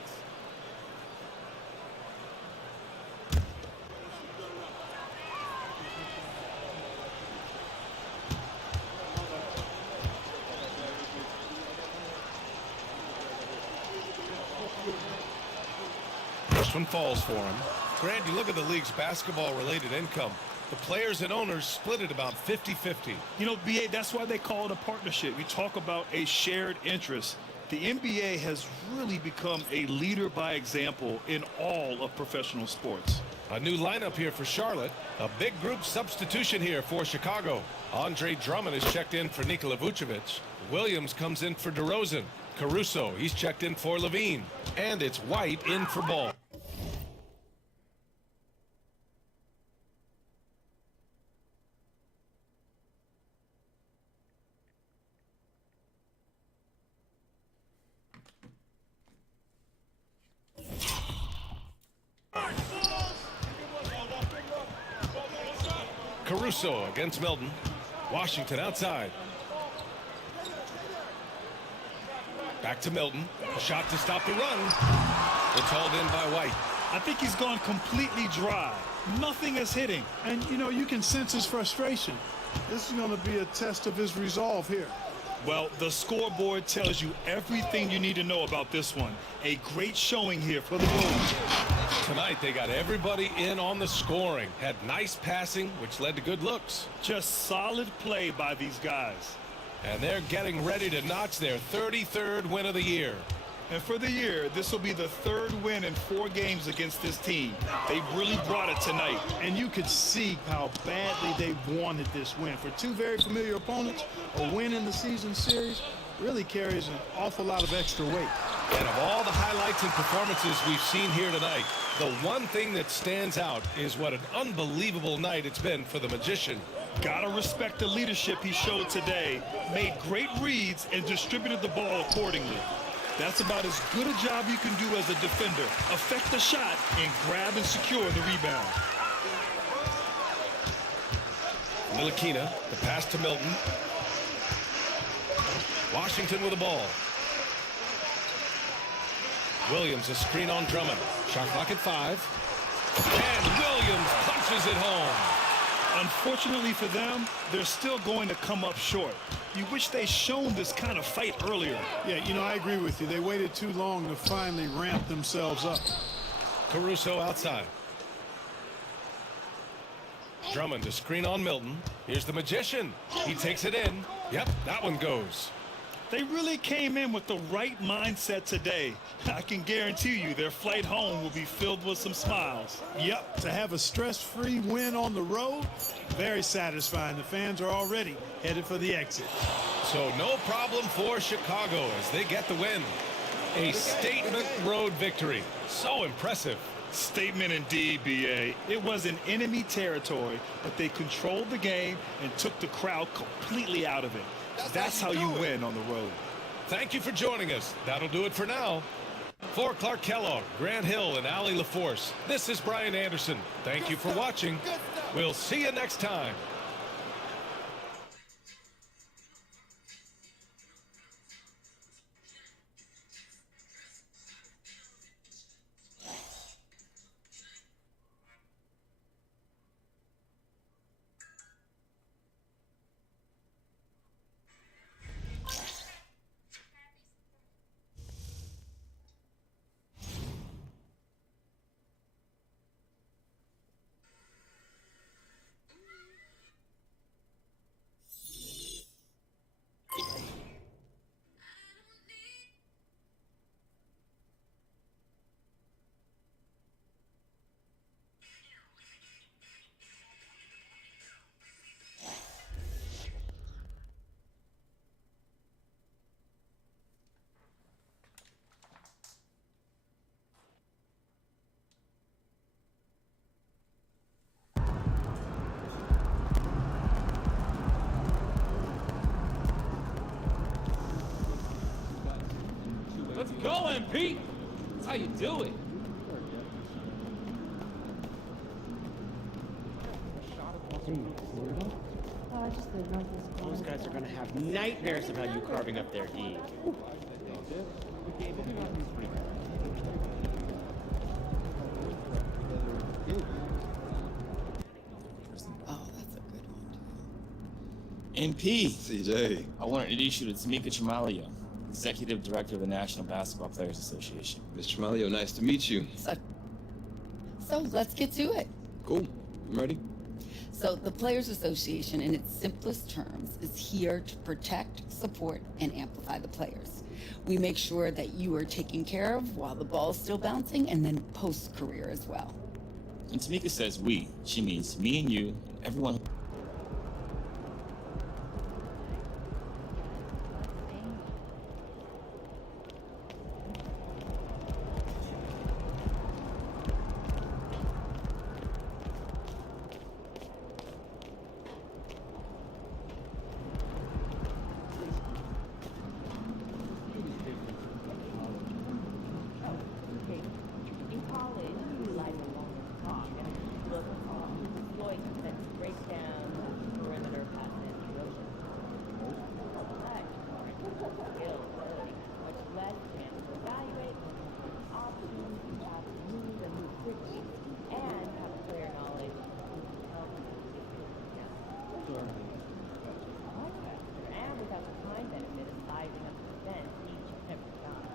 First one falls for him. Grant, you look at the league's basketball-related income. The players and owners split it about 50-50. You know, BA, that's why they call it a partnership. We talk about a shared interest. The NBA has really become a leader by example in all of professional sports. A new lineup here for Charlotte. A big group substitution here for Chicago. Andre Drummond is checked in for Nikola Vucevic. Williams comes in for DeRozan. Caruso, he's checked in for Levine. And it's White in for Ball. Caruso against Milton. Washington outside. Back to Milton. A shot to stop the run. It's hauled in by White. I think he's gone completely dry. Nothing is hitting. And, you know, you can sense his frustration. This is going to be a test of his resolve here. Well, the scoreboard tells you everything you need to know about this one. A great showing here for the Bulls. Tonight, they got everybody in on the scoring. Had nice passing, which led to good looks. Just solid play by these guys. And they're getting ready to notch their 33rd win of the year. And for the year, this will be the 3rd win in 4 games against this team. They really brought it tonight. And you could see how badly they wanted this win. For 2 very familiar opponents, a win in the season series really carries an awful lot of extra weight. And of all the highlights and performances we've seen here tonight, the one thing that stands out is what an unbelievable night it's been for the Magician. Gotta respect the leadership he showed today. Made great reads and distributed the ball accordingly. That's about as good a job you can do as a defender. Affect the shot and grab and secure the rebound. Ntilikina, the pass to Milton. Washington with the ball. Williams, a screen on Drummond. Shot clock at 5. And Williams punches it home. Unfortunately for them, they're still going to come up short. You wish they shown this kind of fight earlier. Yeah, you know, I agree with you. They waited too long to finally ramp themselves up. Caruso outside. Drummond, a screen on Milton. Here's the Magician. He takes it in. Yep, that one goes. They really came in with the right mindset today. I can guarantee you their flight home will be filled with some smiles. Yep, to have a stress-free win on the road, very satisfying. The fans are already headed for the exit. So no problem for Chicago as they get the win. A statement road victory. So impressive. Statement indeed, BA. It was in enemy territory, but they controlled the game and took the crowd completely out of it. That's how you win on the road. Thank you for joining us. That'll do it for now. For Clark Kellogg, Grant Hill, and Allie LaForce, this is Brian Anderson. Thank you for watching. We'll see you next time. go, MP. That's how you do it. Those guys are going to have nightmares about you carving up their D. Oh, that's a good one. MP. CJ. I want to introduce you to Tamika Tremalio, Executive Director of the National Basketball Players Association. Ms. Tremalio, nice to meet you. So let's get to it. Cool. You ready? So the Players Association, in its simplest terms, is here to protect, support, and amplify the players. We make sure that you are taken care of while the ball's still bouncing, and then post-career as well. When Tamika says we, she means me and you, and everyone. In college, we like a longer talk and look exploit that breakdown perimeter pass integration. But skill ability, much less chance to evaluate options, have to move and move quickly, and have player knowledge. And without the time benefit of sizing up the event each and every time.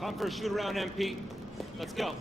Time for a shoot around, MP. Let's go.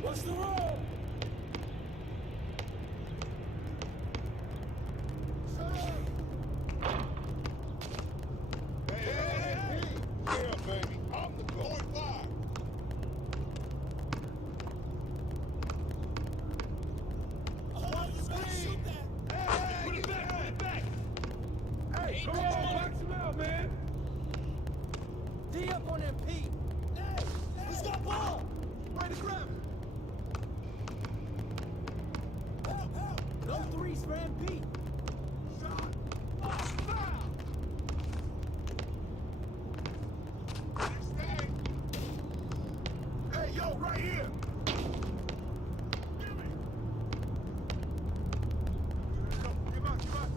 What's the roll? Yeah, baby. I'm the point five. Put it back. Hey, come on, box him out, man. D up on that P. Hey, who's got ball? Way to grab it. Help, help. No threes for MP. Shot. Oh, foul. Next day. Hey, yo, right here. Give me. Go, give up, give up.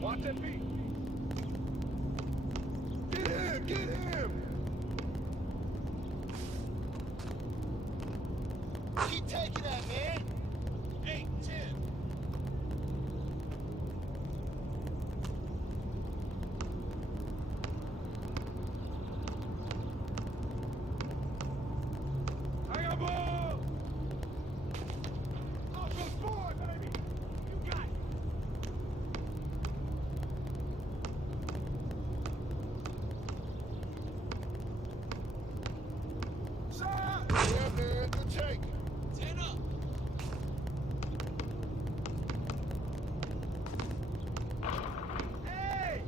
Watch that beat. Get him, get him. Keep taking that, man. 8, 10. I got ball. Off the board, baby. You got it. Yeah, man, good take. 10 up. Hey!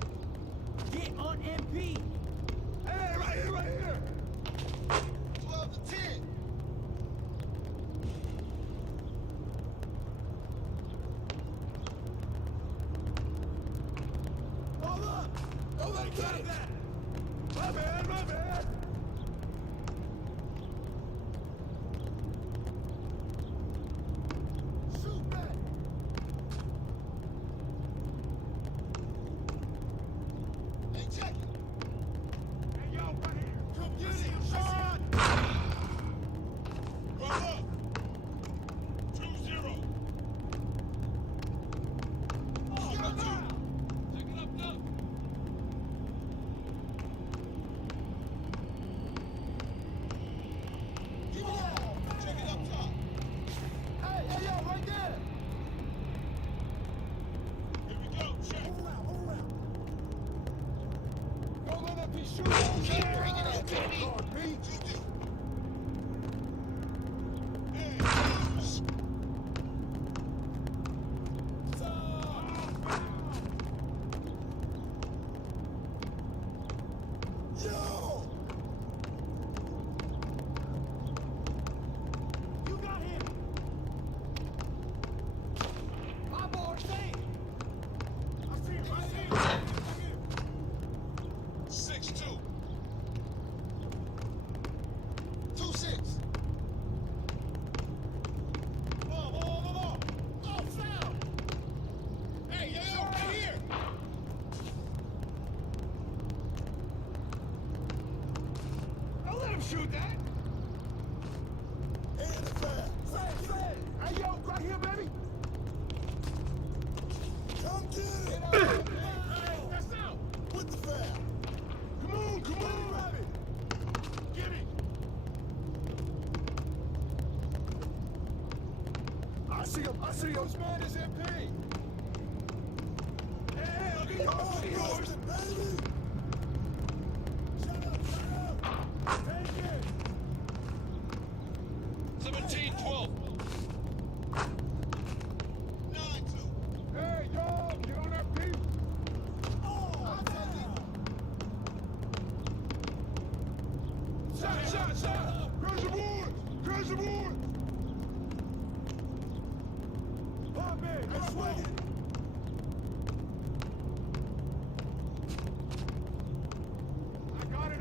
Get on MP. Hey, right here, right here. 12 to 10. Hold up. Don't let him get that. My bad, my bad. Shoot that! And the flag! Flag! Hey, yo, right here, baby! Come get it! Hey, that's out! With the flag! Come on, baby! Get it! I see him! This man is MP! Hey, look at yours! Baby! 17-12. 9-2. Hey, yo, get on that beat. I'll take it. Shot. Crash the board. Pop it. Let's swing it. I got it.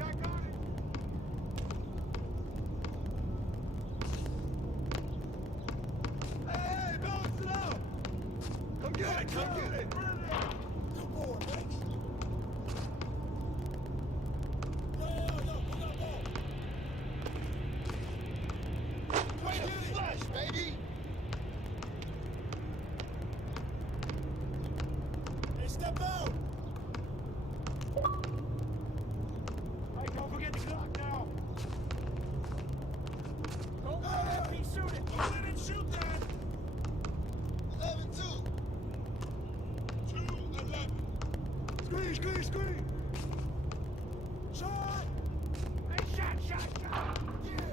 Come get it! Come on, baby! Yo, we got ball! Wait a flash, baby! Hey, step out! Hey, don't forget the clock now! Don't let MP shoot it! Don't let him shoot that! 11-2! Screen! Shot! Hey, shot! Yeah,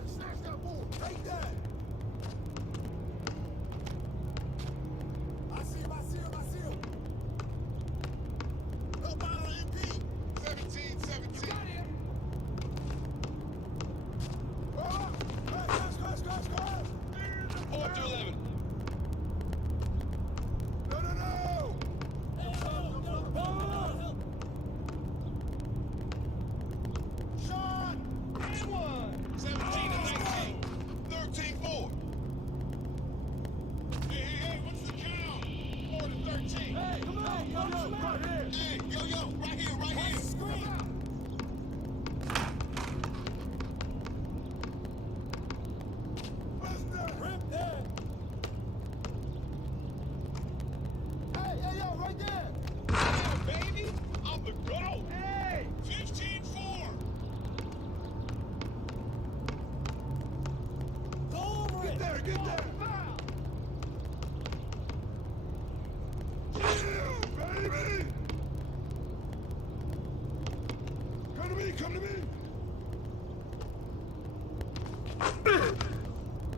Come to me!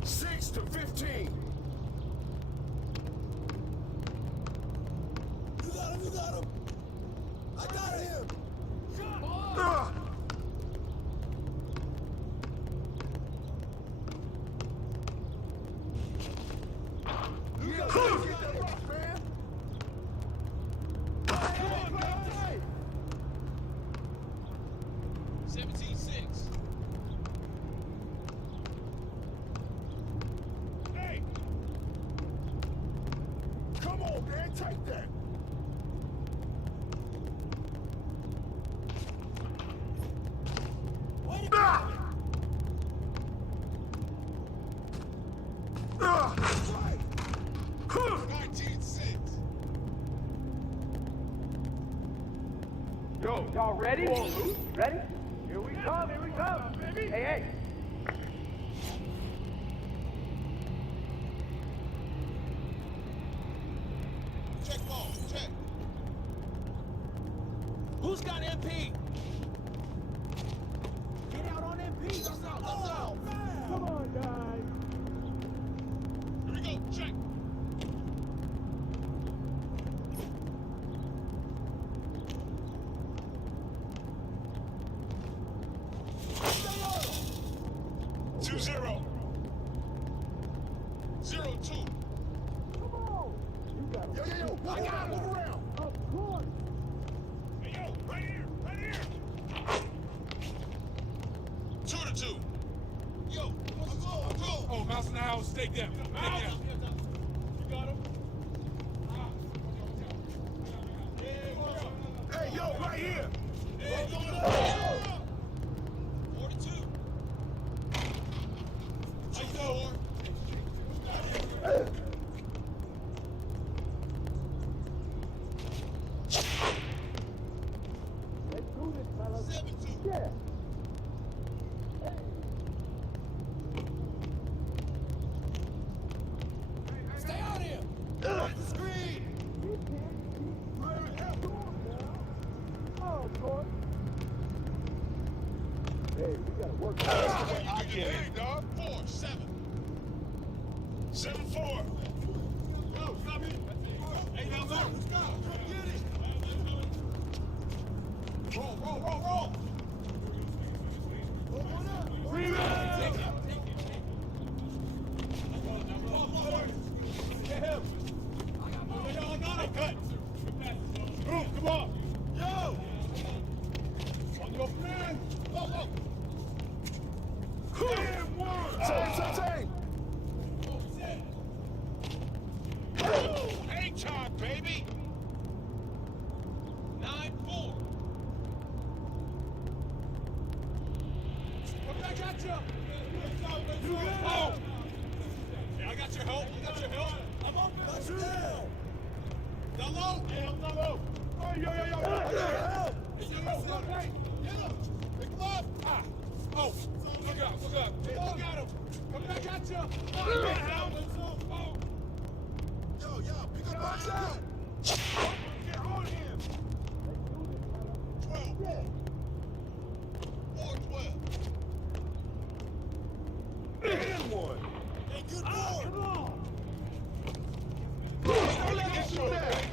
6 to 15! You got him, you got him! I got him! You gotta get that box, man! Come on, guys! 17-6. Hey! Come on, man, take that! Right. 19-6. Yo, y'all ready? Ready? Here we come, baby. Hey. Check ball, check. Who's got MP? Get out on MP. Let's go. Come on, guys. Here we go, check. Two 0. 0-2. Come on. You got him. Yo, I got him. Move around. Of course. Hey, yo, right here. 2-2. Yo, let's go. Oh, mouse in the house. Take them. You got him. Hey, yo, right here. 42. Let's do this, fellas. 7-2. Yeah. Stay out here. The screen. Oh, boy. Hey, we gotta work. Hey, dog. 4-7. 7-4. Yo, stop me. Hey, now, let's go. Come get it. Roll. Rebound. Get him. Cut. Come on. Yo. On your man. Same. Hang time, baby. 9-4. I got you. Oh. Yeah, I got your help. I'm on touchdown. Down low. Hey, I'm down low. Oh, yo. I got your help. Hey, get him. Pick him up. Ah. Oh, look up. Hey, look at him. Come back at you. Oh, yo, pick up box out. Get on him. 12. 4-12. And one. Hey, good boy. Come on. Don't let him shoot that.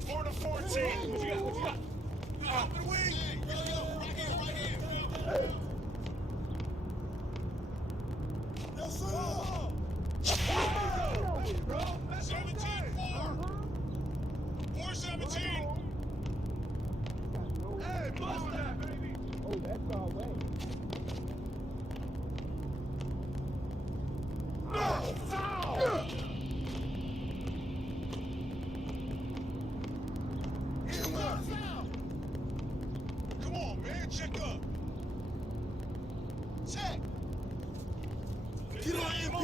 4-14. What you got? Open wing. Right here. Yes, sir. 17-4. 4-17. Hey, bust that, baby. Oh, that's our way. Foul! Come on, man, check up. Check. Get on MP.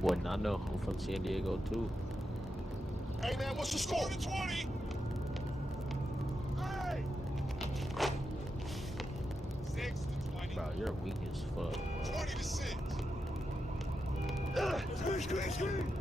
Boy, Nano, I'm from San Diego too. Hey man, what's the score? 20. Hey! Bro, you're weak as fuck. 20 to 6. Screen.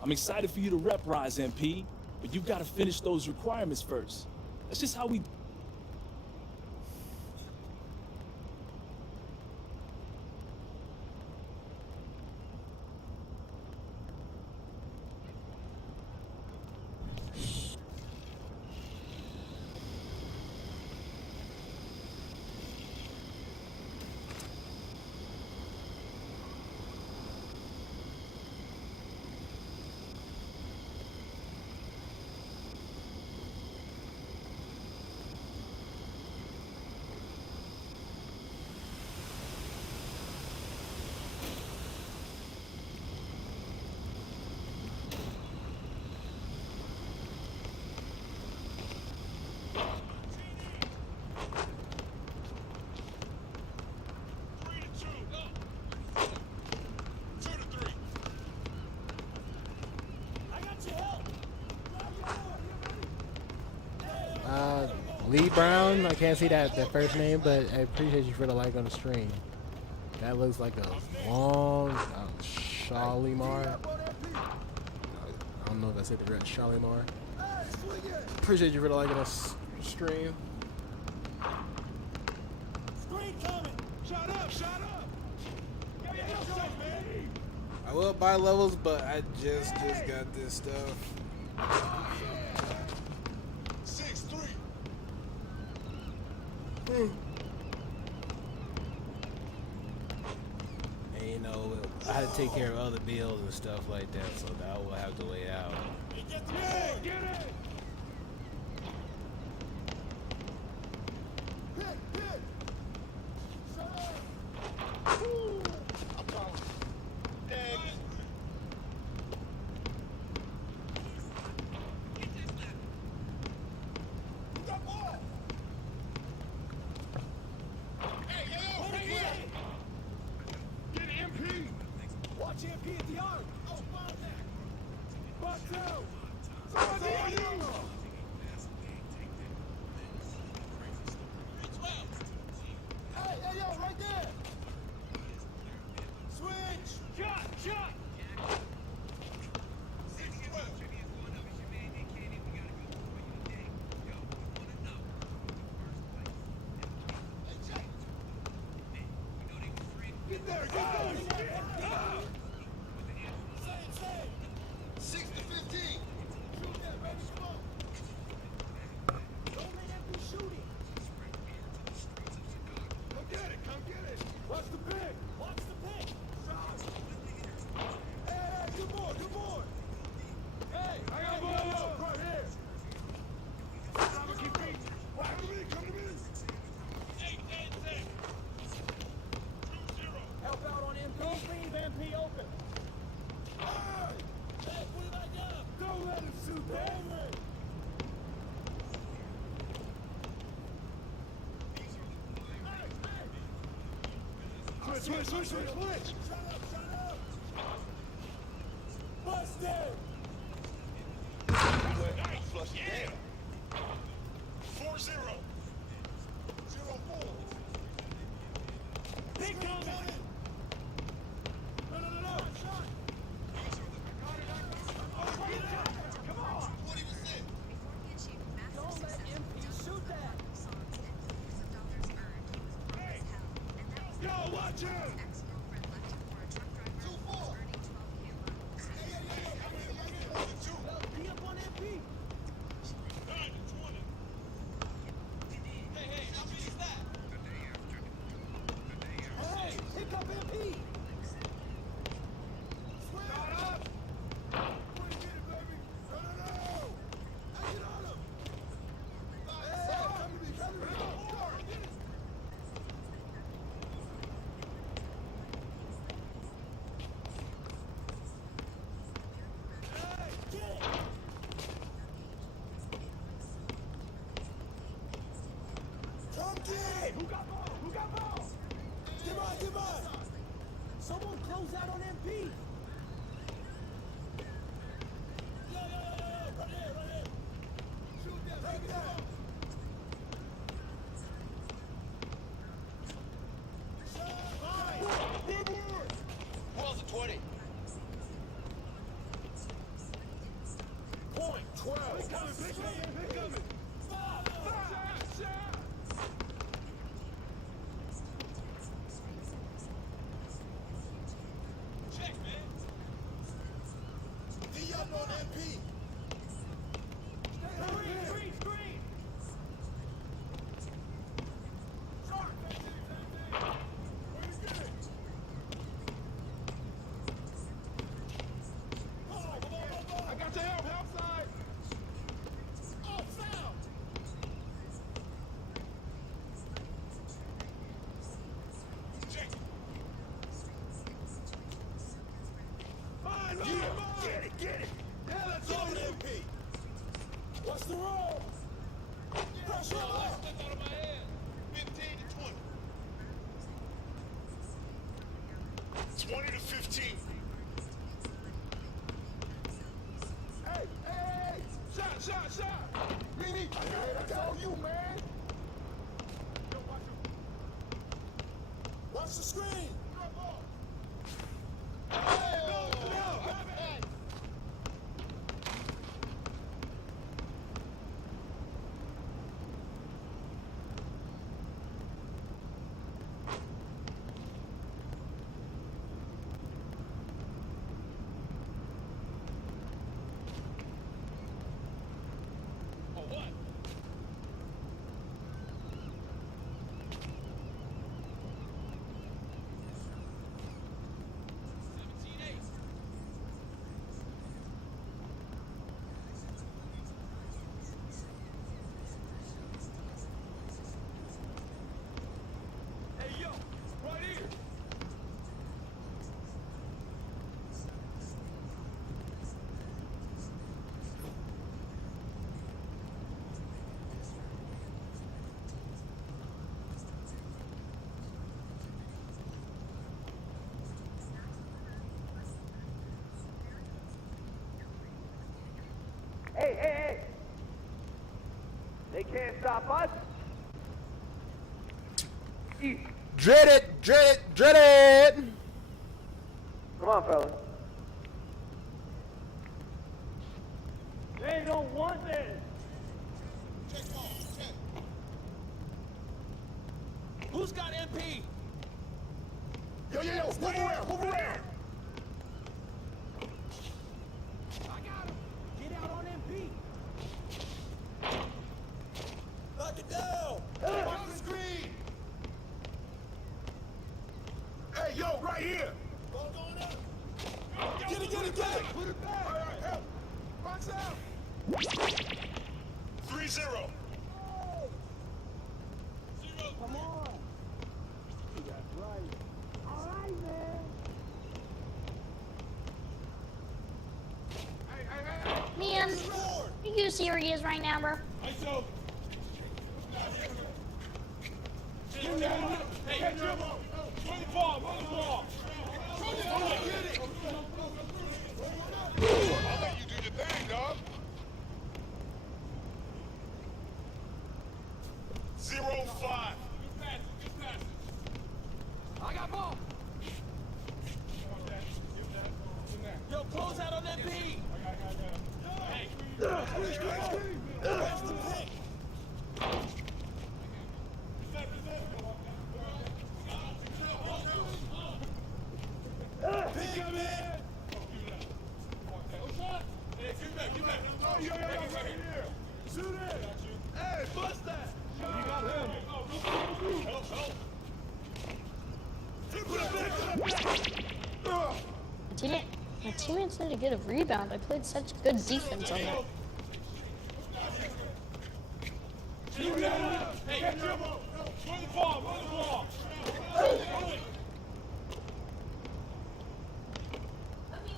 I'm excited for you to rep Rise MP, but you've got to finish those requirements first. That's just how we... Lee Brown, I can't see that first name, but I appreciate you for the like on the stream. That looks like a long Shalimar. I don't know if I said the right Shalimar. Appreciate you for the like on the stream. Screen coming. Shut up. I will buy levels, but I just got this stuff. 6-3. And you know, I had to take care of other bills and stuff like that, so that I will have to wait out. Get it. Switch. Busted. Flush it down. 4-0. 0-4. Big coming. No. Shot. Come on. 20%. Don't let MP shoot that. Yo, watch it. Be up on MP. 9-20. Hey, how big is that? Hey, pick up MP. Shut up. Get it, baby. No. I get on him. Hey, come to me. Get it. Who got ball? Give on. Someone close out on MP. Yeah. Right here. Shoot that. Take it out. Ball's a 20. Point 12. Big coming. Shot. Check, man. D up on MP. Screen. Sharp. Where you get it? Come on. I got your help side. Oh, foul. Check. Fine. Get it. Yeah, let's go, MP. What's the roll? Pressure up. That's out of my head. 15-20. 20-15. Hey. Shot. Meanie, that's all you, man. Watch the screen. Hey. They can't stop us. Dread it. Come on, fellas. They don't want this. Who's got MP? Yo, move around. I got him. Get out on MP. Knock it down. Watch the screen. Hey, yo, right here. Ball going up. Get it. Put it back. All right, help. Box out. 3-0. Come on. That's right. All right, man. Man, are you serious right now, bro? Hey, dribble. Run the ball, run the ball. I'll let you do your thing, dog. 0-5. I got ball. Yo, close out on that B. Hey. That's the pick. Hey, bust that! You got him. My teammates need to get a rebound. I played such good defense on that. Hey, dribble. Run the ball, run the ball.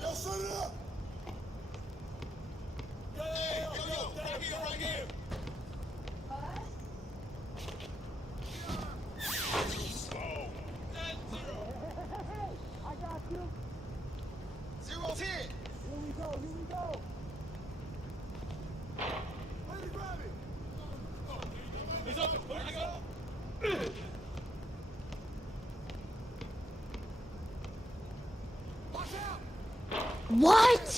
Yo, set it up. Yo, right here, right here. I got you. 0-10. Here we go, here we go. Where did he grab it? He's open. Where did he go? Watch out. What?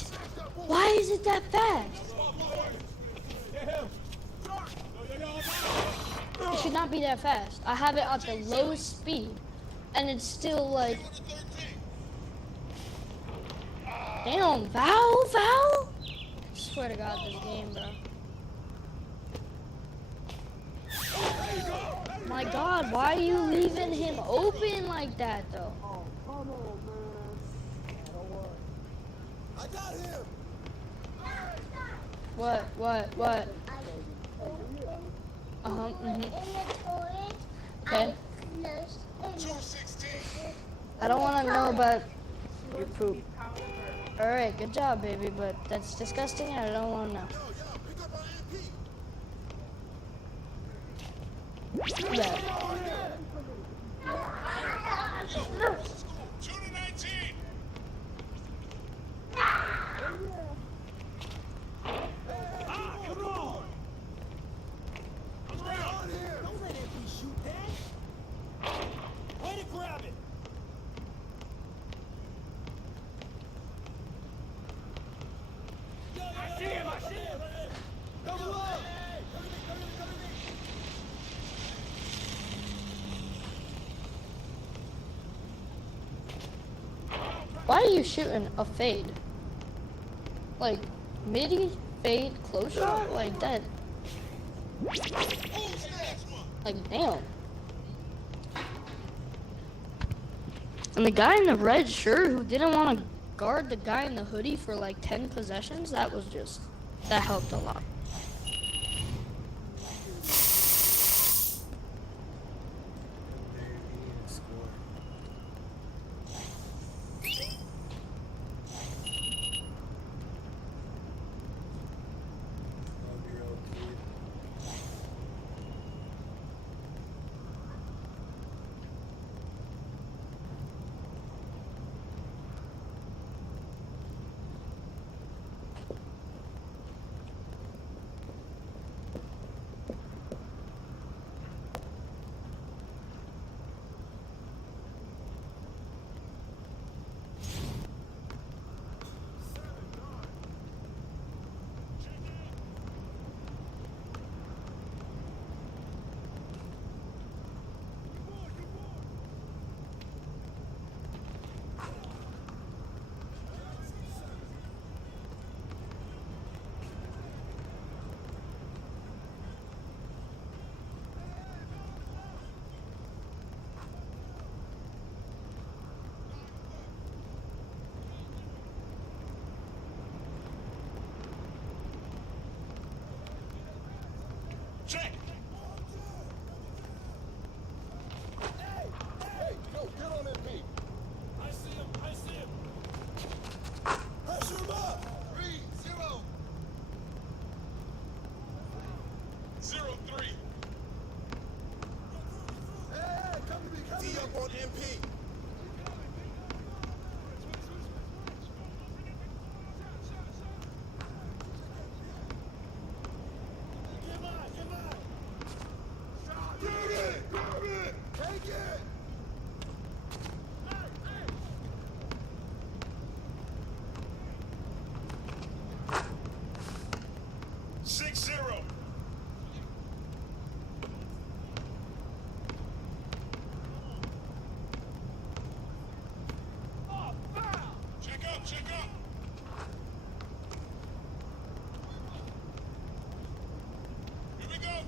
Why is it that fast? It should not be that fast. I have it at the lowest speed, and it's still like... Damn, foul? Swear to God, this game, bro. My God, why are you leaving him open like that, though? Oh, come on, man. Don't worry. I got him. What? Okay. 216. I don't want to know about your poop. Alright, good job, baby, but that's disgusting and I don't want to know. Yeah. 2-19. Come on. I'm right on here. Don't let MP shoot that. Way to grab it. I see him. Double up. Why are you shooting a fade? Like, midi, fade, close shot? Like that. Like, damn. And the guy in the red shirt who didn't want to guard the guy in the hoodie for like 10 possessions, that helped a lot.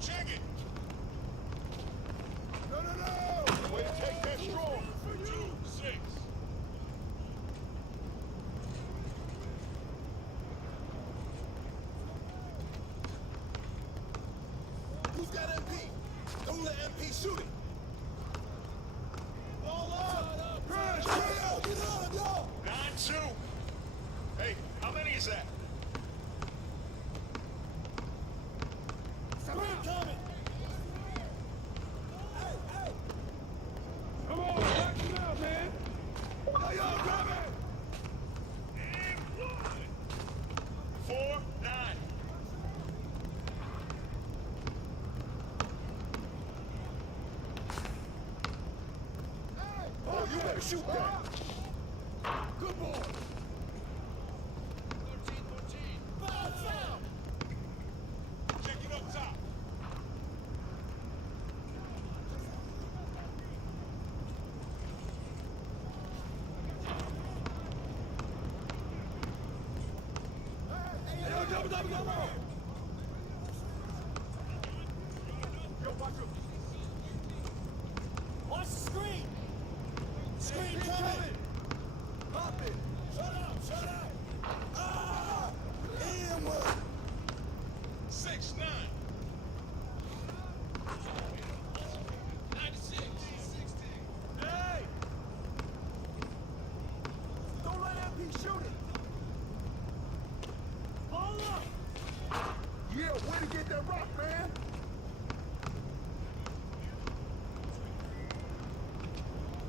Check it. No, no, no. Way to take that strong. 2-6. Who's got MP? Don't let MP shoot it. Ball up. Crash, get on, y'all. 9-2. Hey, how many is that? Screen coming. Hey, hey. Come on, back him out, man. Hey, y'all, grab it. And 1. 4-9. Oh, you better shoot that. Good ball. 13-14. Check it up top. Hey, yo, double. Yo, watch him. Watch the screen. Screen coming! Pop it! Shut up! Ah! And 1. 6-9. 96. Hey! Don't let MP shoot it! Ball up! Yeah, way to get that rock, man!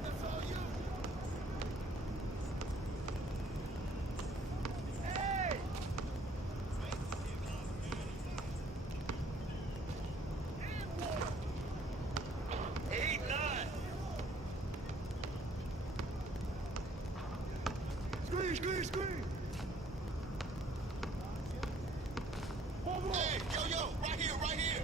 That's all you! Hey! 8-9. Screen! Hey, yo, right here.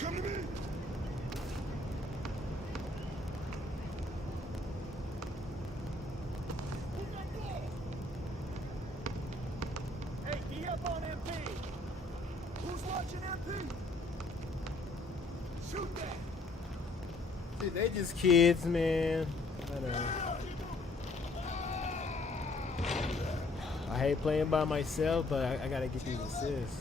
Come to me! Hey, key up on MP! Who's watching MP? Shoot that! Dude, they just kids, man. I hate playing by myself, but I gotta get these assists.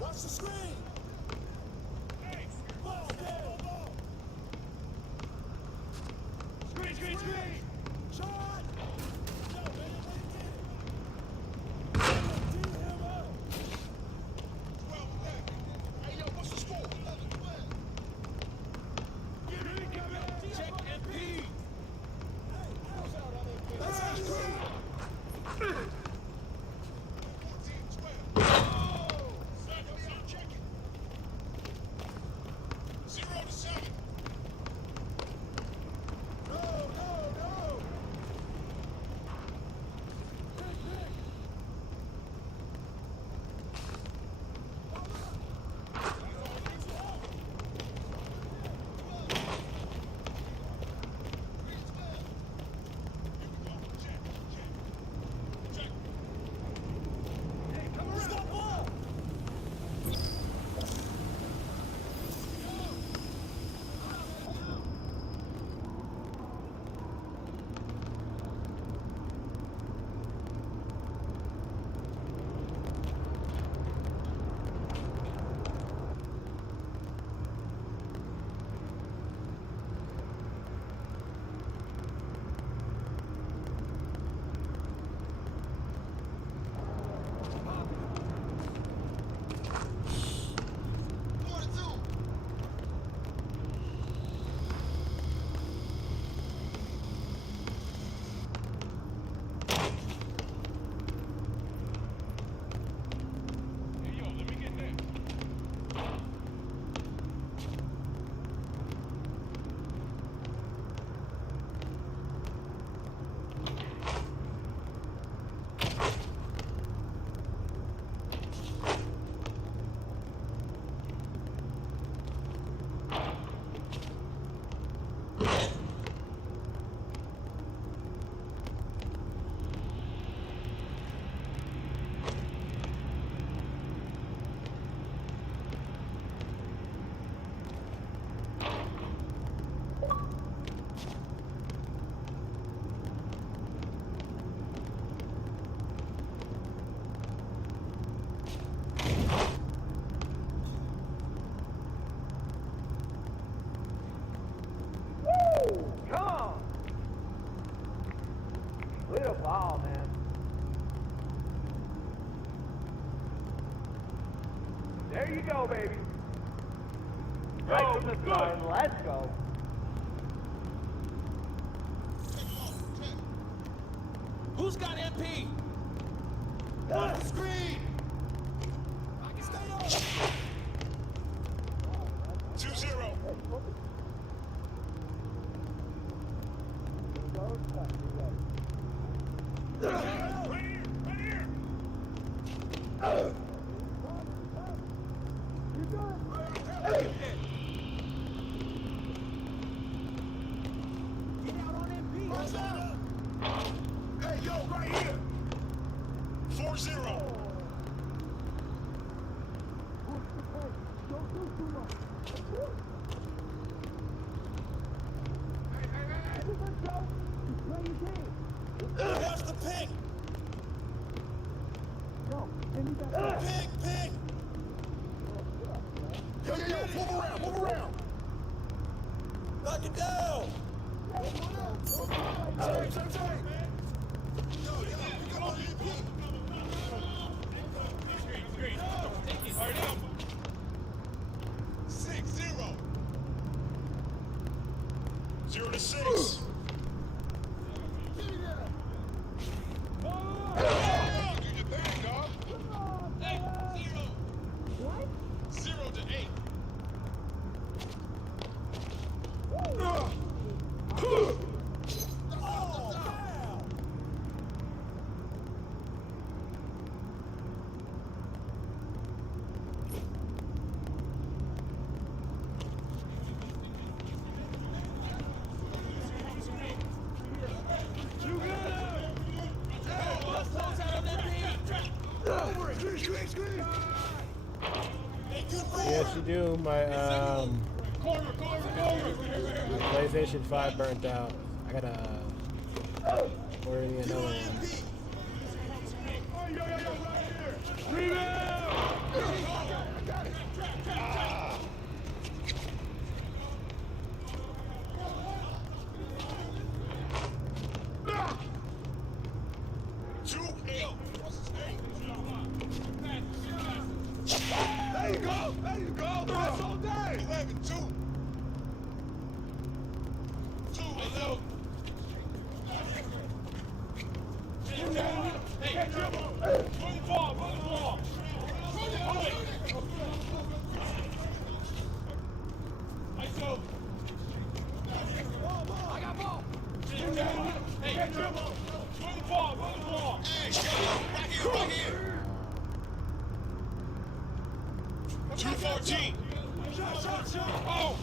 Watch the screen! Hey, ball. Screen! Shot! Hey, yo, what's the score? 11-12. Check MP! Let's have screen! No! There you go, baby. Right from the start. Let's go. Who's got MP? On the screen. Stay on. 2-0. Hey, yo, right here. 4-0. Watch the pick. Pick. Yo, move around. Knock it down. Same. Yo, we got on EP. 6-0. 0-6. Yes, you do. My PlayStation 5 burnt out. I gotta order me another one. There you go. That's all day. 11-2. 2-0. Hey, dribble. Run the ball. ISO. I got ball. Hey, dribble. Run the ball. Hey, right here. 2-14. Shot. Oh.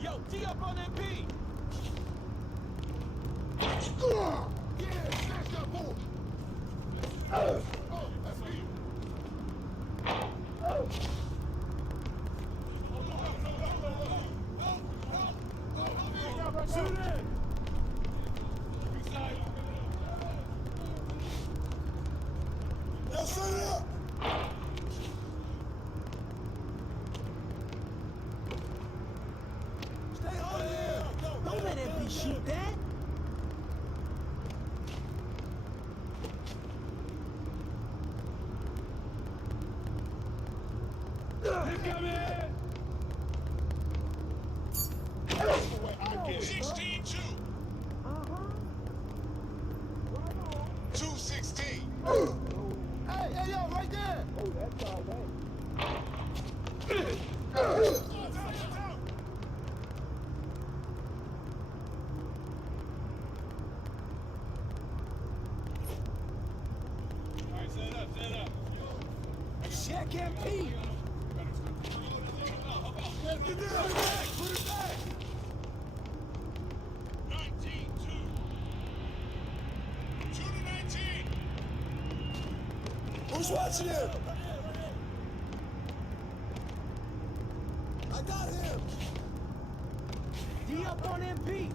Yo, D up on MP. Yeah, smash that ball. Oh, that's me. Shoot it. Yo, set it up. Stay on here. Don't let MP shoot that. Incoming. 16-2. 2-16. Hey, yo, right there. Oh, that's all right. Set up. Check MP. Get down, put it back. 19-2. 2-19. Who's watching him? I got him. D up on MP.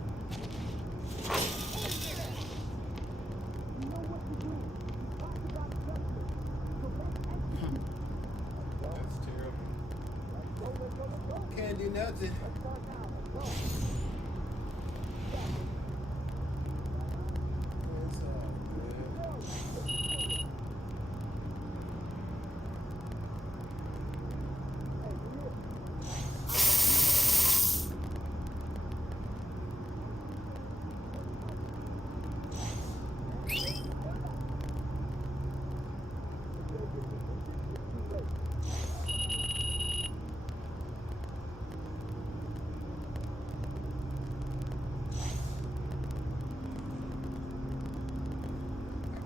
That's terrible. Can't do nothing.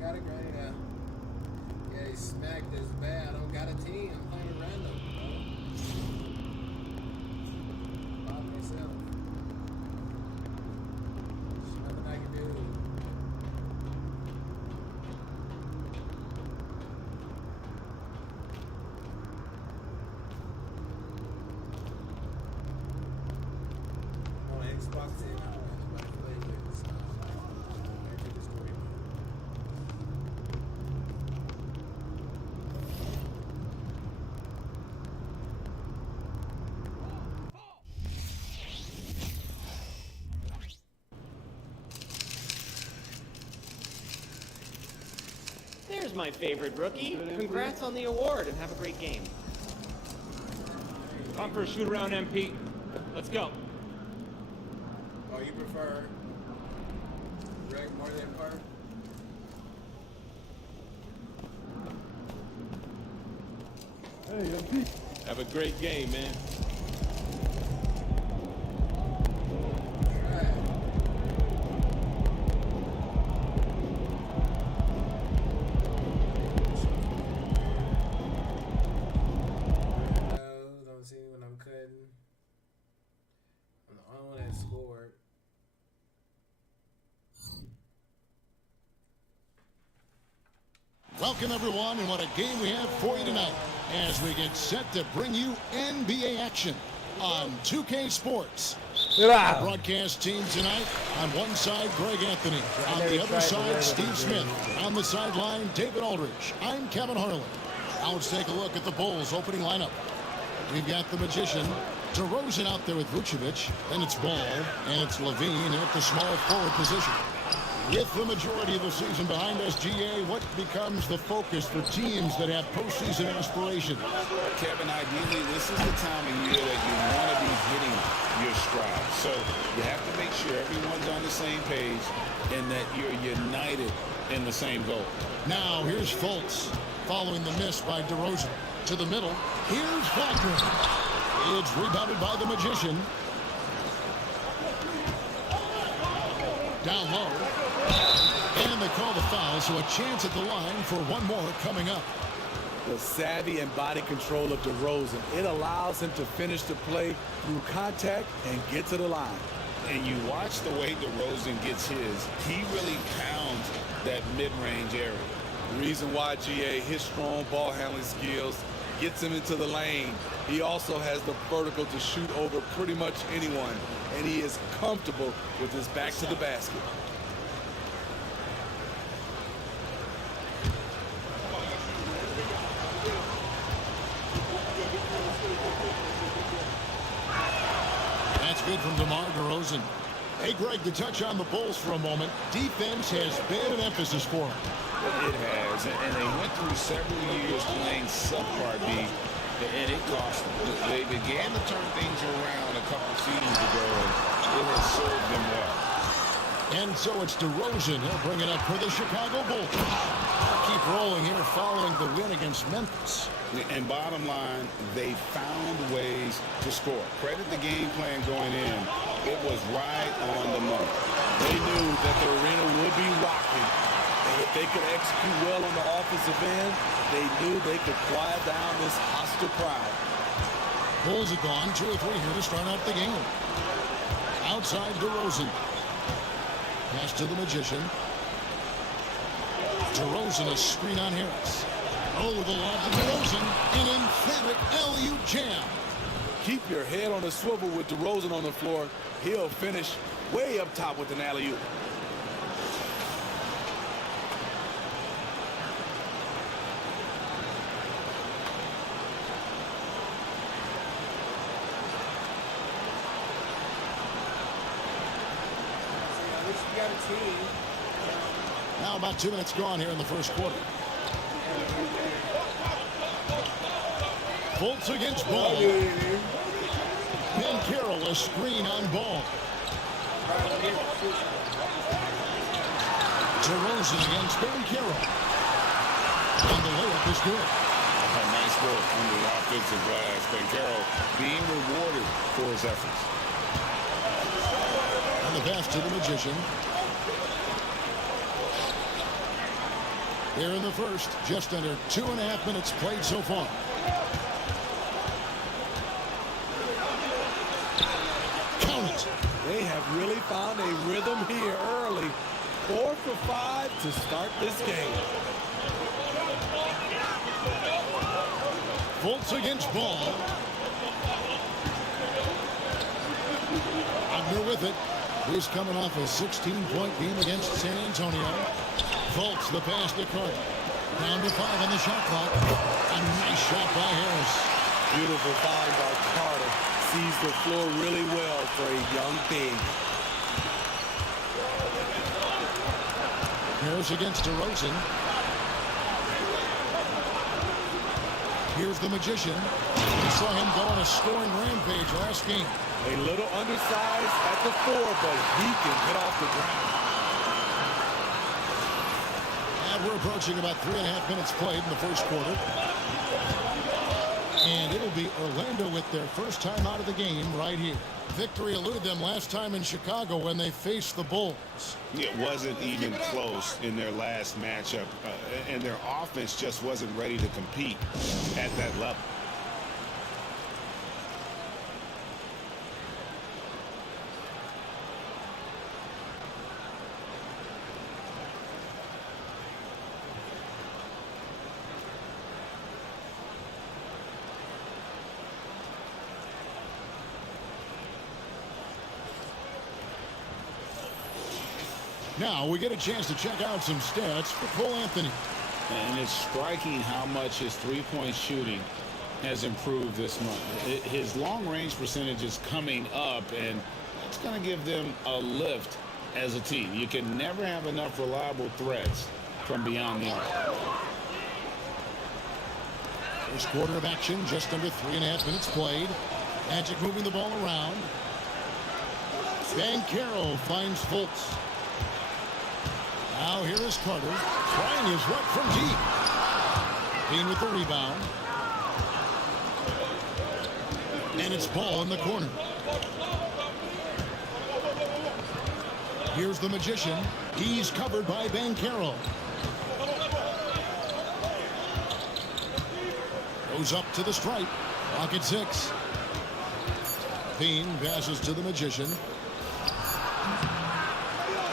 got it, Granny, now. Yeah, he smacked this bad. I don't got a team. I'm playing random, bro. By myself. There's nothing I can do. On Xbox 10, I don't have anybody to play with, so I think it's great. There's my favorite rookie. Congrats on the award and have a great game. Time for a shoot around, MP. Let's go. Oh, you prefer Greg more than Park? Hey, MP. Have a great game, man. Don't see me when I'm cutting. I'm the only one that scored. Welcome, everyone, and what a game we have for you tonight as we get set to bring you NBA action on 2K Sports. Our broadcast team tonight, on one side, Greg Anthony. On the other side, Steve Smith. On the sideline, David Aldridge. I'm Kevin Harlan. Now let's take a look at the Bulls' opening lineup. We've got the Magician, DeRozan out there with Vucevic. Then it's Ball, and it's Levine at the small forward position. With the majority of the season behind us, GA, what becomes the focus for teams that have postseason aspirations? Kevin, ideally, this is the time of year that you want to be hitting your stride. So you have to make sure everyone's on the same page and that you're united in the same goal. Now, here's Fultz, following the miss by DeRozan. To the middle, here's Wagner. It's rebounded by the Magician. Down low. And they call the foul, so a chance at the line for one more coming up. The savvy and body control of DeRozan. It allows him to finish the play through contact and get to the line. And you watch the way DeRozan gets his. He really pounds that mid-range area. The reason why GA, his strong ball handling skills, gets him into the lane. He also has the vertical to shoot over pretty much anyone, and he is comfortable with his back to the basket. That's good from DeMar DeRozan. Hey, Greg, to touch on the Bulls for a moment, defense has been an emphasis for them. It has, and they went through several years playing subpar D, and it cost them. They began to turn things around a couple seasons ago, and it has served them well. And so it's DeRozan. He'll bring it up for the Chicago Bulls. Keep rolling here following the win against Memphis. And bottom line, they found ways to score. Credit the game plan going in. It was right on the money. They knew that the arena would be rocking. And if they could execute well on the offensive end, they knew they could quiet down this hostile crowd. Bulls have gone 2 or 3 here to start out the game. Outside DeRozan. Pass to the Magician. DeRozan, a screen on Harris. Oh, the lob to DeRozan. An emphatic alley-oop jam. Keep your head on the swivel with DeRozan on the floor. He'll finish way up top with an alley-oop. Now about 2 minutes gone here in the first quarter. Fultz against Ball. Ben Carroll, a screen on Ball. DeRozan against Ben Carroll. And the layup is good. A nice work on the offensive glass. Ben Carroll being rewarded for his efforts. And the pass to the Magician. Here in the first, just under 2.5 minutes played so far. Count it. They have really found a rhythm here early. 4 for 5 to start this game. Fultz against Ball. Wagner with it. He's coming off a 16-point game against San Antonio. Fultz, the pass to Carter. Down to 5 on the shot clock. A nice shot by Harris. Beautiful find by Carter. Sees the floor really well for a young big. Harris against DeRozan. Here's the Magician. We saw him go on a scoring rampage last game. A little undersized at the 4, but he can get off the ground. And we're approaching about 3.5 minutes played in the first quarter. And it'll be Orlando with their first time out of the game right here. Victory eluded them last time in Chicago when they faced the Bulls. It wasn't even close in their last matchup, and their offense just wasn't ready to compete at that level. Now we get a chance to check out some stats for Cole Anthony. And it's striking how much his three-point shooting has improved this month. His long-range percentage is coming up, and that's going to give them a lift as a team. You can never have enough reliable threats from beyond the arc. First quarter of action, just under 3.5 minutes played. Magic moving the ball around. Banchero finds Fultz. Now here is Carter, trying his luck from deep. Bean with the rebound. And it's Ball in the corner. Here's the Magician. He's covered by Banchero. Goes up to the stripe. Rocket 6. Bean passes to the Magician.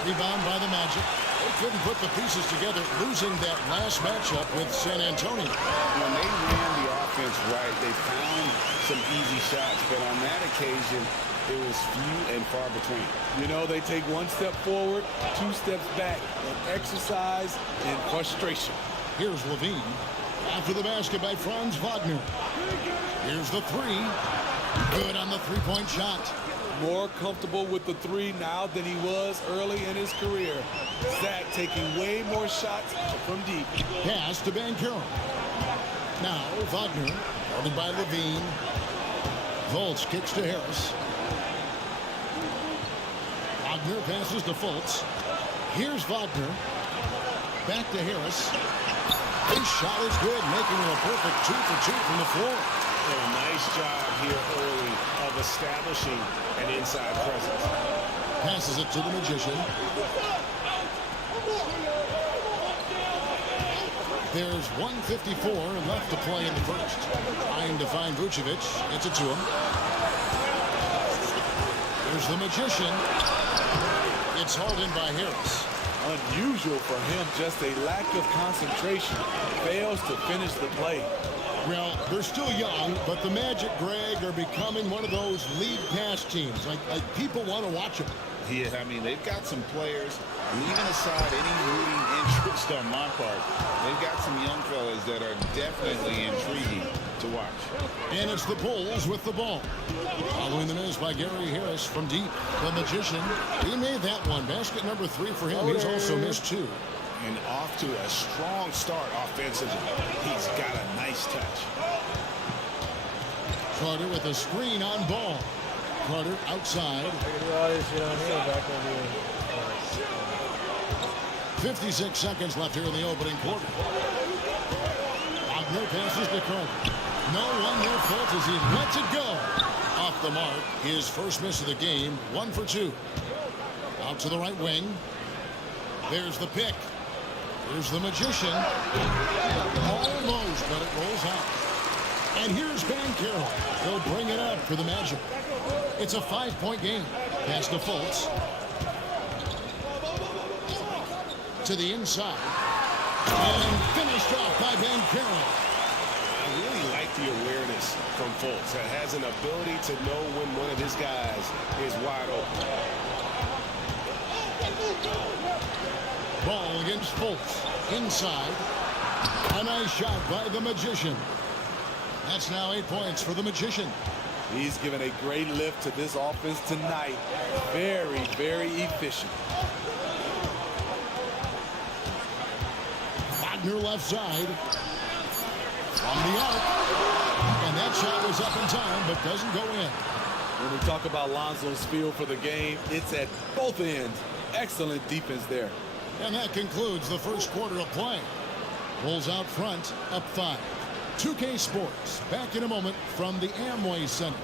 Rebound by the Magic. They couldn't put the pieces together, losing that last matchup with San Antonio. When they ran the offense right, they found some easy shots, but on that occasion, it was few and far between. You know, they take 1 step forward, 2 steps back, and exercise and frustration. Here's Levine. After the basket by Franz Wagner. Here's the 3. Good on the three-point shot. More comfortable with the 3 now than he was early in his career. Zach taking way more shots from deep. Pass to Banchero. Now Wagner, guarded by Levine. Fultz kicks to Harris. Wagner passes to Fultz. Here's Wagner. Back to Harris. His shot is good, making it a perfect 2 for 2 from the floor. A nice job here early of establishing an inside presence. Passes it to the Magician. There's 1:54 left to play in the first. Trying to find Vucevic. Gets it to him. There's the Magician. It's hauled in by Harris. Unusual for him, just a lack of concentration. Fails to finish the play. Well, they're still young, but the Magic, Greg, are becoming one of those lead pass teams. Like people want to watch them. Yeah, I mean, they've got some players, leaving aside any rooting interest on my part, they've got some young fellas that are definitely intriguing to watch. And it's the Bulls with the ball. Following the miss by Gary Harris from deep. The Magician, he made that one. Basket number 3 for him. He's also missed 2. And off to a strong start offensively. He's got a nice touch. Carter with a screen on Ball. Carter outside. 56 seconds left here in the opening quarter. Wagner passes to Carter. No one near Fultz as he lets it go. Off the mark. His first miss of the game. 1 for 2. Out to the right wing. There's the pick. Here's the Magician. Almost, but it rolls out. And here's Carroll. He'll bring it up for the Magic. It's a 5-point game. Pass to Fultz. To the inside. And finished off by Carroll. I really like the awareness from Fultz. That has an ability to know when one of his guys is wide open. Ball against Fultz. Inside. A nice shot by the Magician. That's now 8 points for the Magician. He's given a great lift to this offense tonight. Very, very efficient. Wagner left side. From the arc. And that shot was up in time, but doesn't go in. When we talk about Lonzo's feel for the game, it's at both ends. Excellent defense there. And that concludes the first quarter of play. Bulls out front, up 5. 2K Sports, back in a moment from the Amway Center.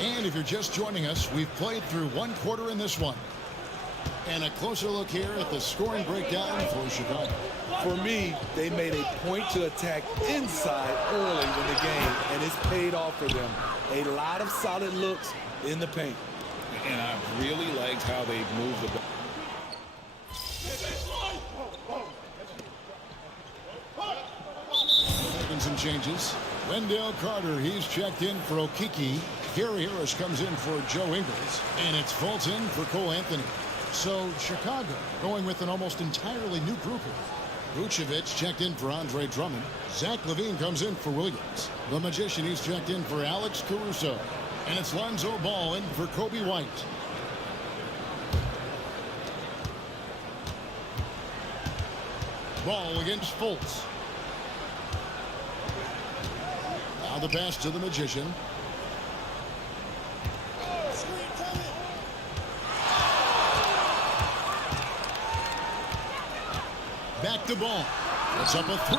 And if you're just joining us, we've played through one quarter in this one. And a closer look here at the scoring breakdown for Chicago. For me, they made a point to attack inside early in the game, and it's paid off for them. A lot of solid looks in the paint. And I really liked how they moved the ball. Making some changes. Wendell Carter, he's checked in for Okeke. Gary Harris comes in for Joe Ingles. And it's Fultz in for Cole Anthony. So Chicago going with an almost entirely new grouping. Vucevic checked in for Andre Drummond. Zach LaVine comes in for Williams. The Magician, he's checked in for Alex Caruso. And it's Lonzo Ball in for Kobe White. Ball against Fultz. Now the pass to the Magician. Back to Ball. It's up a 3.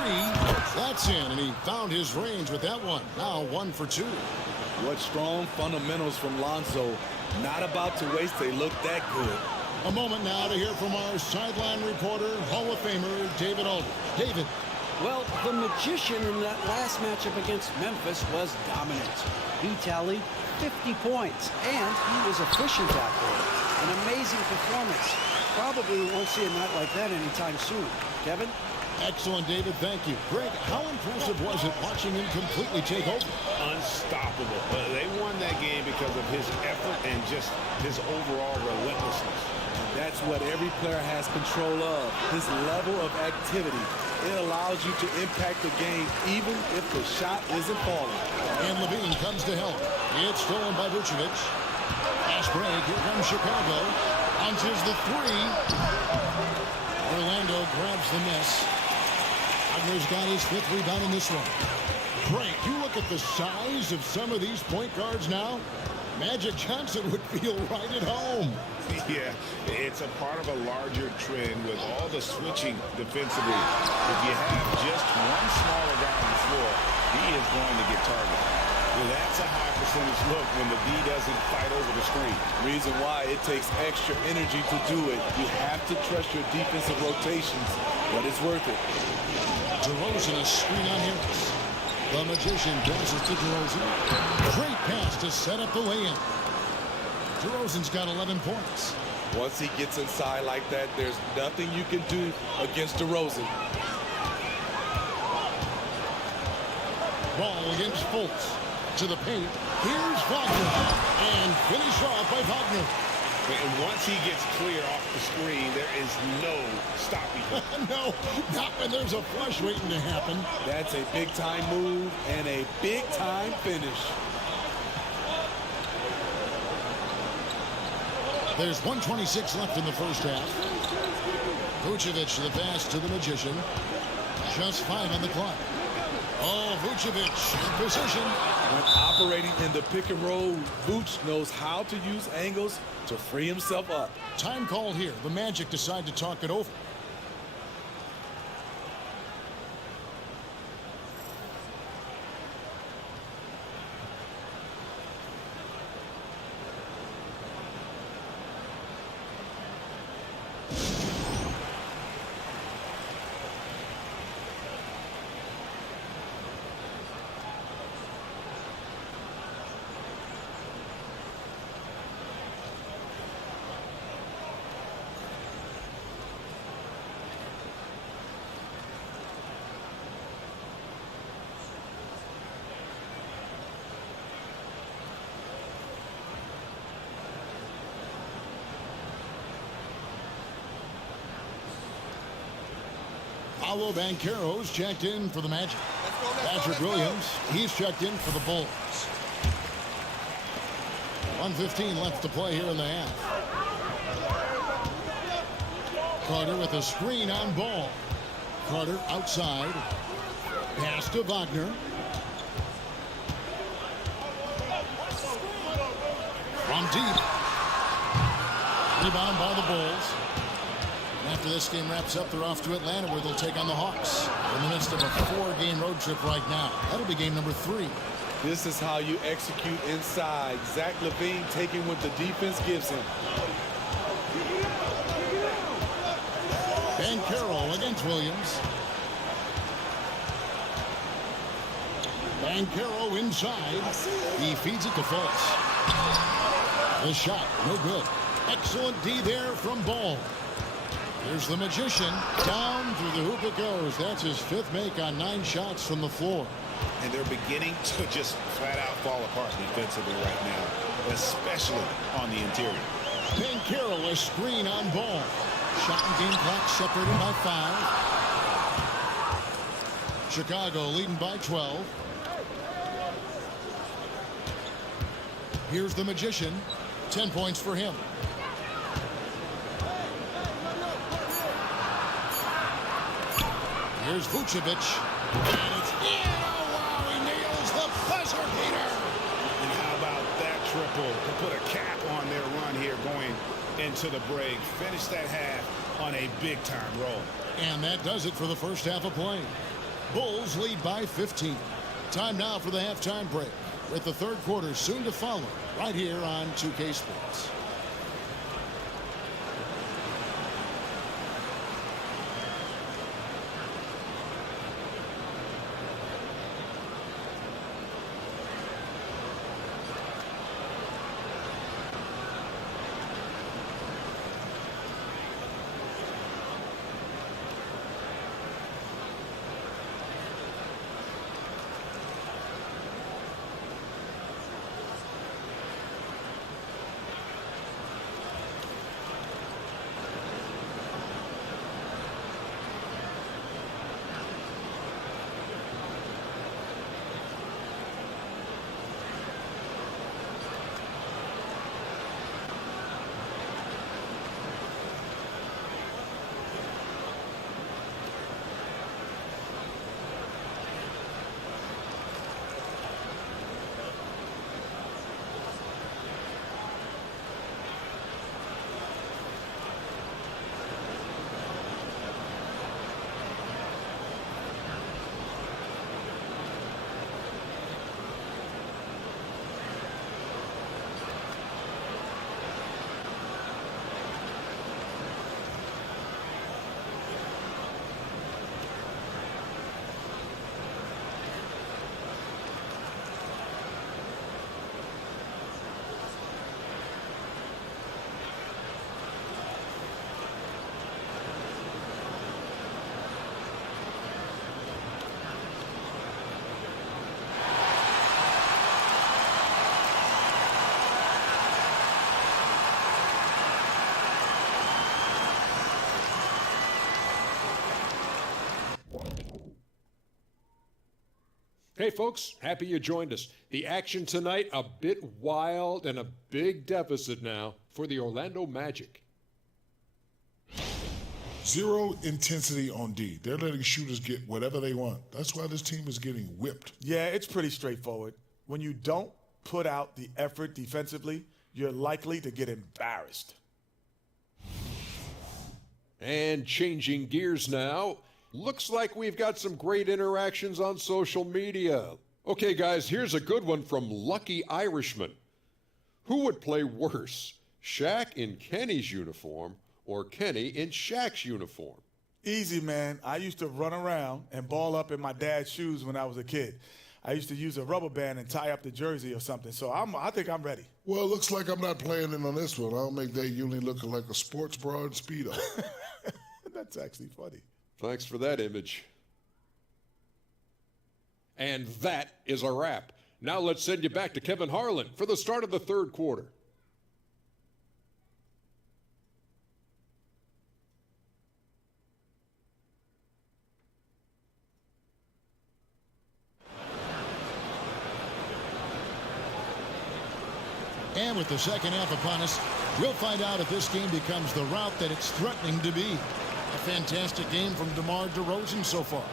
That's in, and he found his range with that one. Now 1 for 2. What strong fundamentals from Lonzo. Not about to waste. They look that good. A moment now to hear from our sideline reporter, Hall of Famer David Aldridge. David. Well, the Magician in that last matchup against Memphis was dominant. He tallied 50 points, and he was efficient out there. An amazing performance. Probably won't see a night like that anytime soon. Kevin? Excellent, David. Thank you. Greg, how impressive was it watching him completely take over? Unstoppable. They won that game because of his effort and just his overall relentlessness. That's what every player has control of, his level of activity. It allows you to impact the game even if the shot isn't falling. And LaVine comes to help. It's stolen by Vucevic. Fast break. Here comes Chicago. Launches the 3. Orlando grabs the miss. Wagner's got his 5th rebound in this one. Frank, you look at the size of some of these point guards now. Magic Johnson would feel right at home. Yeah, it's a part of a larger trend with all the switching defensively. If you have just one smaller guy on the floor, he is going to get targeted. Well, that's a high percentage look when the D doesn't fight over the screen. Reason why it takes extra energy to do it. You have to trust your defensive rotations, but it's worth it. DeRozan a screen on Harris. The Magician passes to DeRozan. Great pass to set up the lay-in. DeRozan's got 11 points. Once he gets inside like that, there's nothing you can do against DeRozan. Ball against Fultz. To the paint. Here's Wagner. And finish off by Wagner. And once he gets clear off the screen, there is no stopping him. No, not when there's a flush waiting to happen. That's a big-time move and a big-time finish. There's 1:26 left in the first half. Vucevic to the pass to the Magician. Just 5 on the clock. Oh, Vucevic in position. When operating in the pick and roll, Vooch knows how to use angles to free himself up. Time called here. The Magic decide to talk it over. Paolo Banchero's checked in for the Magic. Patrick Williams, he's checked in for the Bulls. 1:15 left to play here in the half. Carter with a screen on ball. Carter outside. Pass to Wagner. From deep. Rebound by the Bulls. After this game wraps up, they're off to Atlanta, where they'll take on the Hawks. In the midst of a 4-game road trip right now. That'll be game number 3. This is how you execute inside. Zach LaVine taking what the defense gives him. Banchero against Williams. Banchero inside. He feeds it to Fultz. The shot, no good. Excellent D there from Ball. Here's the Magician. Down through the hoop it goes. That's his 5th make on 9 shots from the floor. And they're beginning to just flat out fall apart defensively right now, especially on the interior. Banchero, a screen on Ball. Shot and game clock separated by 5. Chicago leading by 12. Here's the Magician. 10 points for him. Here's Vucevic. And it's in. Oh, wow. He nails the buzzer beater. And how about that triple to put a cap on their run here going into the break. Finish that half on a big-time roll. And that does it for the first half of play. Bulls lead by 15. Time now for the halftime break, with the third quarter soon to follow right here on 2K Sports. Hey folks, happy you joined us. The action tonight, a bit wild and a big deficit now for the Orlando Magic. Zero intensity on D. They're letting shooters get whatever they want. That's why this team is getting whipped. Yeah, it's pretty straightforward. When you don't put out the effort defensively, you're likely to get embarrassed. And changing gears now, looks like we've got some great interactions on social media. Okay, guys, here's a good one from Lucky Irishman. Who would play worse, Shaq in Kenny's uniform or Kenny in Shaq's uniform? Easy, man. I used to run around and ball up in my dad's shoes when I was a kid. I used to use a rubber band and tie up the jersey or something, so I think I'm ready. Well, it looks like I'm not playing in on this one. I'll make that unit look like a sports bra and Speedo. That's actually funny. Thanks for that image. And that is a wrap. Now let's send you back to Kevin Harlan for the start of the third quarter. And with the second half upon us, we'll find out if this game becomes the route that it's threatening to be. A fantastic game from DeMar DeRozan so far.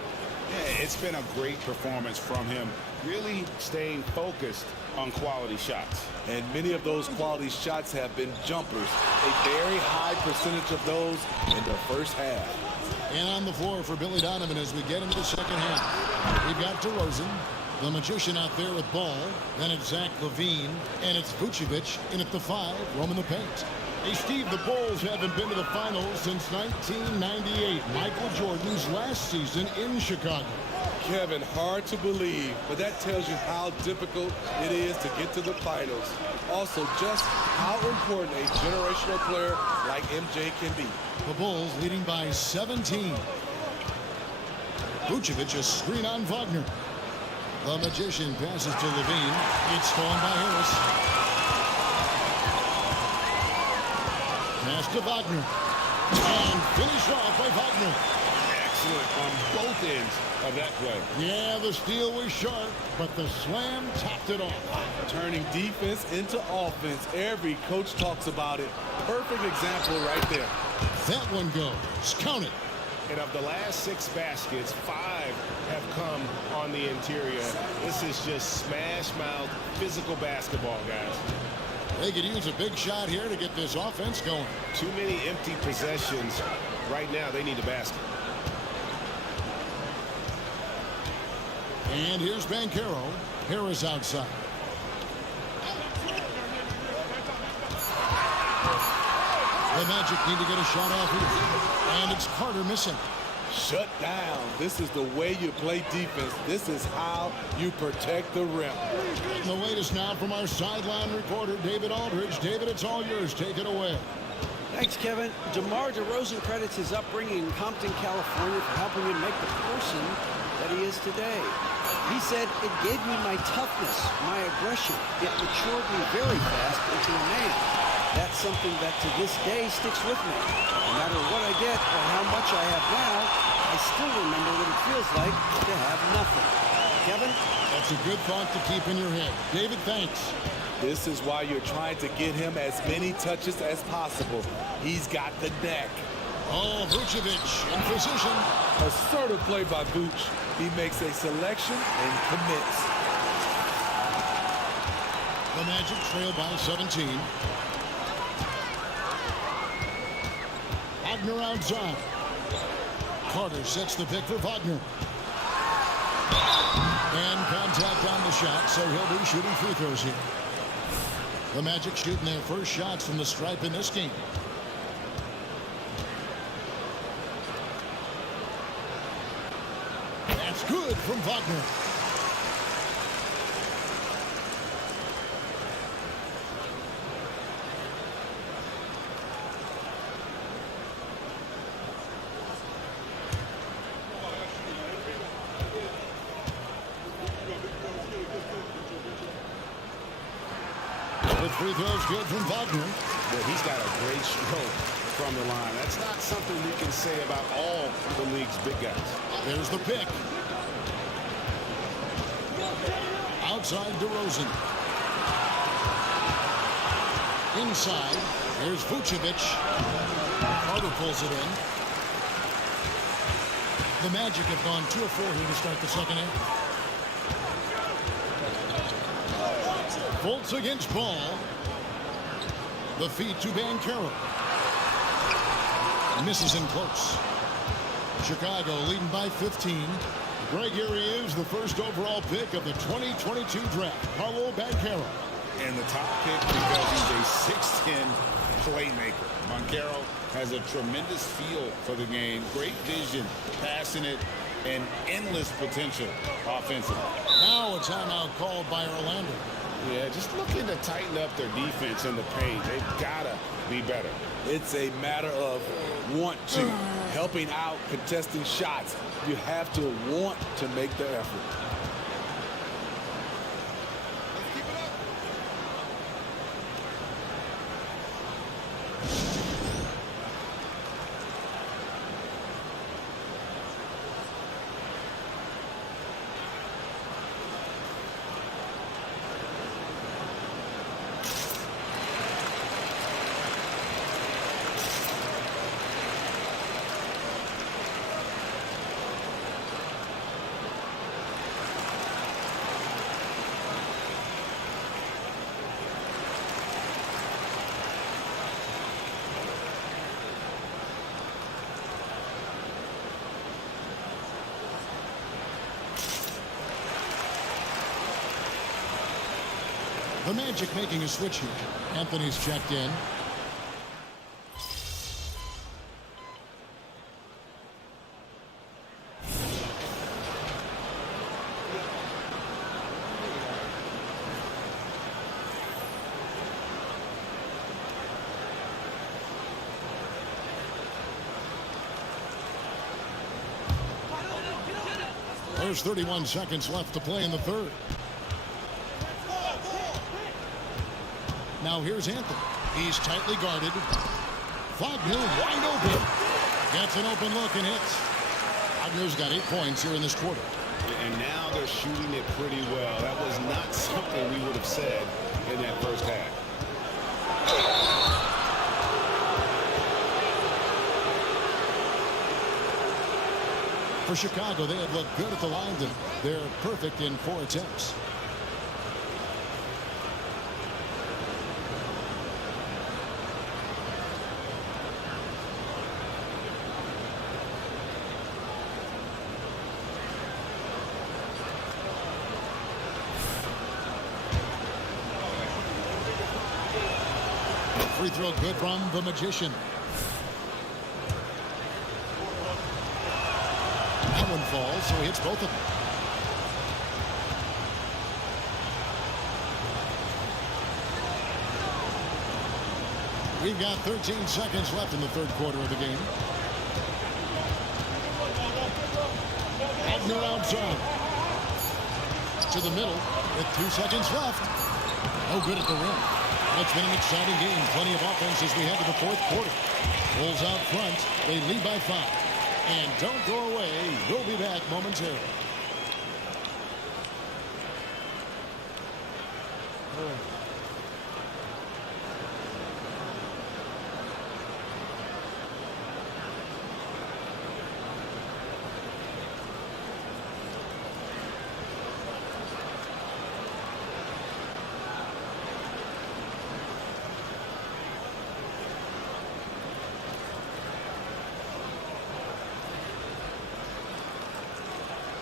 Yeah, it's been a great performance from him, really staying focused on quality shots. And many of those quality shots have been jumpers. A very high percentage of those in the first half. And on the floor for Billy Donovan as we get into the second half. We've got DeRozan, the magician out there with ball. Then it's Zach LaVine, and it's Vucevic in at the 5, roaming the paint. Hey, Steve, the Bulls haven't been to the finals since 1998, Michael Jordan's last season in Chicago. Kevin, hard to believe, but that tells you how difficult it is to get to the finals. Also, just how important a generational player like MJ can be. The Bulls leading by 17. Vucevic, a screen on Wagner. The magician passes to LaVine. It's stolen by Harris. Pass to Wagner. And finished off by Wagner. Excellent on both ends of that play. Yeah, the steal was sharp, but the slam topped it off. Turning defense into offense. Every coach talks about it. Perfect example right there. That one goes. Count it. And of the last 6 baskets, 5 have come on the interior. This is just smash-mouth physical basketball, guys. They could use a big shot here to get this offense going. Too many empty possessions. Right now, they need a basket. And here's Banchero. Harris outside. The Magic need to get a shot off here. And it's Carter missing. Shut down. This is the way you play defense. This is how you protect the rim. The latest now from our sideline reporter, David Aldridge. David, it's all yours. Take it away. Thanks, Kevin. DeMar DeRozan credits his upbringing in Compton, California for helping him make the person that he is today. He said, "It gave me my toughness, my aggression. It matured me very fast into a man. That's something that to this day sticks with me. No matter what I get or how much I have now, I still remember what it feels like to have nothing." Kevin? That's a good thought to keep in your head. David, thanks. This is why you're trying to get him as many touches as possible. He's got the neck. Oh, Vucevic in position. Assertive play by Vuce. He makes a selection and commits. The Magic trail by 17. Wagner outside. Carter sets the pick for Wagner. And contact on the shot, so he'll be shooting free throws here. The Magic shooting their first shots from the stripe in this game. That's good from Wagner. The free throw's good from Wagner. Well, he's got a great stroke from the line. That's not something we can say about all the league's big guys. There's the pick. Outside DeRozan. Inside, here's Vucevic. Carter pulls it in. The Magic have gone 2 of 4 here to start the second half. Fultz against Ball. The feed to Banchero. Misses in close. Chicago leading by 15. Greg, here he is, the first overall pick of the 2022 draft, Paolo Banchero. And the top pick because he's a 6'10 playmaker. Banchero has a tremendous feel for the game, great vision, passing it, and endless potential offensively. Now a timeout called by Orlando. Yeah, just looking to tighten up their defense in the paint. They've got to be better. It's a matter of want to, helping out, contesting shots. You have to want to make the effort. The Magic making a switch here. Anthony's checked in. There's 31 seconds left to play in the third. Now here's Anthony. He's tightly guarded. Wagner wide open. Gets an open look and hits. Wagner's got 8 points here in this quarter. And now they're shooting it pretty well. That was not something we would have said in that first half. For Chicago, they have looked good at the line. They're perfect in 4 attempts. Free throw good from the Magician. That one falls, so he hits both of them. We've got 13 seconds left in the third quarter of the game. Wagner outside. To the middle with 2 seconds left. No good at the rim. It's been an exciting game. Plenty of offense as we head to the fourth quarter. Bulls out front. They lead by 5. And don't go away. We'll be back momentarily.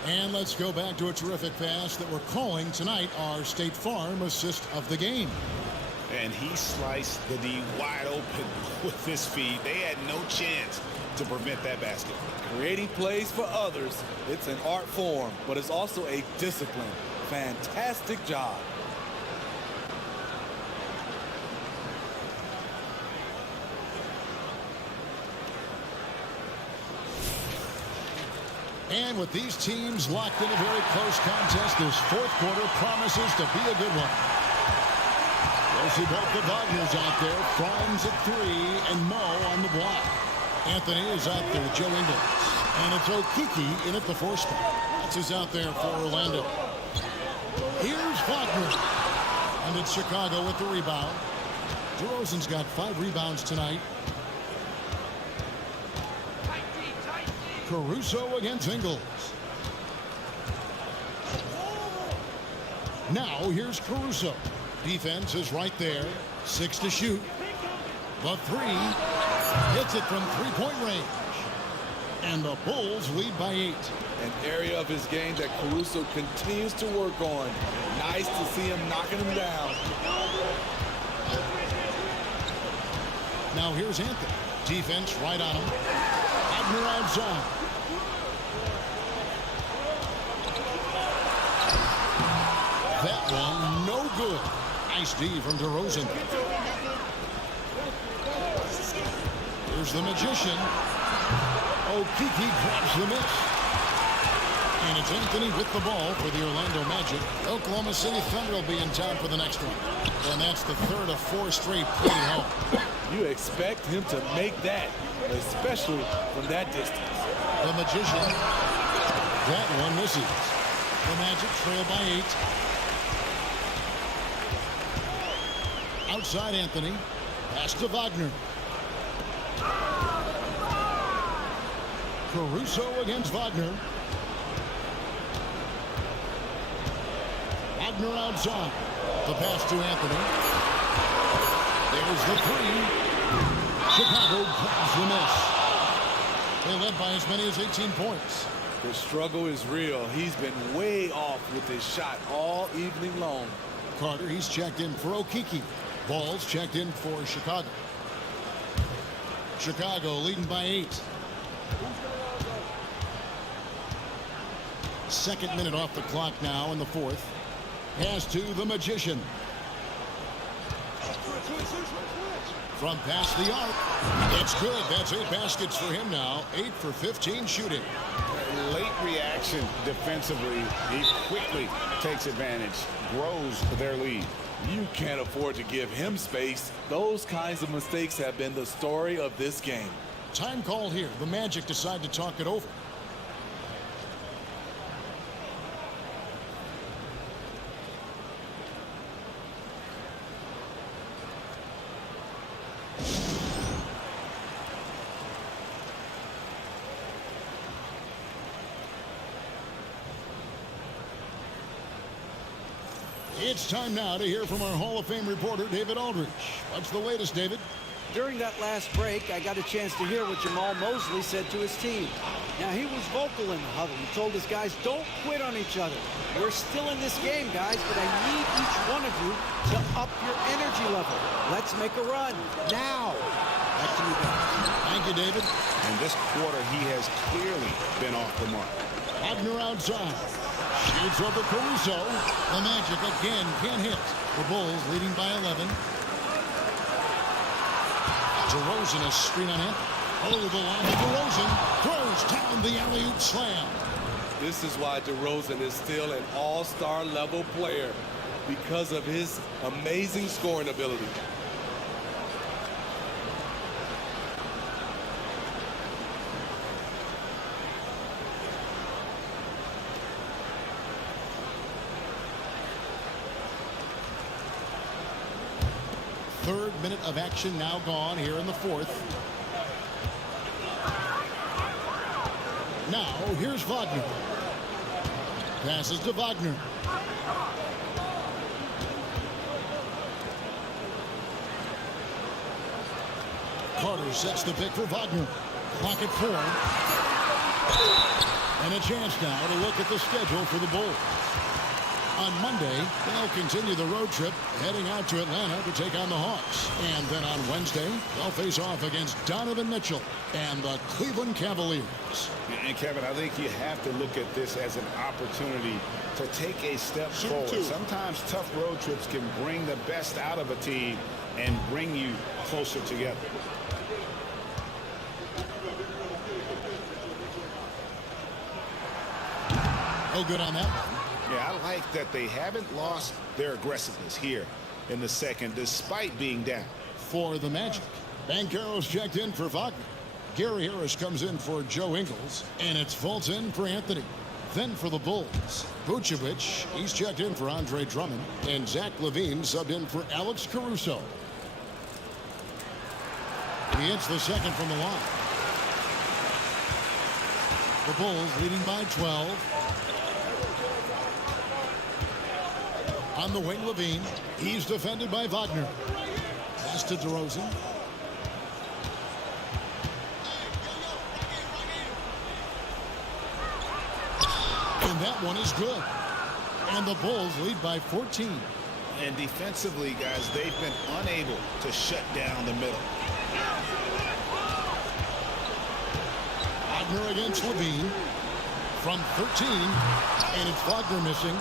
And let's go back to a terrific pass that we're calling tonight our State Farm assist of the game. And he sliced the D wide open with his feet. They had no chance to prevent that basket. Creating plays for others, it's an art form, but it's also a discipline. Fantastic job. And with these teams locked in a very close contest, this fourth quarter promises to be a good one. We'll see both the Wagners out there. Franz at 3 and Mo on the block. Anthony is out there with Joe Ingles. And it's Okiki in at the 4 spot. That's who's out there for Orlando. Here's Wagner. And it's Chicago with the rebound. DeRozan's got 5 rebounds tonight. Caruso against Ingles. Now here's Caruso. Defense is right there. 6 to shoot. The 3 hits it from three-point range. And the Bulls lead by 8. An area of his game that Caruso continues to work on. Nice to see him knocking him down. Now here's Anthony. Defense right on him. Wagner outside. That one, no good. Nice D from DeRozan. Here's the Magician. Okeke grabs the miss. And it's Anthony with the ball for the Orlando Magic. Oklahoma City Thunder will be in town for the next one. And that's the 3rd of 4 straight pretty home. You expect him to make that, especially from that distance. The Magician. That one misses. The Magic trail by 8. Outside Anthony. Pass to Wagner. Caruso against Wagner. Wagner outside. The pass to Anthony. There's the 3. Chicago grabs the miss. They led by as many as 18 points. The struggle is real. He's been way off with his shot all evening long. Carter, he's checked in for Okeke. Ball's checked in for Chicago. Chicago leading by 8. 2nd minute off the clock now in the 4th. Pass to the Magician. From past the arc. It's good. That's 8 baskets for him now. 8 for 15 shooting. Late reaction defensively. He quickly takes advantage. Grows their lead. You can't afford to give him space. Those kinds of mistakes have been the story of this game. Time called here. The Magic decide to talk it over. It's time now to hear from our Hall of Fame reporter, David Aldridge. What's the latest, David? During that last break, I got a chance to hear what Jamal Mosley said to his team. Now, he was vocal in the huddle. He told his guys, don't quit on each other. We're still in this game, guys, but I need each one of you to up your energy level. Let's make a run now. Back to you guys. Thank you, David. And this quarter, he has clearly been off the mark. Wagner outside. Shoots over Caruso. The Magic again can't hit. The Bulls leading by 11. DeRozan, a screen on him. Over the line to DeRozan. Throws down the alley-oop slam. This is why DeRozan is still an all-star level player, because of his amazing scoring ability. Third minute of action now gone here in the 4th. Now, here's Wagner. Passes to Wagner. Carter sets the pick for Wagner. Clock at 4. And a chance now to look at the schedule for the Bulls. On Monday, they'll continue the road trip, heading out to Atlanta to take on the Hawks. And then on Wednesday, they'll face off against Donovan Mitchell and the Cleveland Cavaliers. And Kevin, I think you have to look at this as an opportunity to take a step forward. Sometimes tough road trips can bring the best out of a team and bring you closer together. Oh, good on that one. Yeah, I like that they haven't lost their aggressiveness here in the second, despite being down. For the Magic, Banchero's checked in for Wagner. Gary Harris comes in for Joe Ingles, and it's Fulton for Anthony. Then for the Bulls, Vucevic, he's checked in for Andre Drummond, and Zach LaVine subbed in for Alex Caruso. He hits the second from the line. The Bulls leading by 12. On the wing, Levine. He's defended by Wagner. Pass to DeRozan. And that one is good. And the Bulls lead by 14. And defensively, guys, they've been unable to shut down the middle. Wagner against Levine from 13, and it's Wagner missing.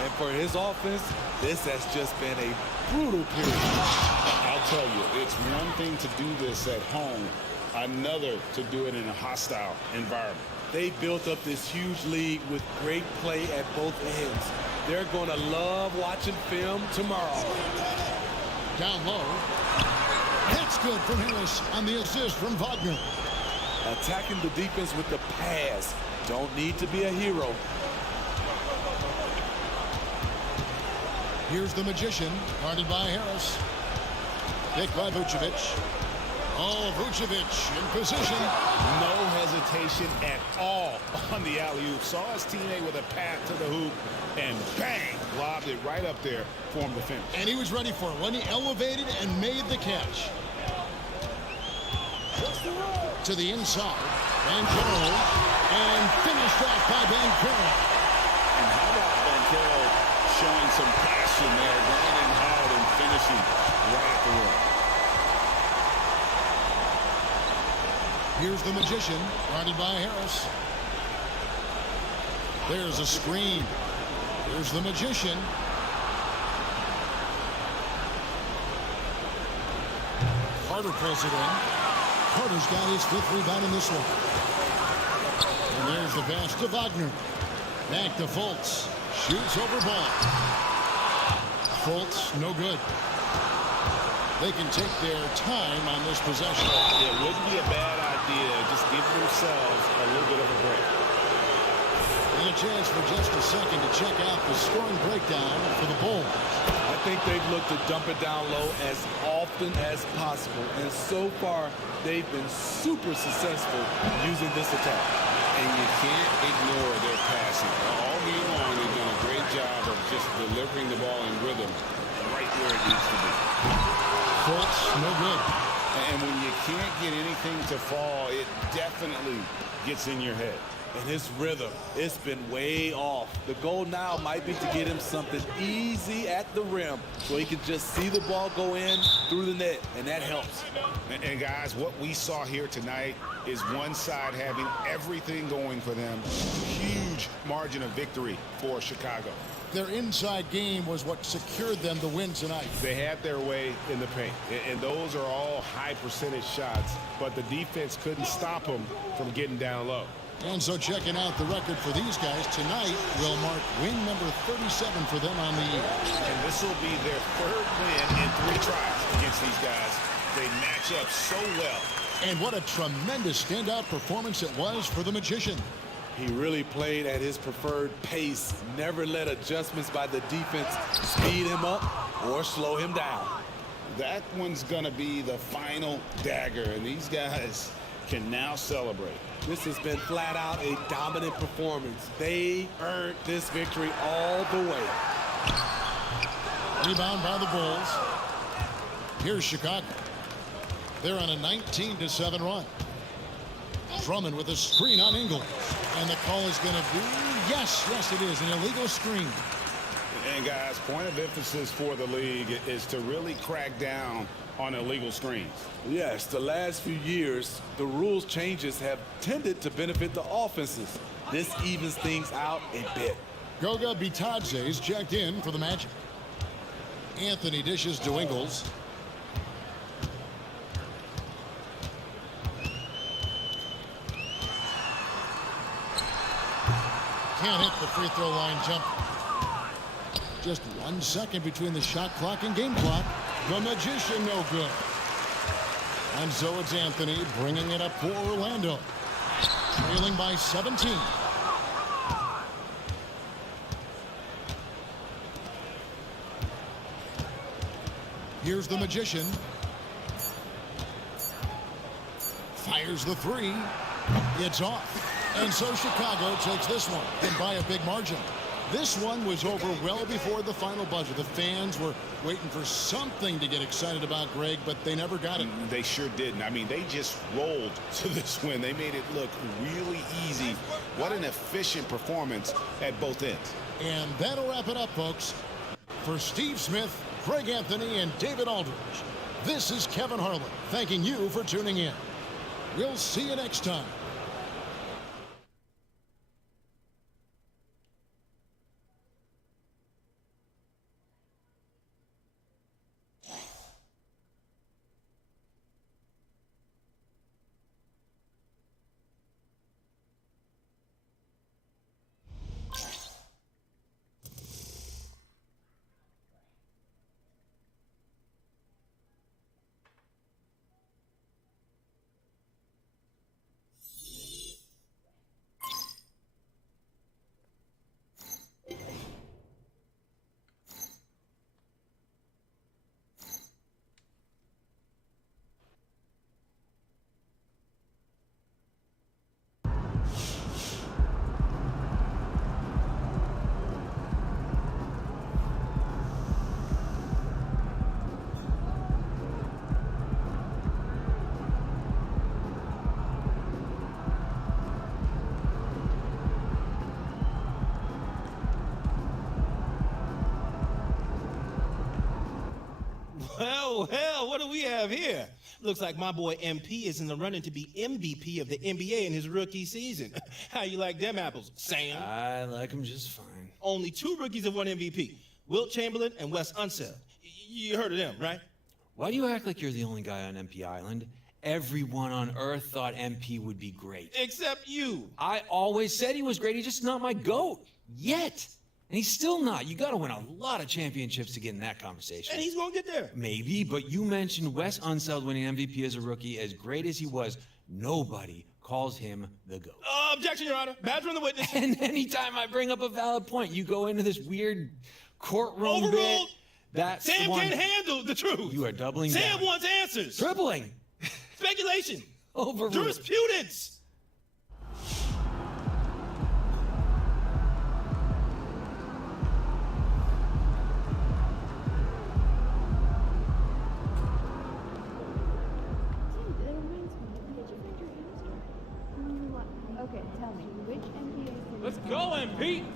And for his offense, this has just been a brutal period. I'll tell you, it's one thing to do this at home, another to do it in a hostile environment. They built up this huge lead with great play at both ends. They're going to love watching film tomorrow. Down low. That's good from Harris on the assist from Wagner. Attacking the defense with the pass. Don't need to be a hero. Here's the Magician, guarded by Harris. Picked by Vucevic. Oh, Vucevic in position. No hesitation at all on the alley-oop. Saw his teammate with a pass to the hoop, and bang, lobbed it right up there for him to finish. And he was ready for it when he elevated and made the catch. To the inside, Banchero, and finished off by Banchero. And how about Banchero showing some passion there, going in hard and finishing right at the rim. Here's the Magician, guarded by Harris. There's a screen. Here's the Magician. Carter pulls it in. Carter's got his 5th rebound in this one. And there's the pass to Wagner. Back to Fultz. Shoots over ball. Fultz, no good. They can take their time on this possession. It wouldn't be a bad idea. Just give themselves a little bit of a break. And a chance for just a second to check out the scoring breakdown for the Bulls. I think they've looked to dump it down low as often as possible. And so far, they've been super successful using this attack. And you can't ignore their passing. All game long, they've done a great job of just delivering the ball in rhythm right where it needs to be. Fultz, no good. And when you can't get anything to fall, it definitely gets in your head. And his rhythm, it's been way off. The goal now might be to get him something easy at the rim so he can just see the ball go in through the net, and that helps. And guys, what we saw here tonight is one side having everything going for them. Huge margin of victory for Chicago. Their inside game was what secured them the win tonight. They had their way in the paint, and those are all high percentage shots, but the defense couldn't stop them from getting down low. And so checking out the record for these guys tonight will mark win number 37 for them on the year. And this will be their 3rd win in 3 tries against these guys. They match up so well. And what a tremendous standout performance it was for the Magician. He really played at his preferred pace, never let adjustments by the defense speed him up or slow him down. That one's going to be the final dagger, and these guys can now celebrate. This has been flat out a dominant performance. They earned this victory all the way. Rebound by the Bulls. Here's Chicago. They're on a 19-7 run. Drummond with a screen on Ingles. And the call is going to be, yes, it is, an illegal screen. And guys, point of emphasis for the league is to really crack down on illegal screens. Yes, the last few years, the rules changes have tended to benefit the offenses. This evens things out a bit. Goga Bitadze is checked in for the Magic. Anthony dishes to Ingles. Can't hit the free throw line jump. Just 1 second between the shot clock and game clock. The Magician no good. And so it's Anthony bringing it up for Orlando. Trailing by 17. Here's the Magician. Fires the 3. It's off. And so Chicago takes this one, and by a big margin. This one was over well before the final buzzer. The fans were waiting for something to get excited about, Greg, but they never got it. They sure didn't. I mean, they just rolled to this win. They made it look really easy. What an efficient performance at both ends. And that'll wrap it up, folks. For Steve Smith, Craig Anthony, and David Aldridge, this is Kevin Harlan thanking you for tuning in. We'll see you next time. Well, what do we have here? Looks like my boy MP is in the running to be MVP of the NBA in his rookie season. How you like them apples, Sam? I like them just fine. Only 2 rookies have won MVP, Wilt Chamberlain and Wes Unseld. You heard of them, right? Why do you act like you're the only guy on MP Island? Everyone on Earth thought MP would be great. Except you. I always said he was great. He's just not my GOAT. Yet. And he's still not. You got to win a lot of championships to get in that conversation. And he's going to get there. Maybe, but you mentioned Wes Unseld winning MVP as a rookie. As great as he was, nobody calls him the GOAT. Objection, Your Honor. Badge from the witness. And anytime I bring up a valid point, you go into this weird courtroom Overruled. bit. That's Sam can't handle the truth. You are doubling down. Sam wants answers. Tripling. Speculation. Overruled. Jurisprudence. Okay, tell me, which NBA city... Let's go, MP!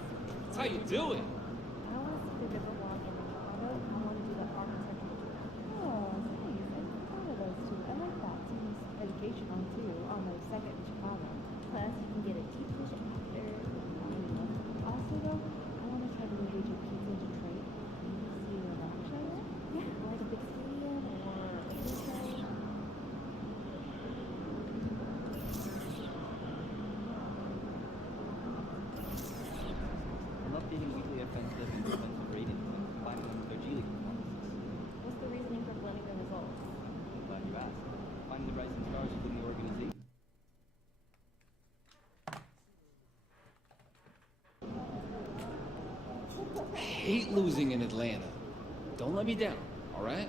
That's how you do it. I want to see the Riverwalk in Chicago, and I want to do the architectural tour. Oh, nice. I'm proud of those two. I like that. Seems educational, too, on the second in Chicago. Plus, you can get a deep dish after. Also, though, I want to try to engage a pizza in Detroit. See a rock show there? Yeah, like a big stadium or a radio show. I'm updating weekly offensive and defensive ratings and combining them with their G League performances. What's the reasoning for blending the results? I'm glad you asked. Finding the rising stars within the organization. I hate losing in Atlanta. Don't let me down, all right?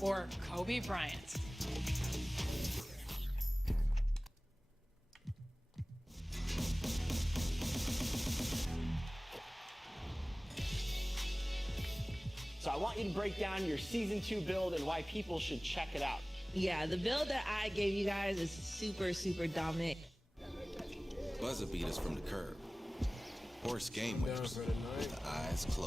or Kobe Bryant? So I want you to break down your Season 2 build and why people should check it out. Yeah, the build that I gave you guys is super, super dominant. Buzzer beaters from the curb. Horse game winners with the eyes closed.